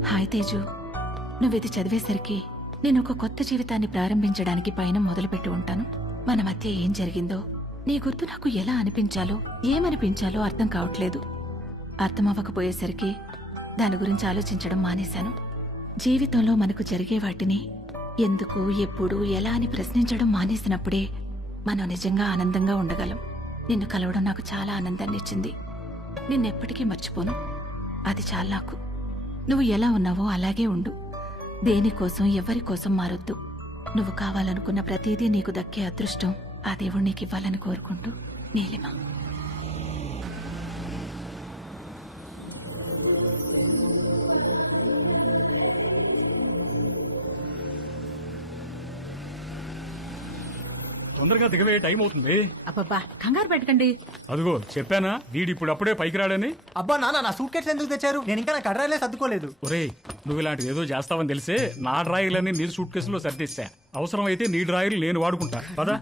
హాయ్ తేజు, నువ్విది చదివేసరికి నేను ఒక కొత్త జీవితాన్ని ప్రారంభించడానికి పైన మొదలుపెట్టి ఉంటాను. మన మధ్య ఏం జరిగిందో, నీ గుర్తు నాకు ఎలా అనిపించాలో ఏమనిపించాలో అర్థం కావట్లేదు. అర్థమవ్వకపోయేసరికి దాని గురించి ఆలోచించడం మానేశాను. జీవితంలో మనకు జరిగే వాటిని ఎందుకు, ఎప్పుడు, ఎలా అని ప్రశ్నించడం మానేసినప్పుడే మనం నిజంగా ఆనందంగా ఉండగలం. నిన్ను కలవడం నాకు చాలా ఆనందాన్ని ఇచ్చింది. నిన్నెప్పటికీ మర్చిపోను. అది చాలా నాకు. నువ్వు ఎలా ఉన్నావో అలాగే ఉండు. దేనికోసం ఎవరి కోసం మారొద్దు. నువ్వు కావాలనుకున్న ప్రతిదీ నీకు దక్కే అదృష్టం ఆ దేవుడు నీకు ఇవ్వాలని కోరుకుంటూ నీలిమ. తొందరగా దిగవే, టైం అవుతుంది. అబ్బబ్బా కంగారు పెట్టకండి. అదిగో చెప్పానా వీడి ఇప్పుడు అప్పుడే పైకి రాడని. అబ్బా నాన్న, నా సూట్ కేసు ఎందుకు తెచ్చారు? నేను ఇంకా నా కడ్రాయిలే సర్దుకోలేదు. ఒరేయ్, నువ్వు ఇలాంటిది ఏదో చేస్తావని తెలిసే నా డ్రాయర్లన్నీ నీ సూట్ కేసులో సర్దేశా. అవసరం అయితే నీ డ్రాయర్లు నేను వాడుకుంటా పదా.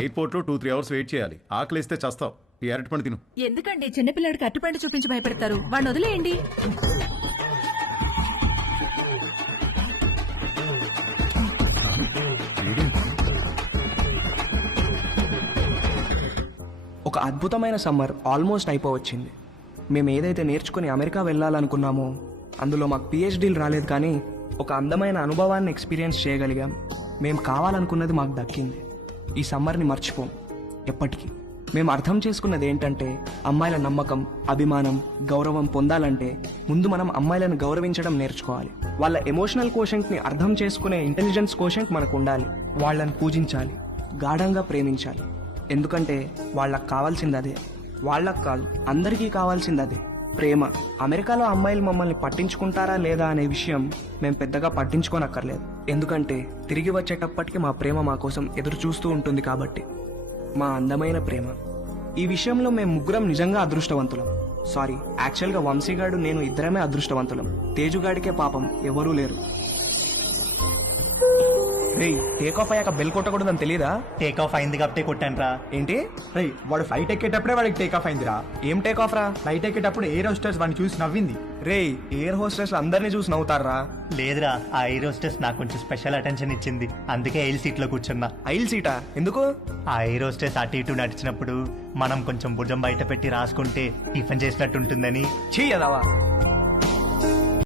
ఎయిర్పోర్ట్ లో 2-3 అవర్స్ వెయిట్ చేయాలి. ఆకలిస్తే చస్తావు. ఈ అరటిపండు తిను. ఎందుకండి చిన్నపిల్లడికి అట్టుపండు చూపించి భయపెడతారు? వాడిని వదిలేయండి. ఒక అద్భుతమైన సమ్మర్ ఆల్మోస్ట్ అయిపోవచ్చింది. మేము ఏదైతే నేర్చుకుని అమెరికా వెళ్ళాలనుకున్నామో అందులో మాకు పిహెచ్డీలు రాలేదు, కానీ ఒక అందమైన అనుభవాన్ని ఎక్స్పీరియన్స్ చేయగలిగాం. మేము కావాలనుకున్నది మాకు దక్కింది. ఈ సమ్మర్ని మర్చిపోం ఎప్పటికీ. మేము అర్థం చేసుకున్నది ఏంటంటే, అమ్మాయిల నమ్మకం, అభిమానం, గౌరవం పొందాలంటే ముందు మనం అమ్మాయిలను గౌరవించడం నేర్చుకోవాలి. వాళ్ళ ఎమోషనల్ కోషెంట్ని అర్థం చేసుకునే ఇంటెలిజెన్స్ కోషెంట్ మనకు ఉండాలి. వాళ్ళని పూజించాలి, గాఢంగా ప్రేమించాలి. ఎందుకంటే వాళ్ళకు కావాల్సింది అదే. వాళ్ళకు కాదు, అందరికీ కావాల్సింది అదే, ప్రేమ. అమెరికాలో అమ్మాయిలు మమ్మల్ని పట్టించుకుంటారా లేదా అనే విషయం మేము పెద్దగా పట్టించుకోనక్కర్లేదు. ఎందుకంటే తిరిగి వచ్చేటప్పటికి మా ప్రేమ మా కోసం ఎదురు చూస్తూ ఉంటుంది కాబట్టి. మా అందమైన ప్రేమ. ఈ విషయంలో మేము ముగ్గురం నిజంగా అదృష్టవంతులం. సారీ, యాక్చువల్గా వంశీగాడు నేను ఇద్దరమే అదృష్టవంతులం. తేజుగాడికే పాపం ఎవరూ లేరు. రేయ్, టేక్ ఆఫ్ అయ్యాక బెల్ కొట్టకూడదని తెలీదా? టేక్ ఆఫ్ అయింది కాబట్టి కొట్టాను రా. ఏంటి? రేయ్, వాడు ఫ్లైట్ ఎక్కేటప్పుడే వాడికి టేక్ ఆఫ్ అయిందిరా. ఏం టేక్ ఆఫ్ రా? ఫ్లైట్ ఎక్కేటప్పుడు ఎయిర్ హోస్టెస్ వాడిని చూసి నవ్వింది. రేయ్, ఎయిర్ హోస్టెస్ అందరినీ చూసి నవ్వుతారా? లేదురా, ఆ ఎయిర్ హోస్టెస్ నాకు కొంచెం స్పెషల్ అటెన్షన్ ఇచ్చింది. అందుకే ఎయిల్ సీట్ లో కూర్చున్నా. ఐల్ సీటా? ఎందుకు? ఆ ఎయిర్ హోస్టెస్ అటు ఇటు నడిచినప్పుడు మనం కొంచెం భుజం బయట పెట్టి రాసుకుంటే టిఫిన్ చేసినట్టు ఉంటుందని. చెయ్యదావా?